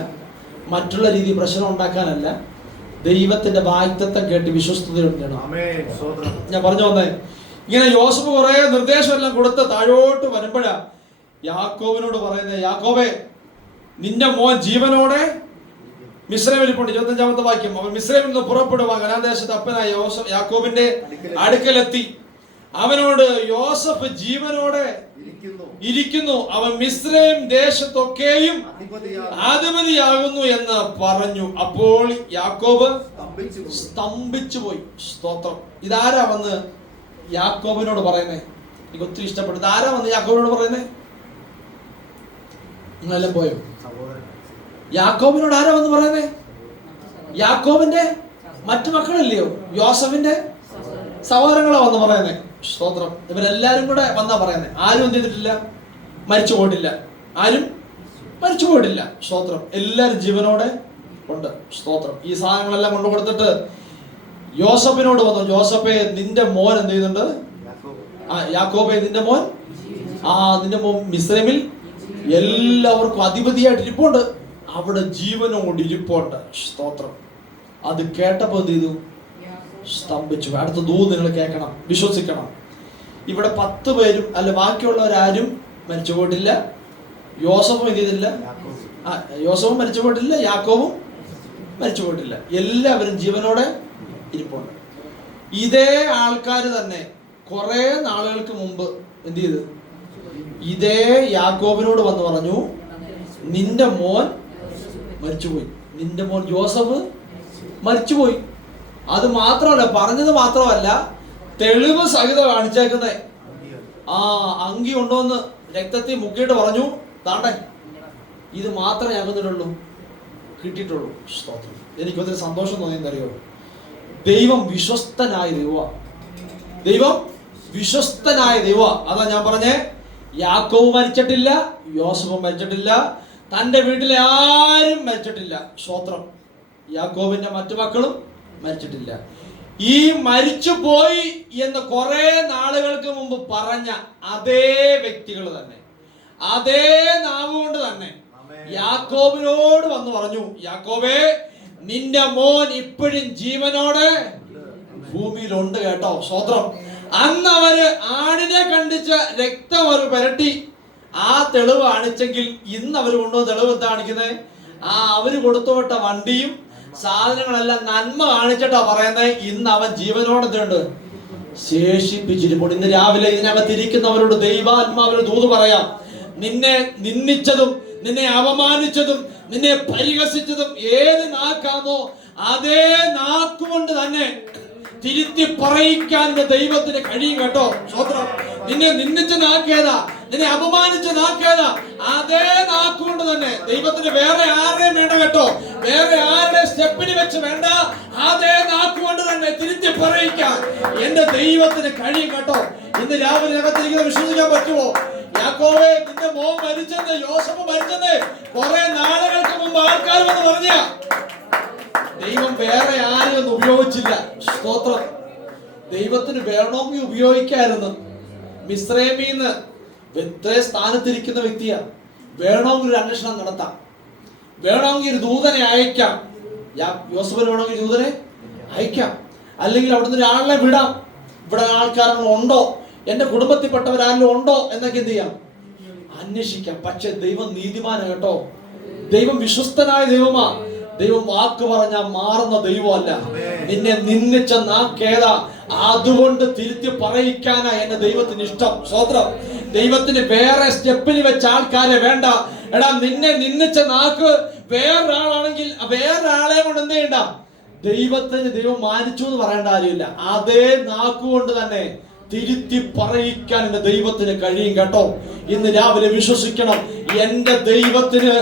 മറ്റുള്ള രീതി പ്രശ്നം ഉണ്ടാക്കാനല്ല, ദൈവത്തിന്റെ വാഗ്ദത്തം കേട്ട് വിശ്വസ്തതയുണ്ടാണ്. ഞാൻ പറഞ്ഞു വന്നേ, ഇങ്ങനെ യോസഫ് കുറെ നിർദ്ദേശം എല്ലാം കൊടുത്ത് താഴോട്ട് വരുമ്പോഴാ യാക്കോബിനോട് പറയുന്നത്, യാക്കോബേ, നിന്റെ മോൻ ജീവനോടെ മിസ്രൈമിൽ പോണ്ട്. 25-ാമത്തെ വാക്യം. അവൻ മിസ്രൈമിൽ നിന്ന് പുറപ്പെടുവാൻ കനാൻദേശത്ത് അപ്പനായ യാക്കോബിന്റെ അടുക്കലെത്തി. അവനോട്, യോസഫ് ജീവനോടെ ഇരിക്കുന്നു, അവൻ മിസ്രൈം ദേശത്തൊക്കെയും അധിപതിയാകുന്നു എന്ന് പറഞ്ഞു. അപ്പോൾ യാക്കോബ് സ്തംഭിച്ചു പോയി. സ്തോത്രം. ഇതാരാ വന്ന് യാക്കോബിനോട് പറയുന്നേ? എനിക്ക് ഒത്തിരി ഇഷ്ടപ്പെട്ടു. ഇതാരാ വന്ന് യാക്കോബിനോട് പറയുന്നേ? നിങ്ങളെല്ലാം പോയോ? യാക്കോബിനോട് ആരാ വന്ന് പറയുന്നേ? യാക്കോബിന്റെ മറ്റു മക്കളില്ലയോ? യോസഫിന്റെ സഹോദരങ്ങളാ വന്ന് പറയുന്നേ. സ്തോത്രം. ഇവരെല്ലാരും കൂടെ വന്നാ പറയുന്നത്. ആരും എന്ത് ചെയ്തിട്ടില്ല, മരിച്ചു പോയിട്ടില്ല. ആരും മരിച്ചു പോയിട്ടില്ല. സ്തോത്രം. എല്ലാരും ജീവനോടെ ഉണ്ട്. സ്തോത്രം. ഈ സാധനങ്ങളെല്ലാം കൊണ്ടു കൊടുത്തിട്ട് യോസഫിനോട് വന്നു, യോസഫേ, നിന്റെ മോൻ എന്ത് ചെയ്യുന്നുണ്ട്? യാക്കോബേ, നിന്റെ മോൻ മിസ്രൈമിൽ എല്ലാവർക്കും അധിപതിയായിട്ട് ഇരിപ്പുണ്ട്, അവിടെ ജീവനോട് ഇരിപ്പുണ്ട്. സ്തോത്രം. അത് കേട്ടപ്പോ എന്ത് ചെയ്തു? സ്തംഭിച്ചു. അടുത്ത ദൂത് നിങ്ങൾ കേൾക്കണം, വിശ്വസിക്കണം. ഇവിടെ 10 പേരും അല്ല, ബാക്കിയുള്ളവരാരും മരിച്ചു പോയിട്ടില്ല. യോസഫും എന്ത് ചെയ്തില്ല? യോസഫും മരിച്ചു പോയിട്ടില്ല, യാക്കോബും മരിച്ചു പോയിട്ടില്ല. എല്ലാവരും ജീവനോടെ ഇരിപ്പുണ്ട്. ഇതേ ആൾക്കാർ തന്നെ കുറെ നാളുകൾക്ക് മുമ്പ് എന്ത് ചെയ്തു? ഇതേ യാക്കോബിനോട് വന്ന് പറഞ്ഞു, നിന്റെ മോൻ മരിച്ചുപോയി, നിന്റെ മോൻ യോസഫ് മരിച്ചുപോയി. അത് മാത്രമല്ല, പറഞ്ഞത് മാത്രമല്ല, തെളിവ് സഹിതം കാണിച്ചേക്കുന്നേ. അങ്കി കൊണ്ടുവന്ന് രക്തത്തിൽ മുക്കിയിട്ട് പറഞ്ഞു, താണ്ടേ, ഇത് മാത്രമേ ഞങ്ങൾക്കുള്ളൂ കിട്ടിയിട്ടുള്ളൂ. സ്തോത്രം. എനിക്ക് ഒത്തിരി സന്തോഷം തോന്നിയെന്നറിയോ? ദൈവം വിശ്വസ്തനായ ദൈവ, ദൈവം വിശ്വസ്തനായ ദൈവ. അതാ ഞാൻ പറഞ്ഞേ, യാക്കോബ് മരിച്ചിട്ടില്ല, യോസഫ് മരിച്ചിട്ടില്ല, തൻ്റെ വീട്ടിലെ ആരും മരിച്ചിട്ടില്ല. സ്തോത്രം. യാക്കോബിന്റെ മറ്റു മക്കളും മരിച്ചിട്ടില്ല. ഈ മരിച്ചു പോയി എന്ന് കുറെ നാളുകൾക്ക് മുമ്പ് പറഞ്ഞ അതേ വ്യക്തികൾ തന്നെ, അതേ നാവ് കൊണ്ട് തന്നെ യാക്കോബിനോട് വന്ന് പറഞ്ഞു, യാക്കോബേ, നിന്റെ മോൻ ഇപ്പോഴും ജീവനോടെ ഭൂമിയിലുണ്ട് കേട്ടോ. സ്തോത്രം. അന്ന് അവര് ആടിനെ കണ്ടിച്ച് രക്തം അവർ പുരട്ടി ആ തെളിവ് കാണിച്ചെങ്കിൽ ഇന്ന് അവർ കൊണ്ടുവന്ന തെളിവ് എന്താ കാണിക്കുന്നത്? അവര് കൊടുത്തുവിട്ട വണ്ടിയും സാധനങ്ങളെല്ലാം നന്മ കാണിച്ചിട്ടാ പറയുന്നത്. ഇന്ന് അവൻ ജീവനോടെ എന്തുണ്ട്? ശേഷിപ്പിച്ചിരിപ്പോൾ. ഇന്ന് രാവിലെ ഇതിനകത്ത് ഇരിക്കുന്നവരോട് ദൈവാത്മാവിന് ദൂത് പറയാം, നിന്നെ നിന്ദിച്ചതും നിന്നെ അപമാനിച്ചതും നിന്നെ പരിഹസിച്ചതും ഏത് നാക്കാണോ അതേ നാക്കുകൊണ്ട് തന്നെ തിരുത്തി പറയിക്കാൻ ദൈവത്തിന് കഴിയും കേട്ടോ. സ്തോത്രം. നിന്നെ നിന്ദിച്ച നാക്കേതാ, നിന്നെ അപമാനിച്ച നാക്കേതാ, അതേ നാക്കുകൊണ്ട് തന്നെ ദൈവത്തിന് വേറെ ആരെയും വേണ്ട കേട്ടോ, വേറെ ആരുടെ സ്റ്റെപ്പിന് വെച്ച് വേണ്ട, അതേ നാക്കുകൊണ്ട് തന്നെ തിരുത്തി പറയിക്കാൻ എന്റെ ദൈവത്തിന് കഴിയും കേട്ടോ. ഇന്ന് രാവിലെ അകത്തിരിക്കുന്നത് വിശ്വസിക്കാൻ പറ്റുമോ? യാക്കോബേ, നിന്റെ മോൻ മരിച്ചെന്ന്, യോസഫ് മരിച്ചെന്ന് കുറെ നാളുകൾക്ക് മുമ്പ് ആൾക്കാർ വന്ന് പറഞ്ഞ ദൈവം വേറെ ആരെയും ഒന്നും ഉപയോഗിച്ചില്ല. സ്തോത്രം. ദൈവത്തിന് വേണമെങ്കിൽ ഉപയോഗിക്കായിരുന്നു. മിസ്രൈമീന്ന് ഇത്രയും സ്ഥാനത്തിരിക്കുന്ന വ്യക്തിയാ. വേണമെങ്കിൽ ഒരു അന്വേഷണം നടത്താം, വേണമെങ്കിൽ ഒരു ദൂതനെ അയക്കാം. യോസേഫിന് വേണമെങ്കിൽ ദൂതനെ അയക്കാം, അല്ലെങ്കിൽ അവിടുന്ന് ഒരാളെ വിടാം. ഇവിടെ ആൾക്കാരെങ്കിലും ഉണ്ടോ, എന്റെ കുടുംബത്തിൽപ്പെട്ടവരാരെങ്കിലും ഉണ്ടോ എന്നൊക്കെ എന്ത് ചെയ്യാം, അന്വേഷിക്കാം. പക്ഷെ ദൈവം നീതിമാന കേട്ടോ. ദൈവം വിശ്വസ്തനായ ദൈവമാ. ദൈവം വാക്ക് പറഞ്ഞാൽ മാറുന്ന ദൈവമല്ല. നിന്നെ നിന്ദിച്ച നാക്കേത, അതുകൊണ്ട് തിരുത്തി പറയിക്കാനാ എന്റെ ദൈവത്തിന് ഇഷ്ടം. സ്വത്രം. ദൈവത്തിന് വേറെ സ്റ്റെപ്പിൽ വെച്ച ആൾക്കാരെ വേണ്ട. എടാ, നിന്നെ നിന്ദിച്ച നാക്ക് വേറൊരാളാണെങ്കിൽ വേറൊരാളെ കൊണ്ട് എന്ത് ചെയ്യണ്ട, ദൈവത്തിന് ദൈവം മാനിച്ചു എന്ന് പറയേണ്ട കാര്യമില്ല. അതേ നാക്കുകൊണ്ട് തന്നെ തിരുത്തി പറയിക്കാൻ എന്റെ ദൈവത്തിന് കഴിയും കേട്ടോ. ഇന്ന് രാവിലെ വിശ്വസിക്കണം, എന്റെ ദൈവത്തിന്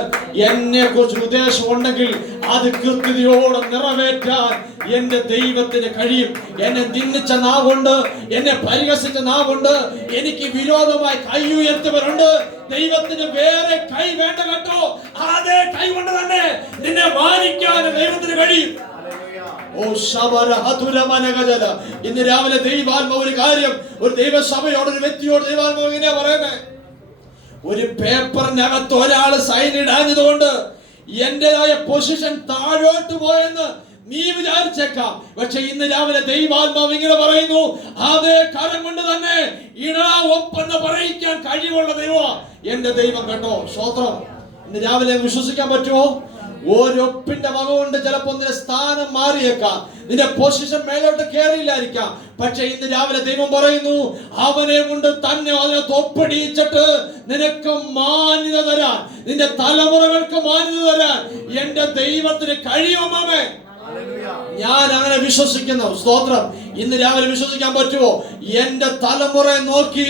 എന്നെ കുറിച്ച് ഉദ്ദേശം ഉണ്ടെങ്കിൽ അത് കൃത്യതയോടെ നിറവേറ്റാൻ എന്റെ ദൈവത്തിന് കഴിയും. എന്നെ നിന്ദിച്ച നാവുണ്ട്, എന്നെ പരിഹസിച്ച നാവുണ്ട്, എനിക്ക് വിരോധമായി കൈ ഉയർത്തിയവരുണ്ട്. ദൈവത്തിന് വേറെ കൈ വേണ്ട കേട്ടോ. അതേ കൈ കൊണ്ട് തന്നെ നിന്നെ മാനിക്കാൻ ദൈവത്തിന് കഴിയും. ഇന്ന് രാവിലെ ദൈവാത്മാവ് ഒരു കാര്യം, ഒരു ദൈവസഭയോട്, ഒരു വ്യക്തിയോട് ദൈവാത്മാവ് ഇങ്ങനെയാ പറയുന്നത്. ഒരു പേപ്പറിനകത്ത് ഒരാള് സൈൻ ഇടാഞ്ഞതുകൊണ്ട് എന്റേതായ പൊസിഷൻ താഴോട്ട് പോയെന്ന് നീ വിചാരിച്ചേക്കാം. പക്ഷെ ഇന്ന് രാവിലെ ദൈവാത്മാവ് ഇങ്ങനെ പറയുന്നു, അതേ കരം കൊണ്ട് തന്നെ ഇടാ ഒപ്പെന്ന് പറയിക്കാൻ കഴിവുള്ള ദൈവം എന്റെ ദൈവം കേട്ടോ. സ്തോത്രം. ഇന്ന് രാവിലെ വിശ്വസിക്കാൻ പറ്റുമോ? ഒരൊപ്പിന്റെ വക കൊണ്ട് ചിലപ്പോ നിന്റെ സ്ഥാനം മാറിയേക്കാം, നിന്റെ പൊസിഷൻ മേലോട്ട് കയറിയില്ലായിരിക്കാം. പക്ഷെ ഇന്ന് രാവിലെ ദൈവം പറയുന്നു, അവനെ കൊണ്ട് തന്നെ അതിനെ തൊപ്പടിയിച്ചിട്ട് നിനക്ക് മാന്യത തരാൻ, നിന്റെ തലമുറകൾക്ക് മാന്യത തരാൻ എന്റെ ദൈവത്തിന് കഴിയുമേ. ഞാൻ അങ്ങനെ വിശ്വസിക്കുന്നു. സ്തോത്രം. ഇന്ന് രാവിലെ വിശ്വസിക്കാൻ പറ്റുമോ? എന്റെ തലമുറയെ നോക്കി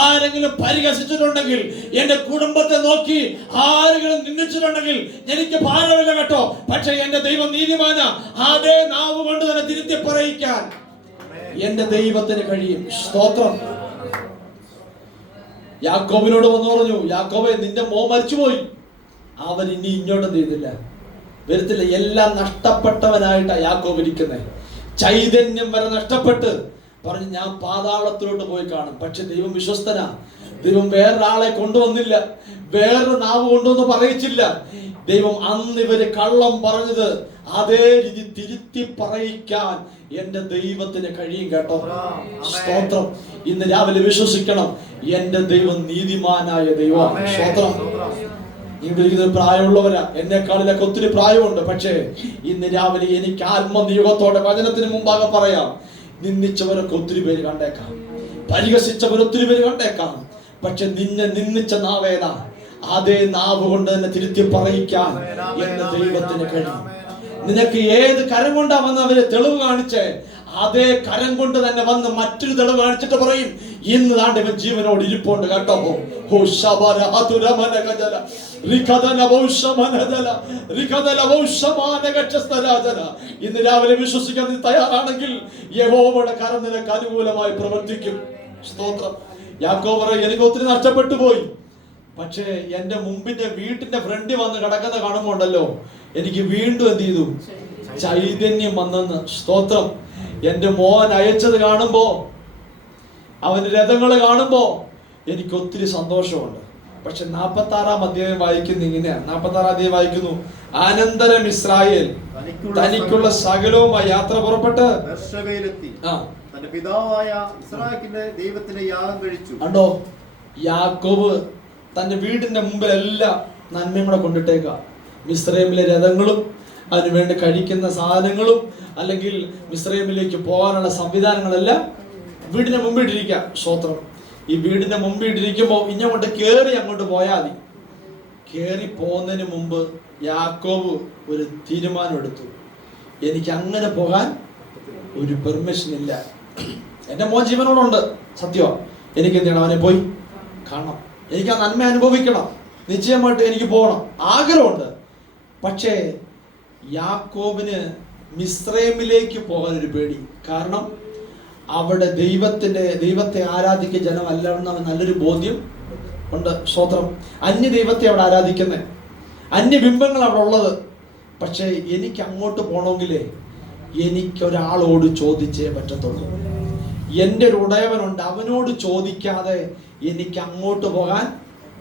ആരെങ്കിലും പരിഹസിച്ചിട്ടുണ്ടെങ്കിൽ, എന്റെ കുടുംബത്തെ നോക്കി ആരെങ്കിലും നിന്ദിച്ചിട്ടുണ്ടെങ്കിൽ എനിക്ക് ഭാരമില്ല കേട്ടോ. പക്ഷെ എന്റെ ദൈവം നീതിമാന. അതേ നാവ് കൊണ്ട് തന്നെ തിരുത്തി പറയിക്കാൻ എന്റെ ദൈവത്തിന് കഴിയും. സ്തോത്രം. യാക്കോബിനോട് വന്നു പറഞ്ഞു, യാക്കോബേ, നിന്റെ മോൻ മരിച്ചുപോയി. അവൻ ഇനി ഇങ്ങോട്ടും ചെയ്തില്ല, വരത്തില്ല. എല്ലാം നഷ്ടപ്പെട്ടവനായിട്ടാ യാക്കോബ് ഇരിക്കുന്നത്. ചൈതന്യം വരെ നഷ്ടപ്പെട്ട് പറഞ്ഞു, ഞാൻ പാതാളത്തിലോട്ട് പോയി കാണും. പക്ഷെ ദൈവം വിശ്വസ്തനാ. ദൈവം വേറൊരാളെ കൊണ്ടുവന്നില്ല, വേറൊരു നാവ് കൊണ്ടുവന്ന് പറയിച്ചില്ല. ദൈവം അന്ന് ഇവര് കള്ളം പറഞ്ഞത് അതേ രീതി തിരുത്തി പറയിക്കാൻ എന്റെ ദൈവത്തിന് കഴിയും കേട്ടോ. സ്തോത്രം. ഇന്ന് രാവിലെ വിശ്വസിക്കണം, എന്റെ ദൈവം നീതിമാനായ ദൈവം. സ്തോത്രം. ഇവിടെ പ്രായമുള്ളവരാ, എന്നെക്കാളിലൊക്കെ ഒത്തിരി പ്രായമുണ്ട്. പക്ഷേ ഇന്ന് രാവിലെ എനിക്ക് ആത്മനിയോഗത്തോടെ വചനത്തിന് മുമ്പാകെ പറയാം, നിന്ദിച്ചവരൊക്കെ ഒത്തിരി പേര് കണ്ടേക്കാം, പരിഹസിച്ചവർ ഒത്തിരി പേര് കണ്ടേക്കാം. പക്ഷെ നിന്നെ നിന്ദിച്ച നാവേതാ, അതേ നാവ് കൊണ്ട് തന്നെ തിരുത്തി പറയിക്കാൻ എന്റെ ദൈവത്തിന് കഴിയും. നിനക്ക് ഏത് കരം കൊണ്ടാ വന്ന് അവര് തെളിവ് കാണിച്ചേ, അതേ കരം കൊണ്ട് തന്നെ വന്ന് മറ്റൊരു തെളിവ് കാണിച്ചിട്ട് പറയും, ഇന്ന് താണ്ട് ഇവൻ ജീവനോട് ഇരിപ്പുണ്ട് കേട്ടോ. ഇന്ന് രാവിലെ വിശ്വസിക്കാൻ നീ തയ്യാറാണെങ്കിൽ യഹോവയുടെ കരം നിനക്ക് അനുകൂലമായി പ്രവർത്തിക്കും. സ്തോത്രം. യാക്കോബ് പറയും, എനിക്ക് ഒത്തിരി നഷ്ടപ്പെട്ടു പോയി, പക്ഷേ എന്റെ മുമ്പിന്റെ വീട്ടിന്റെ ഫ്രണ്ടിൽ വന്ന് കിടക്കുന്ന കാണുമ്പോണ്ടല്ലോ, എനിക്ക് വീണ്ടും എന്ത് ചെയ്തു, ചൈതന്യം വന്നെന്ന്. സ്തോത്രം. എന്റെ മോൻ അയച്ചത് കാണുമ്പോ, അവന്റെ രഥങ്ങള് കാണുമ്പോ എനിക്ക് ഒത്തിരി സന്തോഷമുണ്ട്. പക്ഷെ 46-ാം അധ്യായം വായിക്കുന്ന ഇങ്ങനെയാ. 46-ാം അധ്യായം വായിക്കുന്നു, അനന്തരം ഇസ്രായേൽ തനിക്കുള്ള സകലവുമായി യാത്ര പുറപ്പെട്ട് തന്റെ പിതാവായ ഇസ്രായേലിന്റെ ദൈവത്തിന്റെ യാഗം കഴിച്ചു. കണ്ടോ, യാക്കോബ് തന്റെ വീടിന്റെ മുമ്പിലെല്ലാം നന്മയും കൂടെ കൊണ്ടിട്ടേക്കാം. മിസ്രൈമിലെ രഥങ്ങളും അതിനുവേണ്ടി കഴിക്കുന്ന സാധനങ്ങളും അല്ലെങ്കിൽ മിസ്രൈമിലേക്ക് പോകാനുള്ള സംവിധാനങ്ങളെല്ലാം വീടിന്റെ മുമ്പിൽ ഇട്ടിരിക്കുക. സ്തോത്രം. ഈ വീടിന്റെ മുമ്പിൽ ഇട്ടിരിക്കുമ്പോൾ ഇങ്ങോട്ട് കയറി അങ്ങോട്ട് പോയാൽ മതി. കയറി പോകുന്നതിന് മുമ്പ് യാക്കോബ് ഒരു തീരുമാനം എടുത്തു, എനിക്ക് അങ്ങനെ പോകാൻ ഒരു പെർമിഷൻ ഇല്ല. എന്റെ മോൻ ജീവനോടുണ്ട്, സത്യമാണ്. എനിക്ക് എന്ത് ചെയ്യണം, അവനെ പോയി കാണണം, എനിക്ക് ആ നന്മ അനുഭവിക്കണം, നിശ്ചയമായിട്ട് എനിക്ക് പോകണം, ആഗ്രഹമുണ്ട്. പക്ഷേ യാക്കോബിന് മിസ്രൈമിലേക്ക് പോകാൻ ഒരു പേടി. കാരണം അവിടെ ദൈവത്തെ ആരാധിക്കുന്ന ജനമല്ലെന്ന് അവൻ നല്ലൊരു ബോധ്യം ഉണ്ട്. സ്തോത്രം. അന്യ ദൈവത്തെ അവിടെ ആരാധിക്കുന്നത്, അന്യബിംബങ്ങൾ അവിടെ ഉള്ളത്. പക്ഷെ എനിക്ക് അങ്ങോട്ട് പോകണമെങ്കിലേ എനിക്കൊരാളോട് ചോദിച്ചേ പറ്റത്തുള്ളൂ. എൻ്റെ ഒരു ഉടയവനുണ്ട്, അവനോട് ചോദിക്കാതെ എനിക്ക് അങ്ങോട്ട് പോകാൻ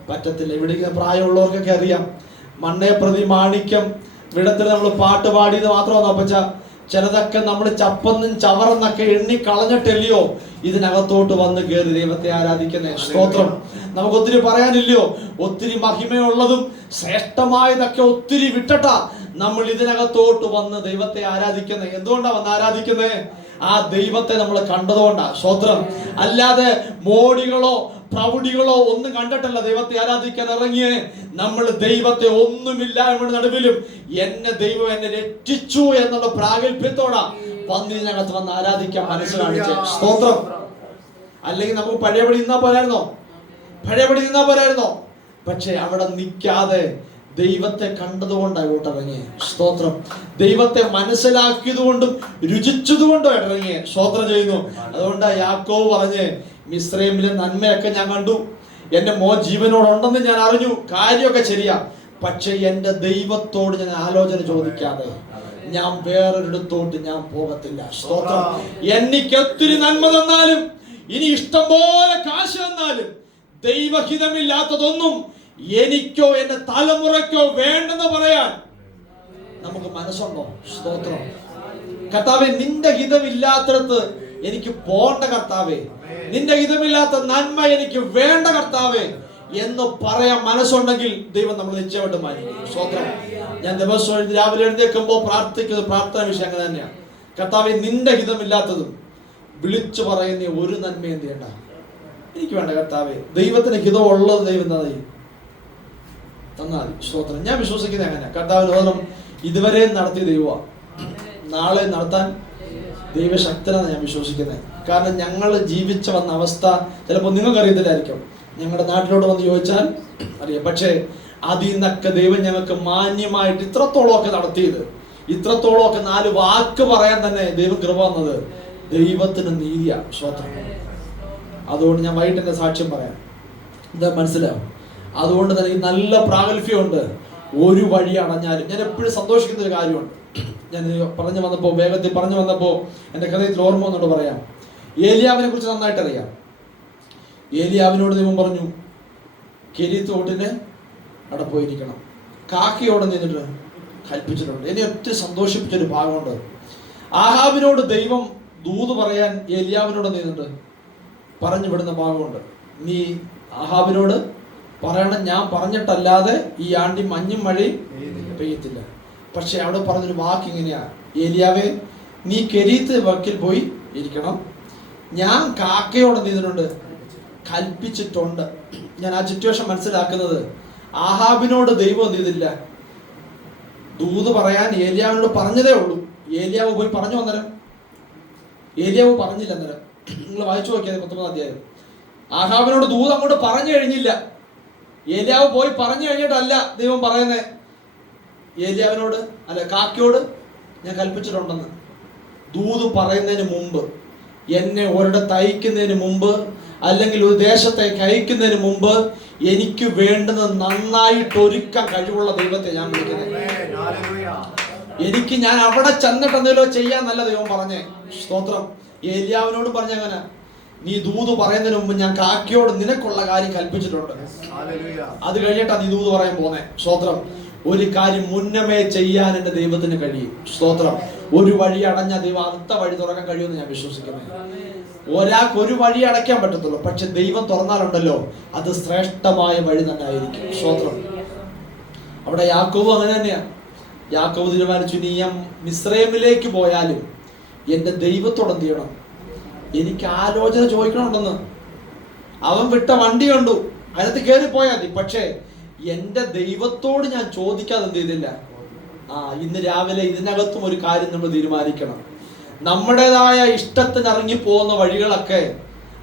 പറ്റത്തില്ല. ഇവിടെ പ്രായമുള്ളവർക്കൊക്കെ അറിയാം, മണ്ണേ പ്രതി മാണിക്യം വിടത്തിൽ നമ്മൾ പാട്ട് പാടിയത് മാത്രമാണോ അപ്പച്ച? ചിലതൊക്കെ നമ്മൾ ചപ്പെന്നും ചവറെന്നൊക്കെ എണ്ണി കളഞ്ഞിട്ടില്ലയോ ഇതിനകത്തോട്ട് വന്ന് കയറി ദൈവത്തെ ആരാധിക്കുന്നേ. സ്തോത്രം. നമുക്ക് ഒത്തിരി പറയാനില്ലയോ? ഒത്തിരി മഹിമയുള്ളതും ശ്രേഷ്ഠമായതൊക്കെ ഒത്തിരി വിട്ടട്ടാ നമ്മൾ ഇതിനകത്തോട്ട് വന്ന് ദൈവത്തെ ആരാധിക്കുന്നത്. എന്തുകൊണ്ടാ വന്ന് ആരാധിക്കുന്നത്? ആ ദൈവത്തെ നമ്മൾ കണ്ടതുകൊണ്ടാ. സ്തോത്രം. അല്ലാതെ മോടികളോ പ്രൗഢികളോ ഒന്നും കണ്ടിട്ടല്ല ദൈവത്തെ ആരാധിക്കാൻ ഇറങ്ങിയേ. നമ്മൾ ദൈവത്തെ ഒന്നുമില്ലായ്മയുടെ നടുവിലും ദൈവം എന്നെ രക്ഷിച്ചു എന്നുള്ള പ്രാഗൽഭ്യത്തോടാ വന്നതിനകത്ത് വന്ന് ആരാധിക്കാൻ മനസ്സ് കാണിച്ചേ. സ്തോത്രം. അല്ലെങ്കിൽ നമുക്ക് പഴയപടി നിന്നാ പോരായിരുന്നോ? പക്ഷെ അവിടെ നിൽക്കാതെ ദൈവത്തെ കണ്ടതുകൊണ്ടാണ് ഇങ്ങോട്ട് ഇറങ്ങിയേ. സ്തോത്രം. ദൈവത്തെ മനസ്സിലാക്കിയത് കൊണ്ടും രുചിച്ചതുകൊണ്ടും ഇറങ്ങിയേ. സ്തോത്രം ചെയ്യുന്നു. അതുകൊണ്ടാ യാക്കോബ് പറഞ്ഞേ, മിസ്രൈമിലെ നന്മയൊക്കെ ഞാൻ കണ്ടു, എന്റെ മോൻ ജീവനോടുണ്ടെന്ന് ഞാൻ അറിഞ്ഞു, കാര്യമൊക്കെ ശരിയാ, പക്ഷെ എന്റെ ദൈവത്തോട് ഞാൻ ആലോചന ചോദിക്കാതെ ഞാൻ വേറൊരിടത്തോട്ട് ഞാൻ പോകത്തില്ല. സ്തോത്രം. എനിക്ക് ഒത്തിരി നന്മ തന്നാലും ഇനി ഇഷ്ടം പോലെ കാശ് തന്നാലും ദൈവഹിതമില്ലാത്തതൊന്നും എനിക്കോ എന്റെ തലമുറയ്ക്കോ വേണ്ടെന്ന് പറയാൻ നമുക്ക് മനസ്സുണ്ടോ? സ്തോത്രം. കർത്താവേ, നിന്റെ ഹിതമില്ലാത്തടത്ത് എനിക്ക് പോണ്ട കർത്താവേ, നിന്റെ ഹിതമില്ലാത്ത നന്മ എനിക്ക് വേണ്ട കർത്താവേ എന്ന് പറയാൻ മനസ്സുണ്ടെങ്കിൽ ദൈവം നമ്മൾ നിശ്ചയമായിട്ട് മാനിക്കും. സ്തോത്രം. ഞാൻ ദിവസവും രാവിലെ എഴുന്നേൽക്കുമ്പോൾ പ്രാർത്ഥിക്കുന്നത് പ്രാർത്ഥന വിഷയം അങ്ങനെ തന്നെയാണ്. കർത്താവേ, നിന്റെ ഹിതമില്ലാത്തതും വിളിച്ചു പറയുന്ന ഒരു നന്മയും ചെയ്യണ്ട, എനിക്ക് വേണ്ട കർത്താവേ. ദൈവത്തിന് ഹിതമുള്ളത് ദൈവം തന്നാൽ സ്തോത്രം. ഞാൻ വിശ്വസിക്കുന്നത് അങ്ങനെ. കർത്താവിനോദനം ഇതുവരെ നടത്തിയ ദൈവമാണ്, നാളെ നടത്താൻ ദൈവശക്തനാണ് ഞാൻ വിശ്വസിക്കുന്നത്. കാരണം ഞങ്ങൾ ജീവിച്ചു വന്ന അവസ്ഥ ചിലപ്പോൾ നിങ്ങൾക്ക് അറിയത്തില്ലായിരിക്കും, ഞങ്ങളുടെ നാട്ടിലോട്ട് വന്ന് ചോദിച്ചാൽ അറിയാം. പക്ഷേ അതിൽ നിന്നൊക്കെ ദൈവം ഞങ്ങൾക്ക് മാന്യമായിട്ട് ഇത്രത്തോളമൊക്കെ നടത്തിയത്, ഇത്രത്തോളമൊക്കെ 4 വാക്ക് പറയാൻ തന്നെ ദൈവം കൃപ വന്നത് ദൈവത്തിന് നീതിയാണ്. സ്തോത്രം. അതുകൊണ്ട് ഞാൻ വൈകിട്ട് എൻ്റെ സാക്ഷ്യം പറയാം, എന്താ മനസ്സിലാവും. അതുകൊണ്ട് തന്നെ ഈ നല്ല പ്രാഗൽഭ്യമുണ്ട്. ഒരു വഴി അടഞ്ഞാലും ഞാൻ എപ്പോഴും സന്തോഷിക്കുന്ന ഒരു കാര്യമുണ്ട്. ഞാൻ വേഗത്തിൽ പറഞ്ഞു വന്നപ്പോൾ എൻ്റെ ഹൃദയത്തിൽ ഓർമ്മ വന്നോട് പറയാം. ഏലിയാവിനെ കുറിച്ച് നന്നായിട്ട് അറിയാം. ഏലിയാവിനോട് ദൈവം പറഞ്ഞു, കെരീത്ത് തോട്ടിന് അവിടെ പോയിരിക്കണം. കാക്കയോടെ നിന്നിട്ട് കൽപ്പിച്ചിട്ടുണ്ട്. എന്നെ ഒത്തിരി സന്തോഷിപ്പിച്ചൊരു ഭാഗമുണ്ട്. ആഹാബിനോട് ദൈവം ദൂത് പറയാൻ ഏലിയാവിനോട് നിന്നിട്ട് പറഞ്ഞു വിടുന്ന ഭാഗമുണ്ട്. നീ ആഹാബിനോട് പറയണം, ഞാൻ പറഞ്ഞിട്ടല്ലാതെ ഈ ആണ്ടി മഞ്ഞും മഴയും പെയ്യത്തില്ല. പക്ഷെ അവിടെ പറഞ്ഞൊരു വാക്ക് ഇങ്ങനെയാ, ഏലിയാവേ, നീ കെരീത്ത് വക്കിൽ പോയി ഇരിക്കണം, ഞാൻ കാക്കയോടെ നീതിനുണ്ട് കൽപ്പിച്ചിട്ടുണ്ട്. ഞാൻ ആ സിറ്റുവേഷൻ മനസ്സിലാക്കുന്നത്, ആഹാബിനോട് ദൈവം എന്ത് ചെയ്തില്ല, ദൂത് പറയാൻ ഏലിയാവിനോട് പറഞ്ഞതേ ഉള്ളൂ. ഏലിയാവ് പോയി പറഞ്ഞു അന്നേരം, ഏലിയാവ് പറഞ്ഞില്ല. അന്നേരം നിങ്ങൾ വായിച്ചു നോക്കിയത് 19 അധ്യായം. ആഹാബിനോട് ദൂത് അങ്ങോട്ട് പറഞ്ഞു കഴിഞ്ഞില്ല. ഏലിയാവ് പോയി പറഞ്ഞു കഴിഞ്ഞിട്ടല്ല ദൈവം പറയുന്നത് ഏലിയാവിനോട്, അല്ല കാക്കയോട് ഞാൻ കൽപ്പിച്ചിട്ടുണ്ടെന്ന്. ദൂത് പറയുന്നതിന് മുമ്പ്, എന്നെ ഒരിടത്ത് അയക്കുന്നതിന് മുമ്പ്, അല്ലെങ്കിൽ ഒരു ദേശത്തേക്ക് അയക്കുന്നതിന് മുമ്പ് എനിക്ക് വേണ്ടുന്നത് നന്നായിട്ട് ഒരുക്കാൻ കഴിവുള്ള ദൈവത്തെ ഞാൻ വിളിക്കുന്നത്. ഞാൻ അവിടെ ചെന്നിട്ട് എന്തെങ്കിലും ചെയ്യാന്നല്ല ദൈവം പറഞ്ഞേ. സ്തോത്രം. ഏലിയാവിനോട് പറഞ്ഞങ്ങനെ, നീ ദൂത് പറയുന്നതിന് മുമ്പ് ഞാൻ കാക്കയോട് നിനക്കുള്ള കാര്യം കൽപ്പിച്ചിട്ടുണ്ട്. അത് കഴിഞ്ഞിട്ടാ നീ ദൂത് പറയാൻ പോന്നെ. സ്തോത്രം. ഒരു കാര്യം മുന്നമേ ചെയ്യാൻ എൻ്റെ ദൈവത്തിന് കഴിയും. സ്തോത്രം. ഒരു വഴി അടഞ്ഞ ദൈവം അടുത്ത വഴി തുറക്കാൻ കഴിയുമെന്ന് ഞാൻ വിശ്വസിക്കുന്നത്. ഒരാൾക്ക് ഒരു വഴി അടയ്ക്കാൻ പറ്റത്തുള്ളൂ, പക്ഷെ ദൈവം തുറന്നാലുണ്ടല്ലോ അത് ശ്രേഷ്ഠമായ വഴി തന്നെ ആയിരിക്കും. സ്തോത്രം. അവിടെ യാക്കോബ് അങ്ങനെ തന്നെയാ. യാക്കോബ് തീരുമാനിച്ചു, നീ മിസ്രൈമിലേക്ക് പോയാലും എൻ്റെ ദൈവത്തോട് എന്ത് ചെയ്യണം, എനിക്ക് ആലോചന ചോദിക്കണമെന്ന്. അവൻ വിട്ട വണ്ടി കണ്ടു, അതിനകത്ത് കയറിപ്പോയാൽ മതി, പക്ഷേ എൻ്റെ ദൈവത്തോട് ഞാൻ ചോദിക്കാതെ എന്ത് ചെയ്തില്ല. ഇന്ന് രാവിലെ ഇതിനകത്തും ഒരു കാര്യം നമ്മൾ തീരുമാനിക്കണം. നമ്മുടേതായ ഇഷ്ടത്തിന് ഇറങ്ങി പോകുന്ന വഴികളൊക്കെ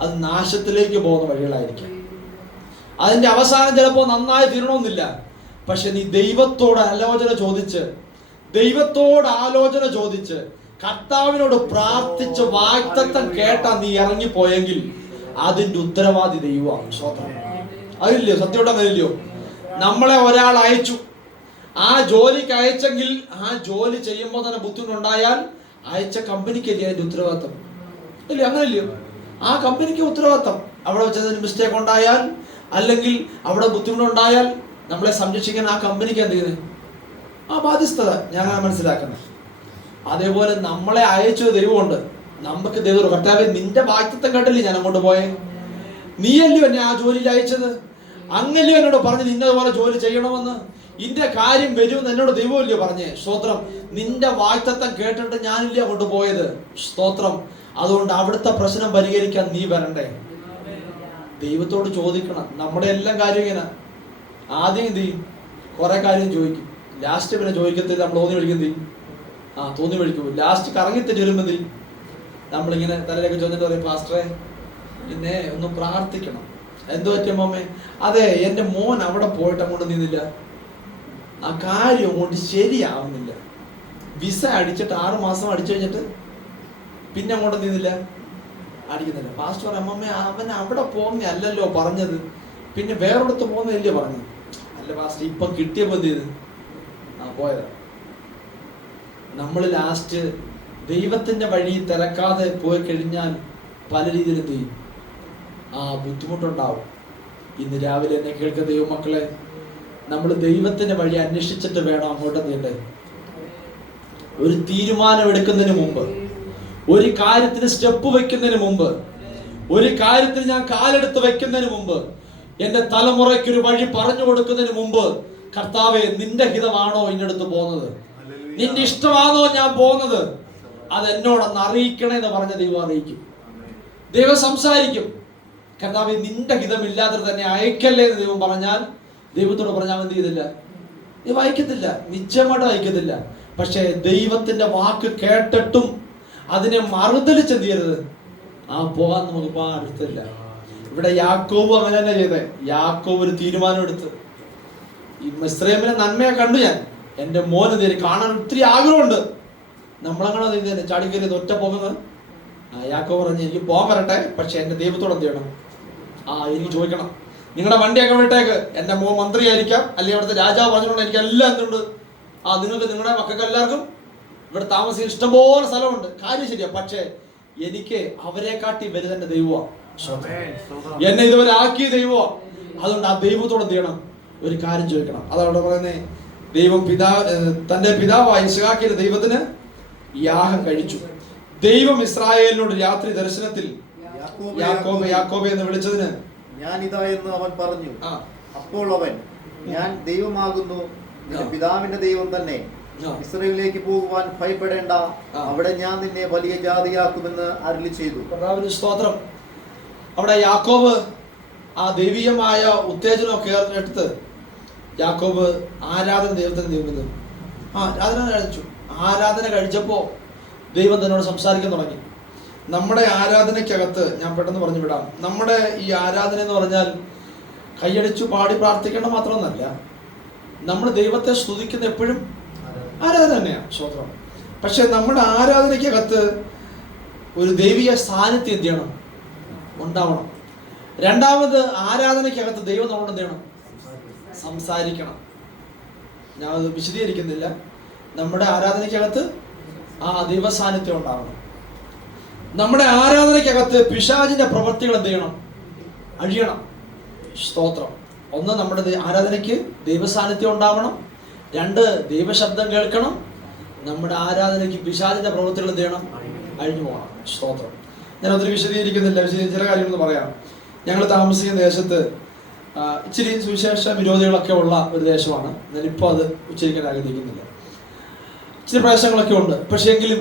അത് നാശത്തിലേക്ക് പോകുന്ന വഴികളായിരിക്കും. അതിൻ്റെ അവസാനം ചിലപ്പോൾ നന്നായി തീരണമെന്നില്ല. പക്ഷെ നീ ദൈവത്തോട് ആലോചന ചോദിച്ച് കർത്താവിനോട് പ്രാർത്ഥിച്ച് വാഗ്ദത്തം കേട്ടാ നീ ഇറങ്ങിപ്പോയെങ്കിൽ അതിന്റെ ഉത്തരവാദി ദൈവമാണ്. സ്വതന്ത്രം. അതില്ലയോ? സത്യമായിട്ട് അതില്ലയോ? നമ്മളെ ഒരാൾ അയച്ചു, ആ ജോലിക്ക് അയച്ചെങ്കിൽ ആ ജോലി ചെയ്യുമ്പോൾ തന്നെ ബുദ്ധിമുട്ടുണ്ടായാൽ അയച്ച കമ്പനിക്കല്ലേ അതിന്റെ ഉത്തരവാദിത്തം? ഇല്ല, അങ്ങനല്ലയോ? ആ കമ്പനിക്ക് ഉത്തരവാദിത്തം. അവിടെ വെച്ചതിന് മിസ്റ്റേക്ക് ഉണ്ടായാൽ അല്ലെങ്കിൽ അവിടെ ബുദ്ധിമുട്ടുണ്ടായാൽ നമ്മളെ സംരക്ഷിക്കാൻ ആ കമ്പനിക്ക് എന്ത് ചെയ്യുന്നത്? ആ ബാധ്യസ്ഥത ഞാൻ മനസ്സിലാക്കുന്നത്. അതേപോലെ നമ്മളെ അയച്ചൊരു ദൈവമുണ്ട്. നമുക്ക് ദൈവം കർത്താവേ നിന്റെ വാഗ്ദത്തം കേട്ടല്ലേ ഞാൻ അങ്ങോട്ട് പോയേ, നീയല്ലോ എന്നെ ആ ജോലിയിൽ അയച്ചത്, അങ്ങനെയോ എന്നോട് പറഞ്ഞ് നിന്നതുപോലെ ജോലി ചെയ്യണമെന്ന്, ഇന്റെ കാര്യം വരുമെന്ന് എന്നോട് ദൈവമല്ലയോ പറഞ്ഞേ. സ്തോത്രം. നിന്റെ വാഗ്ദത്തം കേട്ടിട്ട് ഞാനില്ലേ അങ്ങോട്ട് പോയത്. സ്തോത്രം. അതുകൊണ്ട് അവിടുത്തെ പ്രശ്നം പരിഹരിക്കാൻ നീ വരണ്ടേ? ദൈവത്തോട് ചോദിക്കണം. നമ്മുടെ എല്ലാം കാര്യം ഇങ്ങനെ ആദ്യം എന്ത് ചെയ്യും? കുറെ കാര്യം ചോദിക്കും, ലാസ്റ്റ് പിന്നെ ചോദിക്കത്തില്ല. നമ്മൾ തോന്നി വിളിക്കും, എന്ത് ചെയ്യും? തോന്നി വിളിക്കും. ലാസ്റ്റ് കറങ്ങിത്തെറ്റി വരുമ്പോൾ എന്ത് ചെയ്യും? നമ്മളിങ്ങനെ തലയിലേക്ക് ചോദിച്ചിട്ട് പറയും, പാസ്റ്ററെ പിന്നെ ഒന്ന് പ്രാർത്ഥിക്കണം. എന്തു പറ്റിയ മോമ്മേ? അതെ, എൻ്റെ മോൻ അവിടെ പോയിട്ട് അങ്ങോട്ട് നിന്നില്ല, ആ കാര്യം അങ്ങോട്ട് ശരിയാവുന്നില്ല. വിസ അടിച്ചിട്ട് 6 മാസം അടിച്ചു കഴിഞ്ഞിട്ട് പിന്നെ അങ്ങോട്ട് നിന്നില്ല, അടിക്കുന്നില്ല. പാസ്റ്റർ പറയും, അമ്മമ്മേ അവൻ അവിടെ പോകുന്നതല്ലല്ലോ പറഞ്ഞത്, പിന്നെ വേറൊരിടത്ത് പോകുന്നതല്ലേ പറഞ്ഞത്. അല്ല പാസ്റ്റർ, ഇപ്പൊ കിട്ടിയപ്പോ എന്ത് ചെയ്ത്? പോയതാ. നമ്മൾ ലാസ്റ്റ് ദൈവത്തിന്റെ വഴി തിരക്കാതെ പോയി കഴിഞ്ഞാൽ പല രീതിയിൽ എന്ത് ചെയ്യും? ബുദ്ധിമുട്ടുണ്ടാവും. ഇന്ന് രാവിലെ എന്നെ കേൾക്കുന്ന ദൈവമക്കളെ, നമ്മൾ ദൈവത്തിന്റെ വഴി അന്വേഷിച്ചിട്ട് വേണം അങ്ങോട്ട് നീണ്ടേ. ഒരു തീരുമാനം എടുക്കുന്നതിന് മുമ്പ്, ഒരു കാര്യത്തിന് സ്റ്റെപ്പ് വെക്കുന്നതിന് മുമ്പ്, ഒരു കാര്യത്തിന് ഞാൻ കാലെടുത്ത് വെക്കുന്നതിന് മുമ്പ്, എന്റെ തലമുറയ്ക്ക് ഒരു വഴി പറഞ്ഞു കൊടുക്കുന്നതിന് മുമ്പ്, കർത്താവേ നിന്റെ ഹിതമാണോ ഇന്നടുത്ത് പോകുന്നത്, നിന്റെ ഇഷ്ടമാണോ ഞാൻ പോകുന്നത്, അത് എന്നോടൊന്ന് അറിയിക്കണേ എന്ന് പറഞ്ഞ ദൈവം അറിയിക്കും. ദൈവം സംസാരിക്കും. കർത്താവേ നിന്റെ ഹിതമില്ലാതെ തന്നെ അയക്കല്ലേ എന്ന് ദൈവം പറഞ്ഞാൽ, ദൈവത്തോട് പറഞ്ഞാൽ എന്ത് ചെയ്തില്ല? ദൈവം അയക്കത്തില്ല, നിശ്ചയമായിട്ട് അയക്കത്തില്ല. പക്ഷേ ദൈവത്തിന്റെ വാക്ക് കേട്ടിട്ടും അതിനെ മറുതലിച്ച് എന്ത് ചെയ്യരുത്? പോകാൻ നമുക്ക് പാടില്ല. ഇവിടെ യാക്കോബ് അങ്ങനെ തന്നെ ചെയ്തേ. യാക്കോബ് ഒരു തീരുമാനം എടുത്ത്, ഈ മിസ്രയീമിലെ നന്മയെ കണ്ടു ഞാൻ, എന്റെ മോന് തീരെ കാണാൻ ഒത്തിരി ആഗ്രഹമുണ്ട്, നമ്മളങ്ങനെ ചെയ്തേ ചാടിക്കരുത് ഒറ്റ പോകുന്നത്. യാക്കോബ് പറഞ്ഞു, എനിക്ക് പോകാൻ വരട്ടെ, പക്ഷെ എന്റെ ദൈവത്തോട് എന്ത് ചെയ്യണം? എനിക്ക് ചോദിക്കണം, നിങ്ങളുടെ വണ്ടിയൊക്കെ വിട്ടേക്ക്, എന്റെ മോൻ മന്ത്രിയായിരിക്കാം, അല്ലെങ്കിൽ അവിടുത്തെ രാജാവ് പറഞ്ഞുകൊണ്ട് എനിക്ക് എല്ലാം എന്തുണ്ട്, നിങ്ങൾക്ക് നിങ്ങളുടെ മക്കൾക്ക് എല്ലാവർക്കും ഇവിടെ താമസിക്കാൻ ഇഷ്ടംപോലെ സ്ഥലമുണ്ട്, കാര്യം ശരിയാ, പക്ഷേ എനിക്ക് അവരെ കാട്ടി വരുന്ന ദൈവമാണ്, എന്നെ ഇതുവരെ ആക്കിയ ദൈവമാണ്. അതുകൊണ്ട് ആ ദൈവത്തോട് എന്ത് ചെയ്യണം? ഒരു കാര്യം ചോദിക്കണം. അതവിടെ പറയുന്നേ, ദൈവം തന്റെ പിതാവായ ഇസ്ഹാക്കിന്റെ ദൈവത്തിന് യാഗം കഴിച്ചു. ദൈവം ഇസ്രായേലിനോട് രാത്രി ദർശനത്തിൽ യാക്കോബേ യാക്കോബേ എന്ന് വിളിച്ചതിന് ഞാൻ ഇതാ എന്ന് അവൻ പറഞ്ഞു. അപ്പോൾ അവൻ, ഞാൻ ദൈവമാകുന്നു, നിന്റെ പിതാവിന്റെ ദൈവം തന്നെ. ഇസ്രായേലിലേക്ക് പോകുവാൻ ഭയപ്പെടേണ്ട, അവിടെ ഞാൻ നിന്നെ വലിയ ജാതിയാക്കുമെന്ന് അരുളി ചെയ്തു. സ്തോത്രം. അവിടെ യാക്കോബ് ആ ദൈവീയമായ ഉത്തേജനമൊക്കെ എടുത്ത് യാക്കോബ് ആരാധന ദൈവത്തിന് നീങ്ങുന്നു. ആരാധന കഴിച്ചു. ആരാധന കഴിച്ചപ്പോ ദൈവം തന്നോട് സംസാരിക്കാൻ തുടങ്ങി. നമ്മുടെ ആരാധനയ്ക്കകത്ത് ഞാൻ പെട്ടെന്ന് പറഞ്ഞു വിടാം. നമ്മുടെ ഈ ആരാധന എന്ന് പറഞ്ഞാൽ കൈയടിച്ചു പാടി പ്രാർത്ഥിക്കേണ്ട മാത്രമൊന്നല്ല, നമ്മൾ ദൈവത്തെ സ്തുതിക്കുന്ന എപ്പോഴും ആരാധന തന്നെയാണ്, സ്തോത്രം. പക്ഷെ നമ്മുടെ ആരാധനയ്ക്കകത്ത് ഒരു ദൈവിക സാന്നിധ്യം എന്ത് ചെയ്യണം? ഉണ്ടാവണം. രണ്ടാമത് ആരാധനയ്ക്കകത്ത് ദൈവം നമ്മളോട് എന്ത് ചെയ്യണം? സംസാരിക്കണം. ഞാൻ അത് വിശദീകരിക്കുന്നില്ല. നമ്മുടെ ആരാധനയ്ക്കകത്ത് ദൈവ സാന്നിധ്യം ഉണ്ടാവണം. നമ്മുടെ ആരാധനയ്ക്കകത്ത് പിശാചിന്റെ പ്രവൃത്തികൾ എന്ത് ചെയ്യണം? അഴിയണം. സ്തോത്രം. ഒന്ന്, നമ്മുടെ ആരാധനയ്ക്ക് ദൈവ സാന്നിധ്യം ഉണ്ടാവണം. 2, ദൈവശബ്ദം കേൾക്കണം. നമ്മുടെ ആരാധനയ്ക്ക് പിശാചിന്റെ പ്രവൃത്തികൾ എന്ത് ചെയ്യണം? അഴിഞ്ഞു പോകണം. സ്തോത്രം. ഞാൻ ഒത്തിരി വിശദീകരിക്കുന്നില്ല. ചില കാര്യങ്ങളൊന്ന് പറയാം. ഞങ്ങൾ താമസിക്കുന്ന ദേശത്ത് ഇച്ചിരി സുവിശേഷ വിരോധികളൊക്കെ ഉള്ള ഒരു ദേശമാണ്. ഞാനിപ്പോൾ അത് ഉച്ചരിക്കാൻ ആഗ്രഹിക്കുന്നില്ല. ഇച്ചിരി പ്രശ്നങ്ങളൊക്കെ ഉണ്ട്. പക്ഷേ എങ്കിലും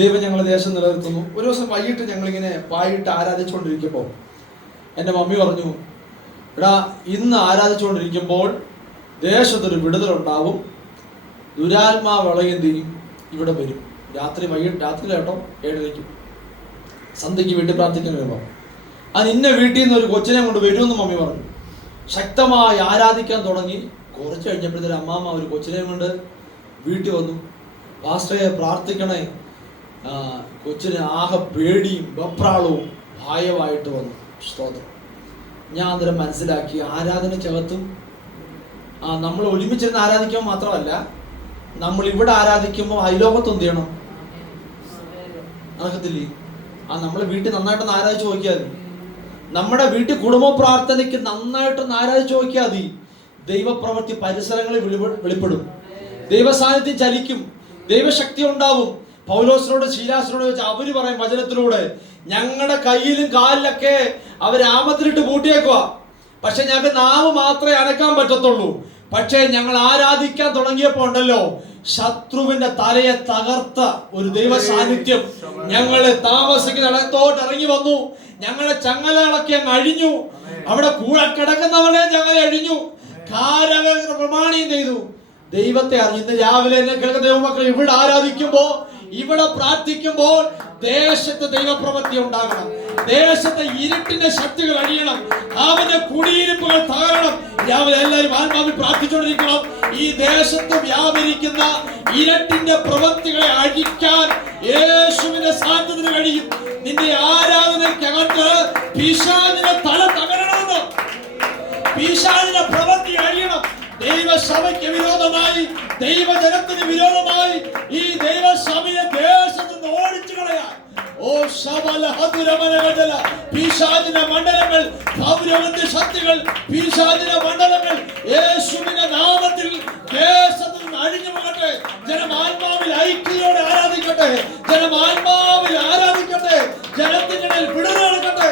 ദൈവം ഞങ്ങളെ ദേശം നിലനിർത്തുന്നു. ഒരു ദിവസം വൈകിട്ട് ഞങ്ങളിങ്ങനെ പായിട്ട് ആരാധിച്ചുകൊണ്ടിരിക്കുമ്പോൾ എൻ്റെ മമ്മി പറഞ്ഞു, എടാ ഇന്ന് ആരാധിച്ചുകൊണ്ടിരിക്കുമ്പോൾ ദേശത്തൊരു വിടുതലുണ്ടാവും, ദുരാത്മാവ് ഇളകി ചെയ്യും ഇവിടെ വരും. വൈകിട്ട് രാത്രി കേട്ടോ 7:30 സന്ധ്യയ്ക്ക് വീട്ടിൽ പ്രാർത്ഥിക്കാൻ വരുമ്പോൾ ഇന്ന വീട്ടിൽ നിന്ന് ഒരു കൊച്ചിനെ കൊണ്ട് വരുമെന്ന് മമ്മി പറഞ്ഞു. ശക്തമായി ആരാധിക്കാൻ തുടങ്ങി. കുറച്ച് കഴിഞ്ഞപ്പോഴത്തേക്ക് അമ്മാമ്മ ഒരു കൊച്ചിനെ കൊണ്ട് വീട്ടിൽ വന്നു. പാസ്റ്ററെ പ്രാർത്ഥിക്കണേ. കൊച്ചിന് ആകെ പേടിയും വെപ്രാളവും ഭയമായിട്ട് വന്നു. സ്തോത്രം. ഞാൻ അന്നേരം മനസ്സിലാക്കി, ആരാധനയ്ക്കകത്തും നമ്മൾ ഒരുമിച്ചിരുന്ന് ആരാധിക്കുമ്പോൾ മാത്രമല്ല, നമ്മൾ ഇവിടെ ആരാധിക്കുമ്പോൾ അയലോകത്ത് എന്ത് ചെയ്യണം? നടക്കത്തില്ലേ? നമ്മൾ വീട്ടിൽ നന്നായിട്ടൊന്ന് ആരാധിച്ച് നോക്കിയാൽ മതി. നമ്മുടെ വീട്ടിൽ കുടുംബ പ്രാർത്ഥനയ്ക്ക് നന്നായിട്ടൊന്ന് ആരാധിച്ച് നോക്കിയാൽ മതി. ദൈവപ്രവൃത്തി പരിസരങ്ങളിൽ വെളിപ്പെടും. ദൈവ സാന്നിധ്യം ചലിക്കും. ദൈവശക്തി ഉണ്ടാവും. പൗലോസിനോട് ശീലാസിനോട് വെച്ച് അവര് പറയും വചനത്തിലൂടെ, ഞങ്ങളുടെ കയ്യിലും കാലിലൊക്കെ അവർ ആമത്തിലിട്ട് പൂട്ടിയേക്കുക, പക്ഷെ ഞങ്ങൾക്ക് നാവ് മാത്രമേ അനക്കാൻ പറ്റത്തുള്ളൂ. പക്ഷേ ഞങ്ങൾ ആരാധിക്കാൻ തുടങ്ങിയപ്പോ ഉണ്ടല്ലോ, ശത്രുവിന്റെ തലയെ തകർത്ത ഒരു ദൈവ സാന്നിധ്യം ഞങ്ങളെ താമസിക്കുന്ന ഇടത്തോട്ട് ഇറങ്ങി വന്നു. ഞങ്ങളെ ചങ്ങലകളൊക്കെ അങ്ങ് അഴിഞ്ഞു. അവിടെ കൂടെ കിടക്കുന്നവരെ ഞങ്ങളെ അഴിഞ്ഞു. കാരകൾ പ്രമാണിയും ചെയ്തു. ദൈവത്തെ അറിഞ്ഞു. ഇന്ന് രാവിലെ എന്നെ കേൾക്കുന്ന ദൈവമക്കൾ, ഇവിടെ ആരാധിക്കുമ്പോ, ഇവിടെ പ്രാർത്ഥിക്കുമ്പോൾ ദേശത്ത് ദൈവപ്രവൃത്തി ഉണ്ടാകണം. ദേശത്തെ ഇരുട്ടിന്റെ ശക്തികൾ അഴിയണം. അവന്റെ കുടിയിരിപ്പുകൾ തകരണം. രാവിലെ എല്ലാവരും ആത്മാവിൽ പ്രാർത്ഥിച്ചുകൊണ്ടിരിക്കണം. ഈ ദേശത്ത് വ്യാപരിക്കുന്ന ഇരുട്ടിന്റെ പ്രവൃത്തികളെ അഴിക്കാൻ യേശുവിന്റെ സാന്നിധ്യത്തിന് കഴിയും. നിന്റെ ആരാധനയ്ക്കകത്ത് പിശാചിന്റെ തല തകരണമെന്ന്, പിശാചിന്റെ പ്രവൃത്തി അഴിയണം. ദൈവസഭയ്ക്ക് വിരോധമായി, ദൈവജനത്തിന് വിരോധമായി ഈ ദൈവസഭയെ ദേശത്ത് നിന്ന് ഓടിച്ചു കളയാൻ പിശാചിന്റെ മണ്ഡലങ്ങൾ, പൗരവന്റെ ശക്തികൾ, പിശാചിന്റെ മണ്ഡലങ്ങൾ യേശുവിന്റെ നാമത്തിൽ ദേശത്ത് നിന്ന് അഴിഞ്ഞു പോകട്ടെ. ജനം ആത്മാവിൽ ഐക്യത്തോടെ ആരാധിക്കട്ടെ. ജനം ആത്മാവിൽ ആരാധിക്കട്ടെ. ജനത്തിന്റെ ഇടയിൽ വിടുതൽ നടക്കട്ടെ.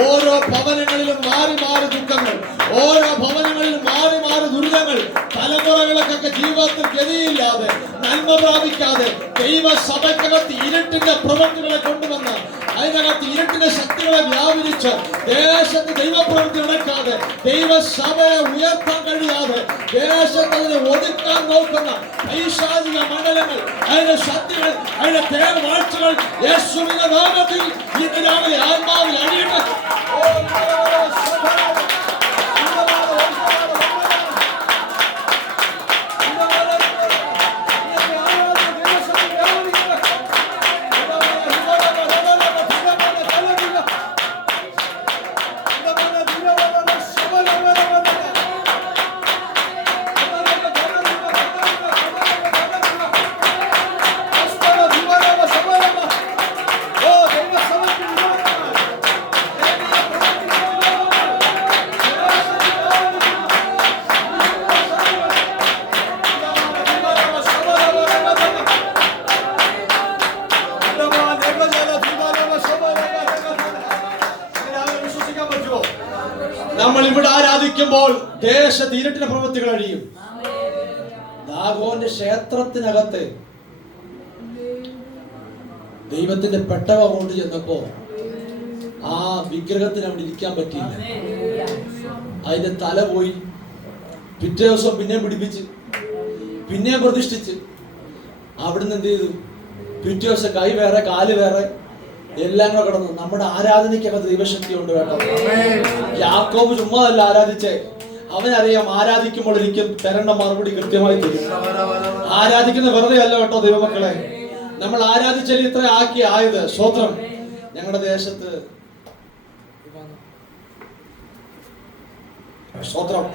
ഓരോ ഭവനങ്ങളിലും മാറി മാറി ദുഃഖങ്ങൾ, ഓരോ ഭവനങ്ങളിലും മാറി മാറി ദുരിതങ്ങൾ, തലമുറകൾക്കൊക്കെ ജീവിതത്തിൽ ഗതിയില്ലാതെ, നന്മ പ്രാപിക്കാതെ, ദൈവസഭയ്ക്കകത്ത് ഇരുട്ടിന്റെ പ്രവൃത്തികളെ കൊണ്ടുവന്ന് അതിനകത്ത് ഇരുട്ടിന്റെ ശക്തികളെ വ്യാപരിച്ച് ദേശത്ത് ദൈവപ്രവൃത്തി നടക്കാതെ, ദൈവസഭയെ ഉയർത്താൻ കഴിയാതെ, ദേശത്തതിനെ ഒതുക്കാൻ നോക്കുന്ന പൈശാചിക മണ്ഡലങ്ങൾ, അതിന്റെ ശക്തികൾ, അതിന്റെ തേർവാഴ്ചകൾ യേശുവിന്റെ നാമത്തിൽ ഇന്ന് രാവിലെ ആത്മാവിൽ അഴിയട്ടെ. നമ്മൾ ഇവിടെ ആരാധിക്കുമ്പോൾ ദേശത്ത് ഇരുട്ടിന്റെ പ്രവൃത്തികൾ അഴിയും. ദാഗോന്റെ ക്ഷേത്രത്തിനകത്ത് ദൈവത്തിന്റെ പെട്ടക കൊണ്ട് ചെന്നപ്പോ ആ വിഗ്രഹത്തിന് അവിടെ ഇരിക്കാൻ പറ്റിയില്ല. അതിന്റെ തല പോയി. പിറ്റേ ദിവസം പിന്നെയും പിടിപ്പിച്ച്, പിന്നെയും പ്രതിഷ്ഠിച്ച്, അവിടുന്ന് എന്ത് ചെയ്തു? പിറ്റേ ദിവസം കൈ വേറെ കാല് വേറെ എല്ലാം കൂടെ കിടന്നു. നമ്മുടെ ആരാധനയ്ക്കകത്ത് ദൈവശക്തി ഉണ്ട് കേട്ടോ. യാക്കോബ് ചുമ്മാ അല്ല ആരാധിച്ചേ. അവനറിയാം ആരാധിക്കുമ്പോൾ എനിക്ക് തരേണ്ട മറുപടി കൃത്യമായി തരും. ആരാധിക്കുന്ന വെറുതെ അല്ല കേട്ടോ ദൈവമക്കളെ. നമ്മൾ ആരാധിച്ചാൽ ഇത്ര ആയത്. സ്തോത്രം. ഞങ്ങളുടെ ദേശത്ത് സ്തോത്രം,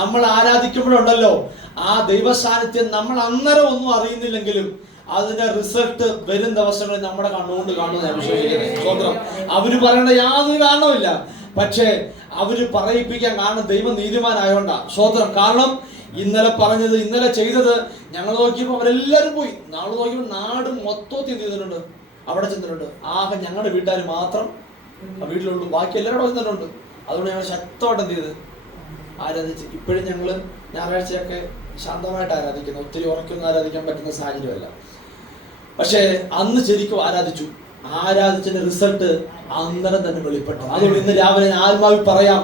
നമ്മൾ ആരാധിക്കുമ്പോഴുണ്ടല്ലോ ആ ദൈവ സാന്നിധ്യം നമ്മൾ അന്നേരം ഒന്നും അറിയുന്നില്ലെങ്കിലും അതിന്റെ റിസൾട്ട് വരും ദിവസങ്ങളിൽ നമ്മുടെ കണ്ണുകൊണ്ട് കാണുന്ന ഞാൻ വിശ്വസിക്കുന്നത്. സ്തോത്രം. അവര് പറയേണ്ട യാതൊരു കാരണവുമില്ല. പക്ഷേ അവര് പറയിപ്പിക്കാൻ കാരണം ദൈവം നീതിമാനായോണ്ടാ. സ്തോത്രം. കാരണം ഇന്നലെ പറഞ്ഞത്, ഇന്നലെ ചെയ്തത് ഞങ്ങൾ നോക്കിയപ്പോൾ അവരെല്ലാരും പോയി. നാളെ നോക്കിയപ്പോൾ നാട് മൊത്തത്തിൽ എന്ത് ചെയ്തിട്ടുണ്ട്? അവിടെ ചെന്നിട്ടുണ്ട്. ആകെ ഞങ്ങളുടെ വീട്ടുകാർ മാത്രം വീട്ടിലുള്ളൂ. ബാക്കി എല്ലാവരും അവിടെ ചെന്നിട്ടുണ്ട്. അതുകൊണ്ട് ഞങ്ങൾ ശക്തമായിട്ട് എന്ത് ചെയ്ത് ആരാധിച്ച്. ഇപ്പോഴും ഞങ്ങൾ ഞായറാഴ്ചയൊക്കെ ശാന്തമായിട്ട് ആരാധിക്കുന്നു. ഒത്തിരി ഉറക്കൊന്നും ആരാധിക്കാൻ പറ്റുന്ന സാഹചര്യമല്ല. പക്ഷേ അന്ന് ശരിക്കും ആരാധിച്ചു. ആരാധിച്ചതിന്റെ റിസൾട്ട് അന്നേരം തന്നെ വെളിപ്പെട്ടു. അതുകൊണ്ട് ഇന്ന് രാവിലെ ഞാൻ ആത്മാവിൽ പറയാം,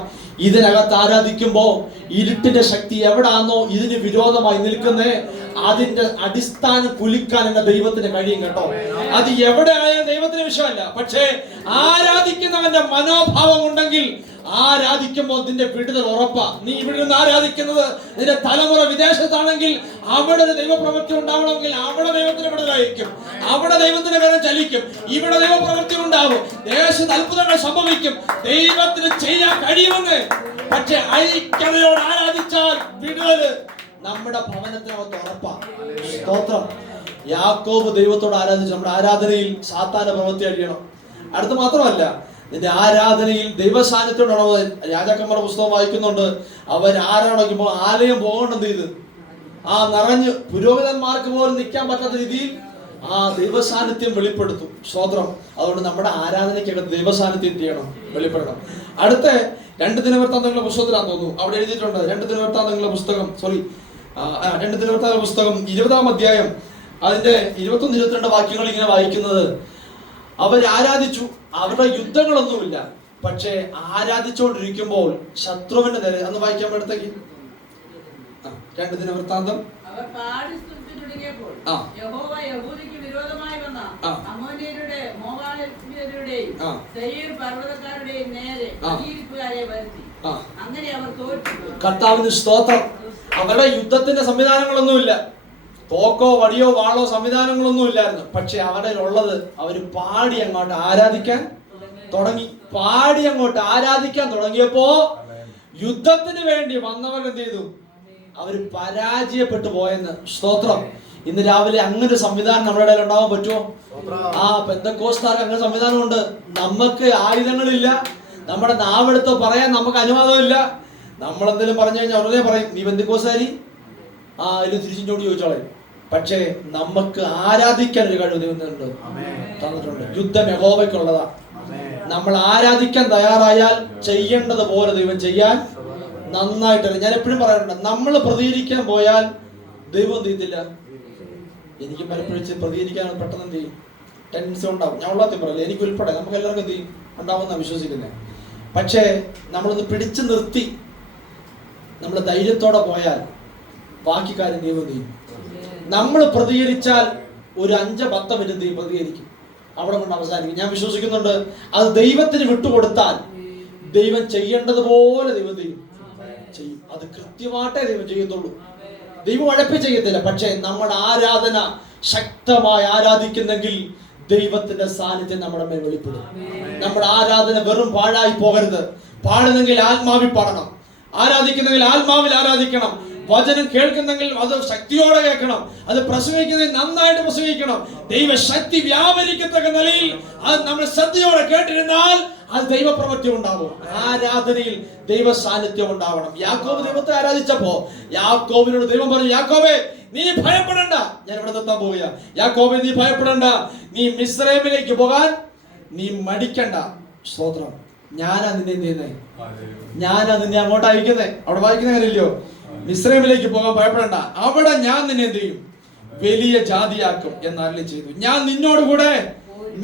ഇതിനകത്ത് ആരാധിക്കുമ്പോ ഇരുട്ടിന്റെ ശക്തി എവിടാന്നോ ഇതിന് വിരോധമായി നിൽക്കുന്നേ, അതിന്റെ അടിസ്ഥാനം കുലിക്കാൻ എന്റെ ദൈവത്തിന് കഴിയും കേട്ടോ. അത് എവിടെ ആയാലും ദൈവത്തിന് വിഷയമല്ല. പക്ഷേ ആരാധിക്കുന്നവന്റെ മനോഭാവം ഉണ്ടെങ്കിൽ ആരാധിക്കുമ്പോൾ നിന്റെ വിടുതൽ ഉറപ്പാ. നീ ഇവിടെ നിന്ന് ആരാധിക്കുന്നത്, നിന്റെ തലമുറ വിദേശത്താണെങ്കിൽ അവിടെ ഒരു ദൈവപ്രവൃത്തി ഉണ്ടാവണമെങ്കിൽ അവിടെ ദൈവത്തിന് വിടുതലായിരിക്കും, അവിടെ ദൈവത്തിന്റെ കരം ചലിക്കും, ഇവിടെ ദൈവപ്രവൃത്തി ഉണ്ടാവും, ദേശത്ത് അത്ഭുതങ്ങൾ സംഭവിക്കും, ദൈവത്തിന് ചെയ്യാൻ കഴിയുമെന്ന്. പക്ഷെ ഐക്യതയോട് ആരാധിച്ചാൽ വിടുതല് നമ്മുടെ ഭവനത്തിനകത്ത് ഉറപ്പാ. സ്തോത്രം. യാക്കോബ് ദൈവത്തോട് ആരാധിച്ചു. നമ്മുടെ ആരാധനയിൽ സാത്താന്റെ പ്രവൃത്തി അഴിയണം. അടുത്ത് മാത്രമല്ല, നിന്റെ ആരാധനയിൽ ദൈവസാന്നിധ്യമുണ്ടോ? രാജാക്കന്മാരുടെ പുസ്തകം വായിക്കുന്നുണ്ട്. അവർ ആരാധിക്കുമ്പോൾ ആലയം പോകേണ്ടത് ഇത് നിറഞ്ഞ് പുരോഹിതന്മാർക്ക് പോലും നിൽക്കാൻ പറ്റാത്ത രീതിയിൽ ദൈവസാന്നിധ്യം വെളിപ്പെടുത്തും. സ്തോത്രം. അതുകൊണ്ട് നമ്മുടെ ആരാധനയ്ക്കകത്ത് ദൈവസാന്നിധ്യം ചെയ്യണം, വെളിപ്പെടണം. അടുത്ത 2 ദിനവൃത്താന്തങ്ങളുടെ പുസ്തകത്തിലാന്ന് തോന്നുന്നു, അവിടെ എഴുതിയിട്ടുണ്ട്. 2 ദിനവൃത്താന്തങ്ങളുടെ പുസ്തകം 2 ദിനവൃത്താന്തങ്ങളുടെ പുസ്തകം 20-ാം അധ്യായം അതിന്റെ 21-22 വാക്യങ്ങൾ ഇങ്ങനെ വായിക്കുന്നത്, അവർ ആരാധിച്ചു, അവരുടെ യുദ്ധങ്ങളൊന്നുമില്ല, പക്ഷേ ആരാധിച്ചുകൊണ്ടിരിക്കുമ്പോൾ ശത്രുവിന്റെ നേരെ. അന്ന് വായിക്കാൻ വേണ്ടത്തേക്ക് 2 ദിനവൃത്താന്തം. അവർ പാടി സ്തുതിച്ചു തുടങ്ങിയപ്പോൾ യഹോവ യഹൂദയ്ക്ക് വിരോധമായി വന്ന അമ്മോന്യരുടെ, മോവാബ്യരുടെയും സെയീർ പർവ്വതക്കാരുടെയും നേരെ പതിയിരിപ്പുകാരെ വരുത്തി. അങ്ങനെ അവർ തോറ്റു. കർത്താവിന് സ്തോത്രം. അവരുടെ യുദ്ധത്തിന്റെ സംവിധാനങ്ങളൊന്നുമില്ല, തോക്കോ വടിയോ വാളോ സംവിധാനങ്ങളൊന്നും ഇല്ലായിരുന്നു. പക്ഷെ അവരുടെ ഉള്ളത് അവർ പാടി അങ്ങോട്ട് ആരാധിക്കാൻ തുടങ്ങി. പാടി അങ്ങോട്ട് ആരാധിക്കാൻ തുടങ്ങിയപ്പോ യുദ്ധത്തിന് വേണ്ടി വന്നവർ എന്ത് ചെയ്തു? അവർ പരാജയപ്പെട്ടു പോയെന്ന്. സ്തോത്രം. ഇന്ന് രാവിലെ അങ്ങനെ ഒരു സംവിധാനം നമ്മുടെ ഇടയിൽ ഉണ്ടാവാൻ പറ്റുമോ? പെന്തക്കോസ്താർക്ക് അങ്ങനെ സംവിധാനമുണ്ട്. നമുക്ക് ആയുധങ്ങളില്ല, നമ്മുടെ നാവെടുത്ത് പറയാൻ നമുക്ക് അനുവാദമില്ല. നമ്മളെന്തെങ്കിലും പറഞ്ഞു കഴിഞ്ഞാൽ ഉടനെ പറയും, നീ പെന്തക്കോസ്താരി, അതിൽ തിരിച്ചിങ്ങോട്ട് ചോദിച്ചോളെ. പക്ഷേ നമുക്ക് ആരാധിക്കാൻ ഒരു കഴിവ് ദൈവം തന്നിട്ടുണ്ട്. യുദ്ധം യഹോവയ്ക്കുള്ളതാ. നമ്മൾ ആരാധിക്കാൻ തയ്യാറായാൽ ചെയ്യേണ്ടത് പോലെ ദൈവം ചെയ്യാൻ നന്നായിട്ടറിയാം. ഞാൻ എപ്പോഴും പറയാറുണ്ട്, നമ്മൾ പ്രതികരിക്കാൻ പോയാൽ ദൈവം എന്ത് ചെയ്തില്ല. എനിക്ക് പലപ്പോഴും പ്രതികരിക്കാൻ പെട്ടെന്ന് എന്ത് ചെയ്യും, ടെൻഷൻ ഉണ്ടാവും. ഞാൻ ഉള്ളത്തിൽ പറയില്ല, എനിക്ക് ഉൾപ്പെടെ നമുക്ക് എല്ലാവർക്കും എന്ത് ചെയ്യും ഉണ്ടാവുമെന്നാണ് വിശ്വസിക്കുന്നത്. പക്ഷേ നമ്മളൊന്ന് പിടിച്ചു നിർത്തി നമ്മൾ ധൈര്യത്തോടെ പോയാൽ ബാക്കി കാര്യം ദൈവം ചെയ്യും. നമ്മൾ പ്രതികരിച്ചാൽ ഒരു 5-10 മിനിറ്റ് പ്രതികരിക്കും, അവിടെ കൊണ്ട് അവസാനിക്കും. ഞാൻ വിശ്വസിക്കുന്നുണ്ട് അത് ദൈവത്തിന് വിട്ടുകൊടുത്താൽ ദൈവം ചെയ്യേണ്ടതുപോലെ ദൈവം ചെയ്യും. അത് കൃത്യമായിട്ടേ ദൈവം ചെയ്യത്തുള്ളൂ. ദൈവം ഉഴപ്പി ചെയ്യത്തില്ല. പക്ഷേ നമ്മുടെ ആരാധന ശക്തമായി ആരാധിക്കുന്നെങ്കിൽ ദൈവത്തിന്റെ സാന്നിധ്യം നമ്മുടെ മേൽ വെളിപ്പെടും. നമ്മുടെ ആരാധന വെറും പാഴായി പോകരുത്. പാടുന്നെങ്കിൽ ആത്മാവിൽ പാടണം, ആരാധിക്കുന്നെങ്കിൽ ആത്മാവിൽ ആരാധിക്കണം. വചനം കേൾക്കുന്നെങ്കിൽ അത് ശക്തിയോടെ കേൾക്കണം, അത് പ്രസംഗിക്കുന്നെങ്കിൽ നന്നായിട്ട് പ്രസംഗിക്കണം. ദൈവശക്തി വ്യാപരിക്കത്തക്ക നിലയിൽ അത് നമ്മൾ ശ്രദ്ധയോടെ കേട്ടിരുന്നാൽ അത് ദൈവപ്രവൃത്തി ഉണ്ടാവും. ആരാധനയിൽ ദൈവ സാന്നിധ്യം ഉണ്ടാവണം. യാക്കോബ് ദൈവത്തെ ആരാധിച്ചപ്പോ യാക്കോബിനോട് ദൈവം പറഞ്ഞു, യാക്കോബേ നീ ഭയപ്പെടണ്ട. ഞാൻ ഇവിടെ നിർത്താൻ പോവുക. യാക്കോബേ നീ ഭയപ്പെടണ്ട, നീ മിസ്രൈമിലേക്ക് പോകാൻ നീ മടിക്കണ്ട. സ്തോത്രം. ഞാനാ നിന്നെ എന്ത് ചെയ്യുന്നേ, ഞാനാ നിന്നെ അങ്ങോട്ട് അയക്കുന്നേ. അവിടെ വായിക്കുന്ന കാര്യമില്ലയോ, മിസ്രൈമിലേക്ക് പോകാൻ ഭയപ്പെടണ്ട, അവിടെ ഞാൻ നിന്നെ എന്ത് ചെയ്യും, വലിയ ജാതിയാക്കും എന്നല്ലേ ചെയ്തു. ഞാൻ നിന്നോടുകൂടെ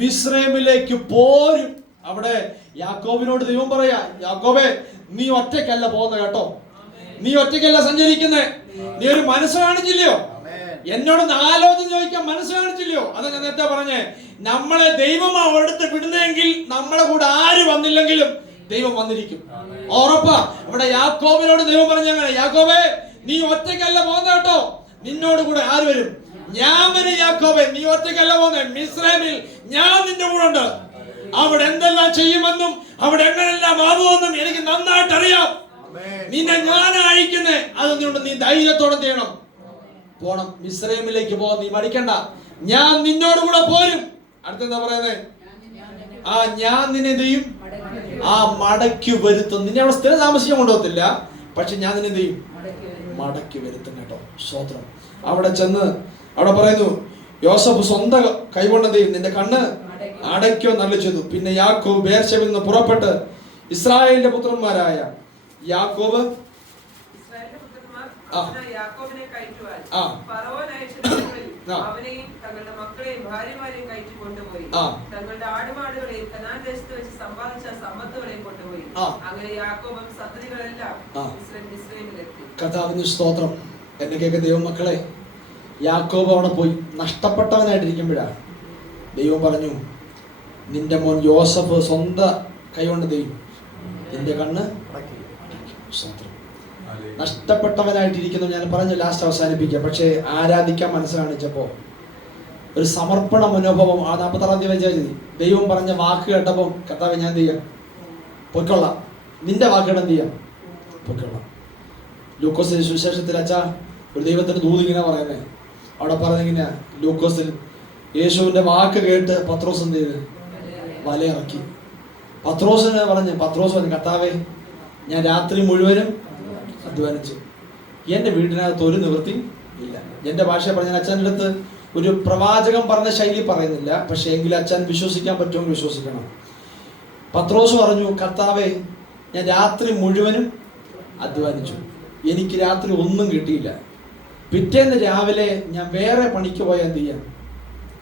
മിസ്രൈമിലേക്ക് പോരും. അവിടെ യാക്കോബിനോട് ദൈവം പറയാ, യാക്കോബേ നീ ഒറ്റയ്ക്കല്ല പോകുന്നത് കേട്ടോ, നീ ഒറ്റയ്ക്കല്ല സഞ്ചരിക്കുന്നേ, നീ ഒരു മനസ്സ് കാണിച്ചില്ലയോ, എന്നോടൊന്ന് ആലോചന ചോദിക്കാൻ മനസ്സ് കാണിച്ചില്ലയോ. അതാ ഞാൻ നേരത്തെ പറഞ്ഞേ, നമ്മളെ ദൈവം അവിടുത്തെ വിടുന്നെങ്കിൽ നമ്മളെ കൂടെ ആര് വന്നില്ലെങ്കിലും ദൈവം വന്നിരിക്കും, ഉറപ്പാ. ഇവിടെ യാക്കോബിനോട് ദൈവം പറഞ്ഞങ്ങനെ, യാക്കോബേ നീ ഒറ്റയ്ക്കല്ല പോകുന്ന കേട്ടോ, നിന്നോട് കൂടെ ആര് വരും, ഞാൻ വരും. യാക്കോബേ നീ ഒറ്റയ്ക്കല്ല പോകുന്നേ, മിസ്രൈമിൽ ഞാൻ നിന്റെ കൂടെ ഉണ്ട്. അവിടെ എന്തെല്ലാം ചെയ്യുമെന്നും അവിടെ എങ്ങനെല്ലാം ആവുമെന്നും എനിക്ക് നന്നായിട്ട് അറിയാം. നിന്നെ ഞാൻ അയക്കുന്നേ, അതുകൊണ്ട് നീ ധൈര്യത്തോടെ ചെയ്യണം, പോണം. മിസ്രൈമിലേക്ക് പോകാൻ നീ മടിക്കണ്ട, ഞാൻ നിന്നോട് കൂടെ പോരും. അടുത്തെന്താ പറയുന്നത്, ഞാൻ നിന്നെ എന്ത് ചെയ്യും, മടക്കി വരുത്തും. നിന്നെ അവിടെ സ്ഥിരം താമസിക്കാൻ കൊണ്ടുപോകത്തില്ല, പക്ഷെ ഞാൻ നിന്നെ എന്ത് ചെയ്യും, മടക്കി വരുത്തും കേട്ടോ. സ്തോത്രം. അവിടെ ചെന്ന് അവിടെ പറയുന്നു, യോസഫ് സ്വന്തം കൈകൊണ്ട് എന്ത് ചെയ്യും, നിന്റെ കണ്ണ് അടയ്ക്കോ നല്ല ചെയ്തു. പിന്നെ യാക്കോബ് ബേർശേബയിൽ നിന്ന് പുറപ്പെട്ട് ഇസ്രായേലിന്റെ പുത്രന്മാരായ യാക്കോബ് യാക്കോബിനെ കയറ്റുവാൻ ഫറവോൻ അയച്ച അവനെയും തങ്ങളുടെ മക്കളെയും ഭാര്യമാരെയും കയറ്റി കൊണ്ടുപോയി. തങ്ങളുടെ ആടുമാടുകളെയും കനാൻ ദേശത്ത് വെച്ച് സമ്പാദിച്ച സമ്പത്തുകളെയും കൊണ്ടുപോയി. അങ്ങനെ യാക്കോബും സന്തതികളെല്ലാം മിസ്രൈമിലെത്തി. കർത്താവിന് സ്തോത്രം. എന്നെ കേൾക്ക ദൈവമക്കളെ, യാക്കോബ് അവിടെ പോയി നഷ്ടപ്പെട്ടവനായിട്ടിരിക്കുമ്പോഴാണ് ദൈവം പറഞ്ഞു, നിന്റെ മോൻ യോസഫ് സ്വന്തം കൈകൊണ്ട് ദൈവം നിന്റെ കണ്ണ് നഷ്ടപ്പെട്ടവനായിട്ടിരിക്കുന്നു. ഞാൻ പറഞ്ഞു ലാസ്റ്റ് അവസാനിപ്പിക്കാം. പക്ഷേ ആരാധിക്കാൻ മനസ്സ് കാണിച്ചപ്പോൾ ഒരു സമർപ്പണ മനോഭാവം. ആ 46 വാക്യം ദൈവം പറഞ്ഞ വാക്ക് കേട്ടപ്പോൾ കർത്താവേ ഞാൻ എന്ത് ചെയ്യാം? പൊയ്ക്കൊള്ളാം. നിന്റെ വാക്കുകൾ എന്ത് ചെയ്യാം? പൊയ്ക്കൊള്ളാം. ലൂക്കോസിന്റെ സുവിശേഷത്തിൽ അച്ഛാ ഒരു ദൈവത്തിന്റെ ദൂത് ഇങ്ങനെ പറയുന്നേ. അവിടെ പറഞ്ഞിങ്ങനെ ലൂക്കോസിൽ യേശുവിന്റെ വാക്ക് കേട്ട് പത്രോസ് എന്ത് ചെയ്ത്? വലയിറക്കി. പത്രോസ് പറഞ്ഞു കർത്താവേ ഞാൻ രാത്രി മുഴുവനും അധ്വാനിച്ചു, എൻ്റെ വീടിനകത്ത് ഒരു നിവൃത്തി ഇല്ല. എൻ്റെ ഭാഷ പറഞ്ഞ അച്ഛൻ്റെ അടുത്ത് ഒരു പ്രവാചകൻ പറഞ്ഞ ശൈലി പറയുന്നില്ല, പക്ഷെ എങ്കിലും അച്ഛൻ വിശ്വസിക്കാൻ പറ്റുമെങ്കിൽ വിശ്വസിക്കണം. പത്രോസ് പറഞ്ഞു കർത്താവേ ഞാൻ രാത്രി മുഴുവനും അധ്വാനിച്ചു, എനിക്ക് രാത്രി ഒന്നും കിട്ടിയില്ല. പിറ്റേന്ന് രാവിലെ ഞാൻ വേറെ പണിക്ക് പോയാൽ എന്ത് ചെയ്യാം?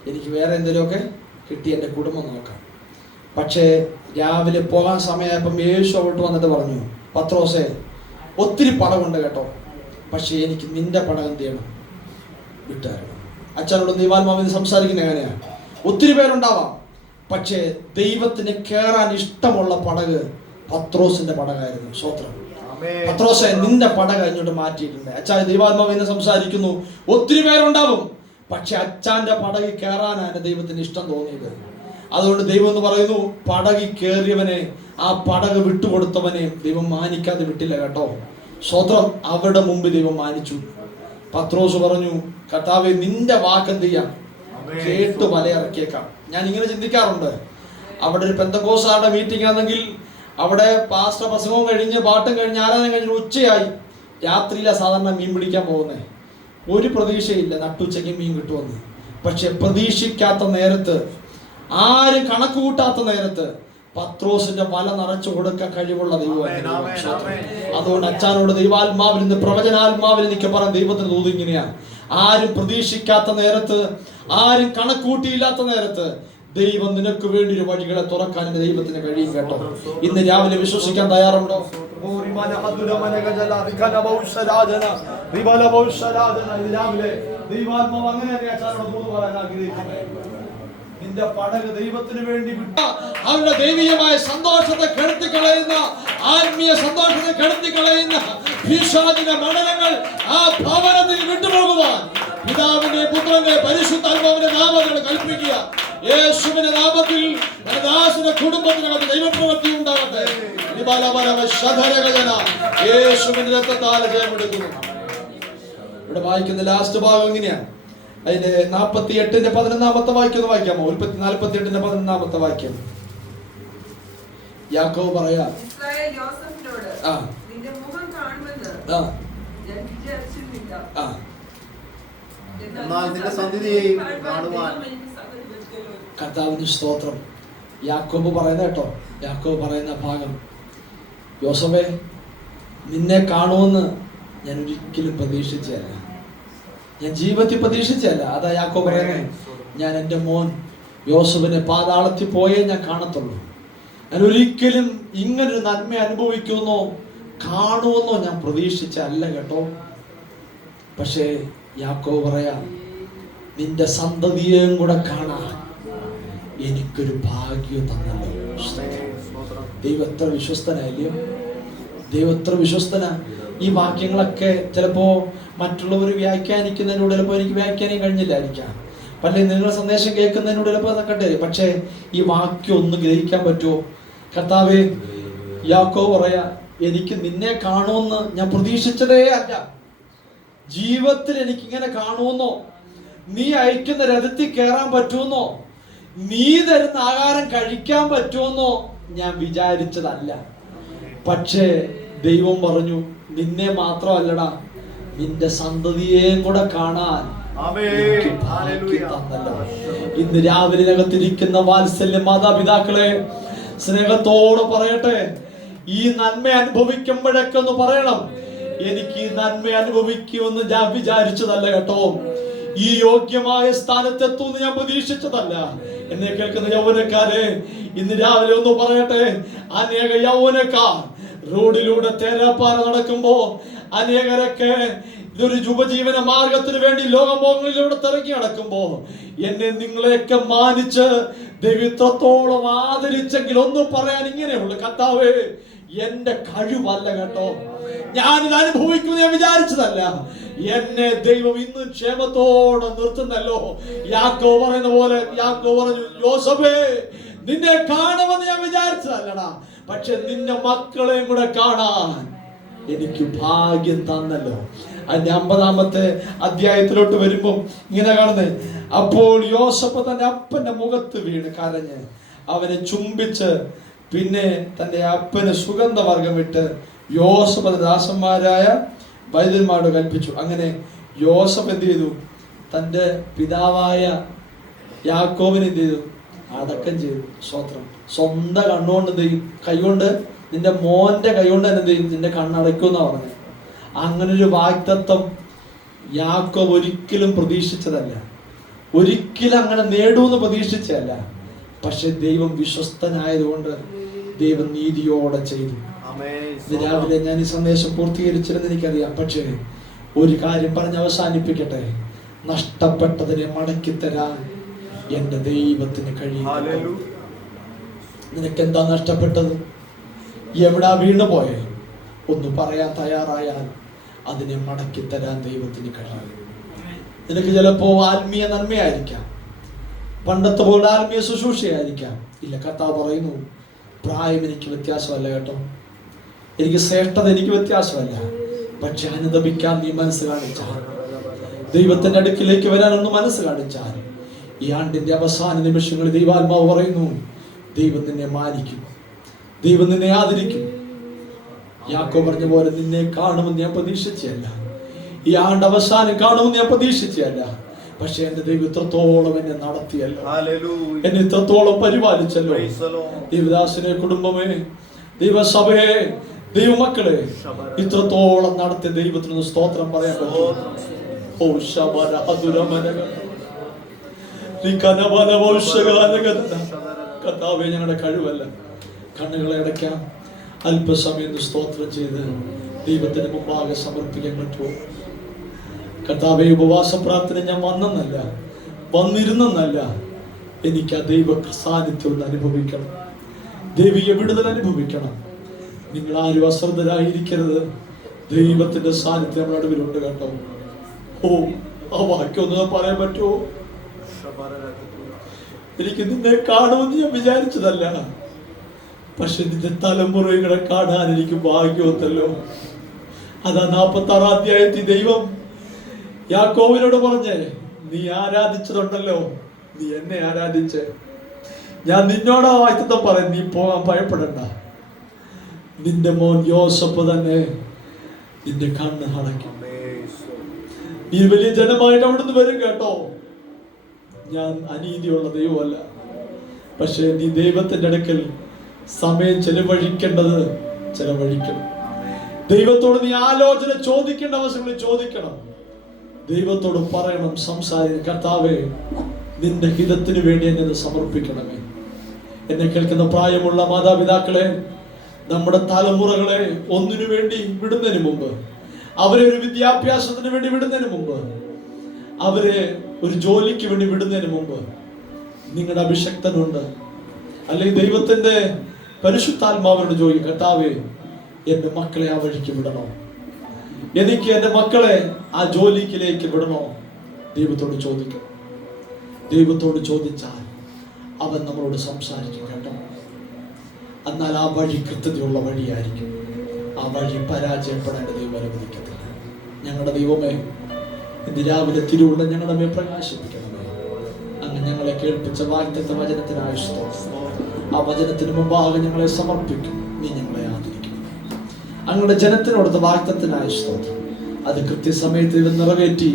എനിക്ക് വേറെ എന്തെങ്കിലുമൊക്കെ കിട്ടി എൻ്റെ കുടുംബം നോക്കാം. പക്ഷേ രാവിലെ പോകാൻ സമയമായപ്പം യേശു അങ്ങോട്ട് വന്നിട്ട് പറഞ്ഞു പത്രോസേ ഒത്തിരി പടമുണ്ട് കേട്ടോ, പക്ഷേ എനിക്ക് നിന്റെ പടം എന്ത് ചെയ്യണം? വിട്ടുതരണം. അച്ഛനോട് ദൈവാത്മാവിന് സംസാരിക്കുന്നത് എങ്ങനെയാ? ഒത്തിരി പേരുണ്ടാവാം, പക്ഷേ ദൈവത്തിന് കയറാൻ ഇഷ്ടമുള്ള പടക് പത്രോസിന്റെ പടകായിരുന്നു. സ്വത്രം. പത്രോസെ നിന്റെ പടക ഇങ്ങോട്ട് മാറ്റിയിട്ടുണ്ട്. അച്ഛൻ ദൈവാത്മാവിനെ സംസാരിക്കുന്നു. ഒത്തിരി പേരുണ്ടാവും, പക്ഷെ അച്ഛൻ്റെ പടകിൽ കയറാനാണ് ദൈവത്തിന് ഇഷ്ടം തോന്നിയത്. അതുകൊണ്ട് ദൈവം എന്ന് പറയുന്നു പടകിൽ കയറിയവനെ, ആ പടക് വിട്ടുകൊടുത്തവനെ ദൈവം മാനിക്കാതെ വിട്ടില്ല കേട്ടോ. സ്വത്രം. അവരുടെ മുമ്പ് ദൈവം മാനിച്ചു. പത്രോസ് പറഞ്ഞു കർത്താവേ നിന്റെ വാക്ക് എന്ത് ചെയ്യാം? കേട്ട് വലയിറക്കിയേക്കാം. ഞാൻ ഇങ്ങനെ ചിന്തിക്കാറുണ്ട്. അവിടെ ഒരു പെന്തക്കോസ്താരുടെ മീറ്റിംഗ് ആണെങ്കിൽ അവിടെ പാസ്റ്റർ പ്രസംഗവും കഴിഞ്ഞ് പാട്ടും കഴിഞ്ഞ് ആരാധന കഴിഞ്ഞ് ഉച്ചയായി. രാത്രിയിലാണ് സാധാരണ മീൻ പിടിക്കാൻ പോകുന്നത്. ഒരു പ്രതീക്ഷയില്ല നട്ടുച്ചയ്ക്ക് മീൻ കിട്ടുമെന്ന്. പക്ഷെ പ്രതീക്ഷിക്കാത്ത നേരത്ത്, ആരും കണക്ക് കൂട്ടാത്ത നേരത്ത് പത്രോസിന്റെ വല നിറച്ചു കൊടുക്കാൻ കഴിവുള്ള ദൈവമാണ്. അതുകൊണ്ട് അച്ഛനോട് ദൈവാത്മാവിൽ നിന്ന് പ്രവചനാത്മാവിൽ എനിക്ക് പറയാൻ ദൈവത്തിന് തോന്നി ഇങ്ങനെയാണ്. ആരും പ്രതീക്ഷിക്കാത്ത നേരത്ത്, ആരും കണക്കൂട്ടിയില്ലാത്ത നേരത്ത് ദൈവം നിനക്ക് വേണ്ടി ഒരു വഴികളെ തുറക്കാൻ ദൈവത്തിന് കഴിയും കേട്ടോ. ഇന്ന് രാവിലെ വിശ്വസിക്കാൻ തയ്യാറുണ്ടോ? നിന്റെ പടക് ദൈവത്തിന് വേണ്ടി അവരുടെ ദൈവീയമായ സന്തോഷത്തെ കെടുത്തി കളയുന്ന, ആത്മീയ സന്തോഷത്തെ കെടുത്തി കളയുന്ന പിശാചിന്റെ മണ്ഡലങ്ങൾ ആ ഭവനത്തിൽ വിട്ടുപോകുവാൻ പിതാവിന്റെ പുത്രന്റെ പരിശുദ്ധാത്മാവിന്റെ നാമത്തിൽ കൽപ്പിക്കുക. യേശുവിന്റെ നാമത്തിൽ ദാസന്റെ കുടുംബത്തിനകത്ത് ദൈവപ്രവൃത്തി ഉണ്ടാകട്ടെ. യേശുവിന്റെ രക്തത്താൽ ജയമെടുക്കുന്നു. ഇവിടെ വായിക്കുന്ന ലാസ്റ്റ് ഭാഗം എങ്ങനെയാണ്? അതിന്റെ 48-ന്റെ 11-ാമത്തെ വാക്യം ഒന്ന് വായിക്കാമോ? 48-ന്റെ 11-ാമത്തെ വാക്യം. യാക്കോബ് പറയാ കർത്താവിന് സ്തോത്രം. യാക്കോബ് പറയുന്ന കേട്ടോ, യാക്കോബ് പറയുന്ന ഭാഗം, യോസഫേ നിന്നെ കാണുമെന്ന് ഞാൻ ഒരിക്കലും പ്രതീക്ഷിച്ചല്ല, ഞാൻ ജീവിതത്തിൽ പ്രതീക്ഷിച്ചല്ല. അതാ യാക്കോബ് പറയുന്നത്, ഞാൻ എൻ്റെ മോൻ യോസഫിനെ പാതാളത്തിൽ പോയേ ഞാൻ കാണത്തുള്ളൂ. ഞാൻ ഒരിക്കലും ഇങ്ങനൊരു നന്മ അനുഭവിക്കുമെന്നോ കാണുമെന്നോ ഞാൻ പ്രതീക്ഷിച്ചല്ല കേട്ടോ. പക്ഷേ യാക്കോബ് പറയാ നിന്റെ സന്തതിയെയും കൂടെ കാണാൻ എനിക്കൊരു ഭാഗ്യം തന്നല്ലോ. ദൈവം എത്ര വിശ്വസ്തനായില്ലയോ? ദൈവം എത്ര വിശ്വസ്തനാ. ഈ വാക്യങ്ങളൊക്കെ ചിലപ്പോ മറ്റുള്ളവർ വ്യാഖ്യാനിക്കുന്നതിനോട് ചിലപ്പോൾ എനിക്ക് വ്യാഖ്യാനം കഴിഞ്ഞില്ലായിരിക്കാം, പല്ലേ നിങ്ങൾ സന്ദേശം കേൾക്കുന്നതിനോട് ചിലപ്പോൾ അതൊക്കെ. പക്ഷേ ഈ വാക്യം ഒന്ന് ഗ്രഹിക്കാൻ പറ്റുമോ? കർത്താവേ, യാക്കോബ് പറയാ എനിക്ക് നിന്നെ കാണുമെന്ന് ഞാൻ പ്രതീക്ഷിച്ചതേ അല്ല. ജീവിതത്തിൽ എനിക്കിങ്ങനെ കാണുമെന്നോ, നീ അയക്കുന്ന രഥത്തിൽ കയറാൻ പറ്റുമെന്നോ, നീ തരുന്ന ആഹാരം കഴിക്കാൻ പറ്റുമെന്നോ ഞാൻ വിചാരിച്ചതല്ല. പക്ഷേ ദൈവം പറഞ്ഞു നിന്നെ മാത്രമല്ലടാ, നിന്റെ സന്തതിയെയും കൂടെ കാണാൻ തന്നല്ലോ. ഇന്ന് രാവിലെനകത്തിരിക്കുന്ന വാത്സല്യ മാതാപിതാക്കളെ സ്നേഹത്തോടെ പറയട്ടെ, ഈ നന്മ അനുഭവിക്കുമ്പോഴൊക്കെ ഒന്ന് പറയണം, എനിക്ക് ഈ നന്മ അനുഭവിക്കുമെന്ന് ഞാൻ വിചാരിച്ചതല്ല കേട്ടോ. ഈ യോഗ്യമായ സ്ഥാനത്തെത്തുമെന്ന് ഞാൻ പ്രതീക്ഷിച്ചതല്ല. എന്നെ കേൾക്കുന്ന യൗവനക്കാരെ ഇന്ന് രാവിലെ ഒന്ന് പറയട്ടെ, അനേക യൗവനക്കാർ റോഡിലൂടെ തേരാപ്പാറ നടക്കുമ്പോ അനേകരൊക്കെ ഇതൊരു ഉപജീവന മാർഗത്തിന് വേണ്ടി ലോകമോഹങ്ങളിലൂടെ തിരക്കി നടക്കുമ്പോ എന്നെ നിങ്ങളെയൊക്കെ മാനിച്ച് ദൈവത്തോളം ആദരിച്ചെങ്കിൽ ഒന്നും പറയാൻ ഇങ്ങനെയുള്ളു, കർത്താവേ എന്റെ കഴിവല്ല കേട്ടോ, ഞാനിത് അനുഭവിക്കുമെന്ന് ഞാൻ വിചാരിച്ചതല്ല. എന്നെ ദൈവം ഇന്നും ക്ഷേമത്തോടെ നിർത്തുന്നല്ലോ. യാക്കോബ് പറയുന്ന പോലെ, യാക്കോബ് പറഞ്ഞു, യോസേഫേ നിന്നെ കാണുമെന്ന് ഞാൻ വിചാരിച്ചതല്ലടാ, പക്ഷെ നിന്റെ മക്കളെയും കൂടെ കാണാൻ എനിക്ക് ഭാഗ്യം തന്നല്ലോ. അതിന്റെ 50-ാമത്തെ അധ്യായത്തിലോട്ട് വരുമ്പം ഇങ്ങനെ കാണുന്നത്, അപ്പോൾ യോസേഫ് തന്റെ അപ്പന്റെ മുഖത്ത് വീണ് കരഞ്ഞ് അവനെ ചുംബിച്ച് പിന്നെ തന്റെ അപ്പന് സുഗന്ധവർഗം ഇട്ട് യോസേഫ് ദാസന്മാരായ വൈദ്യന്മാരോട് കൽപ്പിച്ചു. അങ്ങനെ യോസേഫ് എന്ത് ചെയ്തു? തന്റെ പിതാവായ യാക്കോബിനെ എന്ത് ചെയ്തു? അടക്കം ചെയ്തു. സ്വത്രം സ്വന്തം കണ്ണുകൊണ്ട് എന്ത് ചെയ്യും? കൈകൊണ്ട്, നിന്റെ മോന്റെ കൈകൊണ്ട് തന്നെ എന്ത് ചെയ്യും? നിന്റെ കണ്ണടയ്ക്കുമെന്നാ പറഞ്ഞത്. അങ്ങനെ ഒരു വാഗ്ദത്തം യാക്കോബ് ഒരിക്കലും പ്രതീക്ഷിച്ചതല്ല, ഒരിക്കലും അങ്ങനെ നേടുമെന്ന് പ്രതീക്ഷിച്ചതല്ല. പക്ഷെ ദൈവം വിശ്വസ്തനായതുകൊണ്ട് ദൈവം നീതിയോടെ ചെയ്തു. രാവിലെ ഞാൻ ഈ സന്ദേശം പൂർത്തീകരിച്ചിരുന്ന് എനിക്കറിയാം. പക്ഷേ ഒരു കാര്യം പറഞ്ഞ് അവസാനിപ്പിക്കട്ടെ, നഷ്ടപ്പെട്ടതിനെ മടക്കി തരാൻ എന്റെ ദൈവത്തിന് കഴിയും. നിനക്കെന്താ നഷ്ടപ്പെട്ടത്? എവിടാ വീണു പോയെ? ഒന്ന് പറയാൻ തയ്യാറായാൽ അതിനെ മടക്കി തരാൻ ദൈവത്തിന് കഴിയും. നിനക്ക് ചിലപ്പോ ആത്മീയ നന്മയായിരിക്കാം, പണ്ടത്തെ പോലെ ആത്മീയ ശുശ്രൂഷയായിരിക്കാം. ഇല്ല, കർത്താവ് പറയുന്നു, പ്രായം എനിക്ക് വ്യത്യാസമല്ല കേട്ടോ, എനിക്ക് ശ്രേഷ്ഠത എനിക്ക് വ്യത്യാസമല്ല. പക്ഷെ അനുദപിക്കാൻ നീ മനസ്സ് കാണിച്ചാൽ, ദൈവത്തിന്റെ അടുക്കിലേക്ക് വരാനൊന്ന് മനസ്സ് കാണിച്ചാൽ, ഈ ആണ്ടിന്റെ അവസാന നിമിഷങ്ങളിൽ ദൈവാത്മാവ് പറയുന്നു, ദൈവം നിന്നെ മാനിക്കും, ദൈവം നിന്നെ ആദരിക്കും. യാക്കോബ് പറഞ്ഞ പോലെ നിന്നെ കാണുമെന്ന് ഞാൻ പ്രതീക്ഷിച്ചല്ല, ഈ ആണ്ട് അവസാനം കാണുമെന്ന് ഞാൻ പ്രതീക്ഷിച്ചല്ല. പക്ഷെ എന്റെ ദൈവം ഇത്രത്തോളം എന്നെ നടത്തിയല്ലോ, എന്നെ ഇത്രത്തോളം പരിപാലിച്ചല്ലോ. ദേവദാസിനെ, കുടുംബമേ, ദൈവസഭയെ, ദൈവമക്കളെ ഇത്രത്തോളം നടത്തിയ ദൈവത്തിന് സ്തോത്രം പറയാൻ പറ്റും. കർത്താവേ, ഞങ്ങളുടെ കഴിവല്ല, കണ്ണുകളെ അടയ്ക്കാം, അല്പസമയം സ്തോത്രം ചെയ്ത് ദൈവത്തിന് മുമ്പാകെ സമർപ്പിക്കാൻ പറ്റുമോ? കർത്താവേ, ഉപവാസ പ്രാർത്ഥന ഞാൻ വന്നെന്നല്ല, വന്നിരുന്നെന്നല്ല, എനിക്ക് ആ ദൈവ സാന്നിധ്യം ഒന്ന് അനുഭവിക്കണം, ദൈവിക വിടുതൽ അനുഭവിക്കണം. നിങ്ങൾ ആരും അശ്രദ്ധരായിരിക്കരുത്, ദൈവത്തിന്റെ സാന്നിധ്യം നമ്മുടെ നടുവിലുണ്ട് കേട്ടോ. ഓ, ആ വാക്യം ഒന്ന് പറയാൻ പറ്റുമോ? എനിക്ക് നിന്നെ കാണുമെന്ന് ഞാൻ വിചാരിച്ചതല്ല, പക്ഷെ നിന്റെ തലമുറകളെ കാണാൻ എനിക്ക് ഭാഗ്യമൊത്തല്ലോ. അതാ 46-ാം അധ്യായത്തിൽ ദൈവം യാക്കോബിനോട് പറഞ്ഞേ, നീ ആരാധിച്ചതുണ്ടല്ലോ, നീ എന്നെ ആരാധിച്ച്, ഞാൻ നിന്നോടാ വാഗ്ദത്തം പറയാം, നീ പോകാൻ ഭയപ്പെടണ്ട. നിന്റെ മോൻ യോസേഫ് തന്നെ നിന്റെ കണ്ണ് അടയ്ക്കും. നീ വലിയ ജനമായിട്ട് അവിടുന്ന് വരും കേട്ടോ. ഞാൻ അനീതിയുള്ള ദൈവമല്ല, പക്ഷെ നീ ദൈവത്തിന്റെ അടുക്കൽ സമയം ചെലവഴിക്കേണ്ടത് ചെലവഴിക്കണം. ദൈവത്തോട് നീ ആലോചന ചോദിക്കേണ്ട അവസരങ്ങളിൽ ചോദിക്കണം, ദൈവത്തോട് പറയണം, സംസാരിക്കണം. കർത്താവേ, നിന്റെ ഹിതത്തിന് വേണ്ടി എന്നെ സമർപ്പിക്കണമേ. എന്നെ കേൾക്കുന്ന പ്രായമുള്ള മാതാപിതാക്കളെ, നമ്മുടെ തലമുറകളെ ഒന്നിനു വേണ്ടി വിടുന്നതിന് മുമ്പ്, അവരെ ഒരു വിദ്യാഭ്യാസത്തിന് വേണ്ടി വിടുന്നതിന് മുമ്പ്, അവരെ ഒരു ജോലിക്ക് വേണ്ടി വിടുന്നതിന് മുമ്പ്, നിങ്ങളുടെ അഭിഷക്തനുണ്ട്, അല്ലെങ്കിൽ ദൈവത്തിന്റെ പരിശുദ്ധാത്മാവരോട് ചോദിക്കും, കർത്താവേ, എന്റെ മക്കളെ ആ വഴിക്ക് വിടണോ, എനിക്ക് എന്റെ മക്കളെ ആ ജോലിക്കിലേക്ക് വിടണോ? ദൈവത്തോട് ചോദിക്കണം. ദൈവത്തോട് ചോദിച്ചാൽ അവൻ നമ്മളോട് സംസാരിക്കും കേട്ടോ. എന്നാൽ ആ വഴി കൃത്യതയുള്ള വഴിയായിരിക്കും, ആ വഴി പരാജയപ്പെടാൻ ദൈവം അനുവദിക്കത്തില്ല. ഞങ്ങളുടെ ദൈവമേ, ഇന്ന് രാവിലെ തിരുവുള്ള ഞങ്ങളുടെ മേൽ പ്രകാശിപ്പിക്കണമേ. അങ്ങ് ഞങ്ങളെ കേൾപ്പിച്ച വാഗ്ദത്ത വചനത്തിനായ സ്തോത്രം. ആ വചനത്തിന് മുമ്പാകെ ഞങ്ങളെ സമർപ്പിക്കും. നീ ഞങ്ങളെ ആദരിക്കണമേ. അങ്ങയുടെ ജനത്തിനോടത്തെ വാഗ്ദത്തത്തിനായ സ്തോത്രം. അത് കൃത്യസമയത്ത് ഇത് നിറവേറ്റി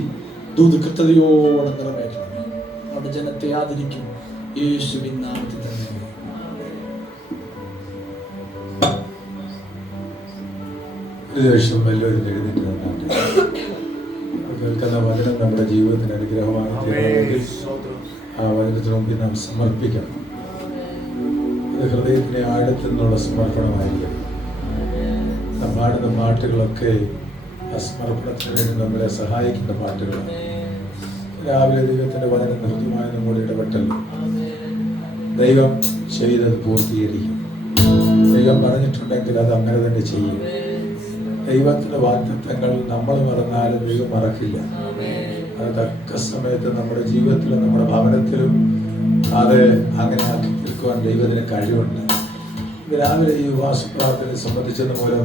ദൂത് കൃത്യതയോടെ നിറവേറ്റണമേ. നമ്മുടെ ജനത്തെ ആദരിക്കും യേശുവിൻ നാമത്തിൽ തന്നെ. എല്ലാവരും എഴുന്നേറ്റ് നിന്നാട്ടെ. കേൾക്കുന്ന വചനം നമ്മുടെ ജീവിതത്തിന് അനുഗ്രഹമായി തീരണമെങ്കിൽ ആ വചനത്തിന് മുമ്പിൽ നാം സമർപ്പിക്കണം. അത് ഹൃദയത്തിൻ്റെ ആഴത്തിൽ നിന്നുള്ള സമർപ്പണമായിരിക്കണം. നാം പാടുന്ന പാട്ടുകളൊക്കെ ആ സമർപ്പണത്തിന് വേണ്ടി നമ്മളെ സഹായിക്കുന്ന പാട്ടുകളാണ്. രാവിലെ ദൈവത്തിൻ്റെ വചനം ഹൃദ്യമായി നമ്മോട് ഇടപെട്ടല്ലോ. ദൈവം ചെയ്തത് പൂർത്തീകരിക്കും. ദൈവം പറഞ്ഞിട്ടുണ്ടെങ്കിൽ അത് അങ്ങനെ തന്നെ ചെയ്യും. ദൈവത്തിൻ്റെ വാഗ്ദത്തങ്ങൾ നമ്മൾ മറന്നാലും ദൈവം മറക്കില്ല. അത് തക്ക സമയത്ത് നമ്മുടെ ജീവിതത്തിലും നമ്മുടെ ഭവനത്തിലും അത് അങ്ങനെ ആക്കി തീർക്കുവാൻ ദൈവത്തിന് കഴിവുണ്ട്. ഇത് രാവിലെ ഈ ഉപവാസ പ്രാർത്ഥനയെ സംബന്ധിച്ചത് മൂലം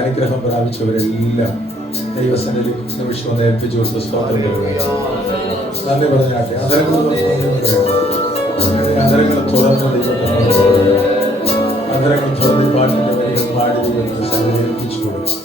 അനുഗ്രഹം പ്രാപിച്ചവരെല്ലാം ദൈവസന്നിധി നിമിഷം ഒന്ന് ഏൽപ്പിച്ചു കൊടുത്ത് സ്തോത്രം നന്ദി പറഞ്ഞാട്ടെ. അതരങ്ങൾ തുറന്ന് ദൈവത്തെ അതരങ്ങൾ തുറന്ന് പാട്ടിന്റെ വരികൾ പാടി ദൈവത്തെ സന്നിധി ഏൽപ്പിച്ചു കൊടുക്കും.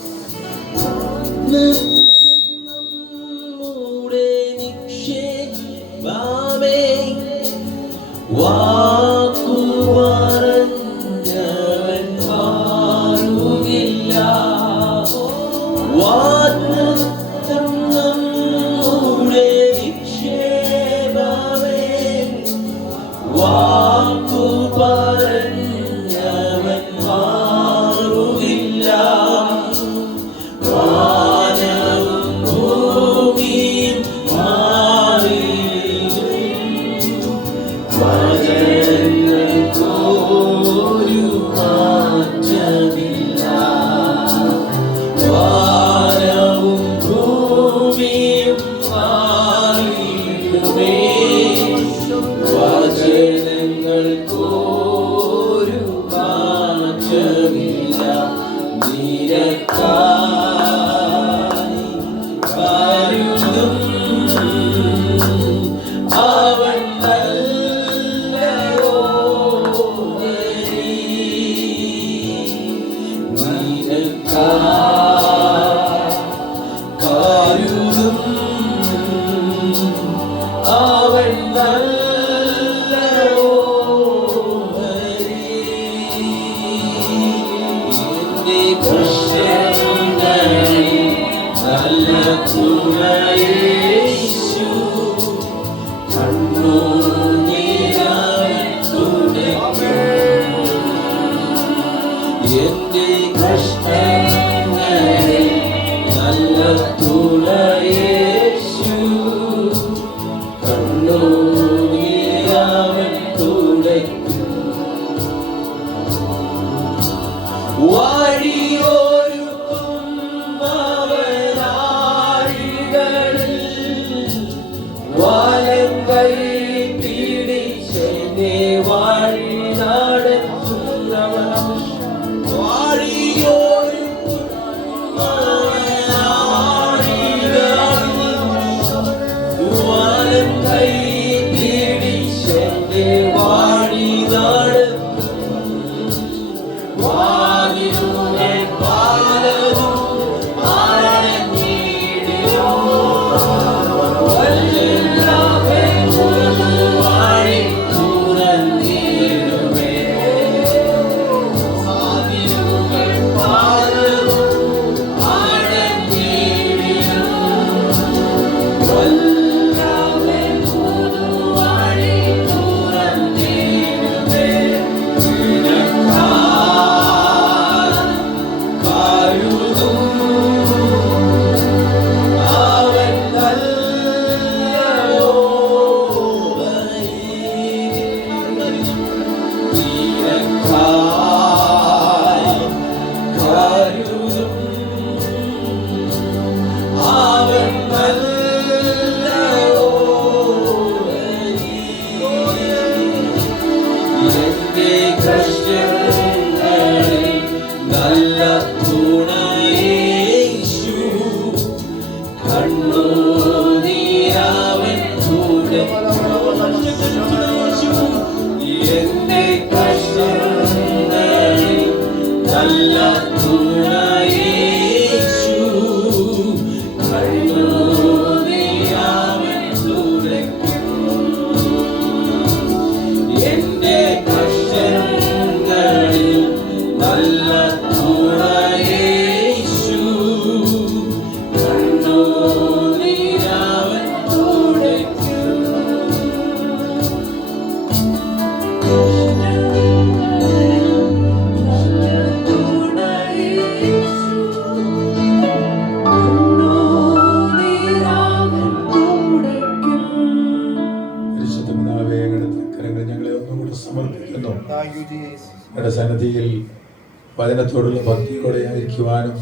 വചനത്തോടുള്ള ഭക്തിയോടെ ആയിരിക്കുവാനും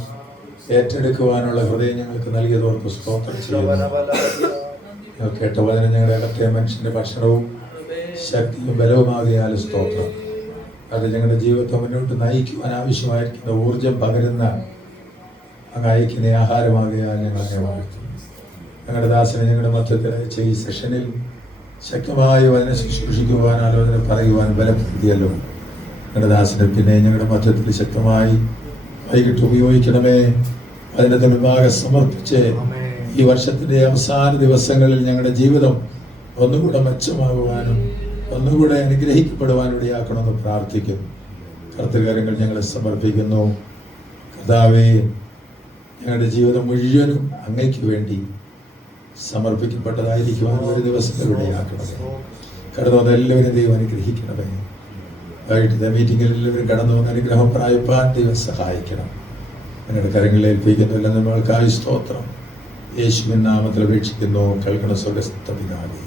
ഏറ്റെടുക്കുവാനുള്ള ഹൃദയം ഞങ്ങൾക്ക് നൽകിയതോർക്ക് സ്തോത്രം ചെയ്യുന്നു. കേട്ട വചനം ഞങ്ങളുടെ അകത്തെ മനുഷ്യന്റെ ഭക്ഷണവും ശക്തിയും ബലവുമാകിയാൽ സ്തോത്രം. അത് ഞങ്ങളുടെ ജീവിതത്തെ മുന്നോട്ട് നയിക്കുവാൻ ആവശ്യമായിരിക്കുന്ന ഊർജം പകരുന്ന അങ്ങ് അയക്കുന്ന ആഹാരമാകിയാൽ ഞങ്ങൾ അങ്ങനെ വാഴ്ത്തുന്നു. ഞങ്ങളുടെ ദാസനെ ഞങ്ങളുടെ മധ്യത്തിൽ അയച്ച ഈ സെഷനിൽ ശക്തമായി വചനം ശുശ്രൂഷിക്കുവാൻ, ആലോചന പറയുവാൻ ബലപ്പെടുത്തിയല്ലോ. ഞങ്ങളുടെ ദാസനെ പിന്നെ ഞങ്ങളുടെ മധ്യത്തിൽ ശക്തമായി വൈകിട്ട് ഉപയോഗിക്കണമേ. അതിൻ്റെ മുൻപാകെ സമർപ്പിച്ച് ഈ വർഷത്തിൻ്റെ അവസാന ദിവസങ്ങളിൽ ഞങ്ങളുടെ ജീവിതം ഒന്നുകൂടെ മെച്ചമാകുവാനും ഒന്നുകൂടെ അനുഗ്രഹിക്കപ്പെടുവാനും ഇടയാക്കണമെന്ന് പ്രാർത്ഥിക്കുന്നു. കർത്തൃകരങ്ങൾ ഞങ്ങളെ സമർപ്പിക്കുന്നു. കർത്താവേ, ഞങ്ങളുടെ ജീവിതം മുഴുവനും അങ്ങയ്ക്ക് വേണ്ടി സമർപ്പിക്കപ്പെട്ടതായിരിക്കുവാൻ ഒരു ദിവസം ഇടയാക്കണമേ. കടന്നു വന്ന എല്ലാവരും ദൈവം അനുഗ്രഹിക്കണമേ. വൈകിട്ടത്തെ മീറ്റിങ്ങിൽ എല്ലാവരും കടന്നു വന്ന അനുഗ്രഹം പ്രാപിപ്പാൻ ദൈവം സഹായിക്കണം. ഞങ്ങളുടെ കരങ്ങളിൽ ഏൽപ്പിക്കുന്നില്ല. നമ്മൾക്കായി സ്തോത്രം. യേശുവിൻ നാമത്തിൽ അപേക്ഷിക്കുന്നു. കേൾക്കണ സ്വർഗ്ഗസ്ഥ പിതാവേ.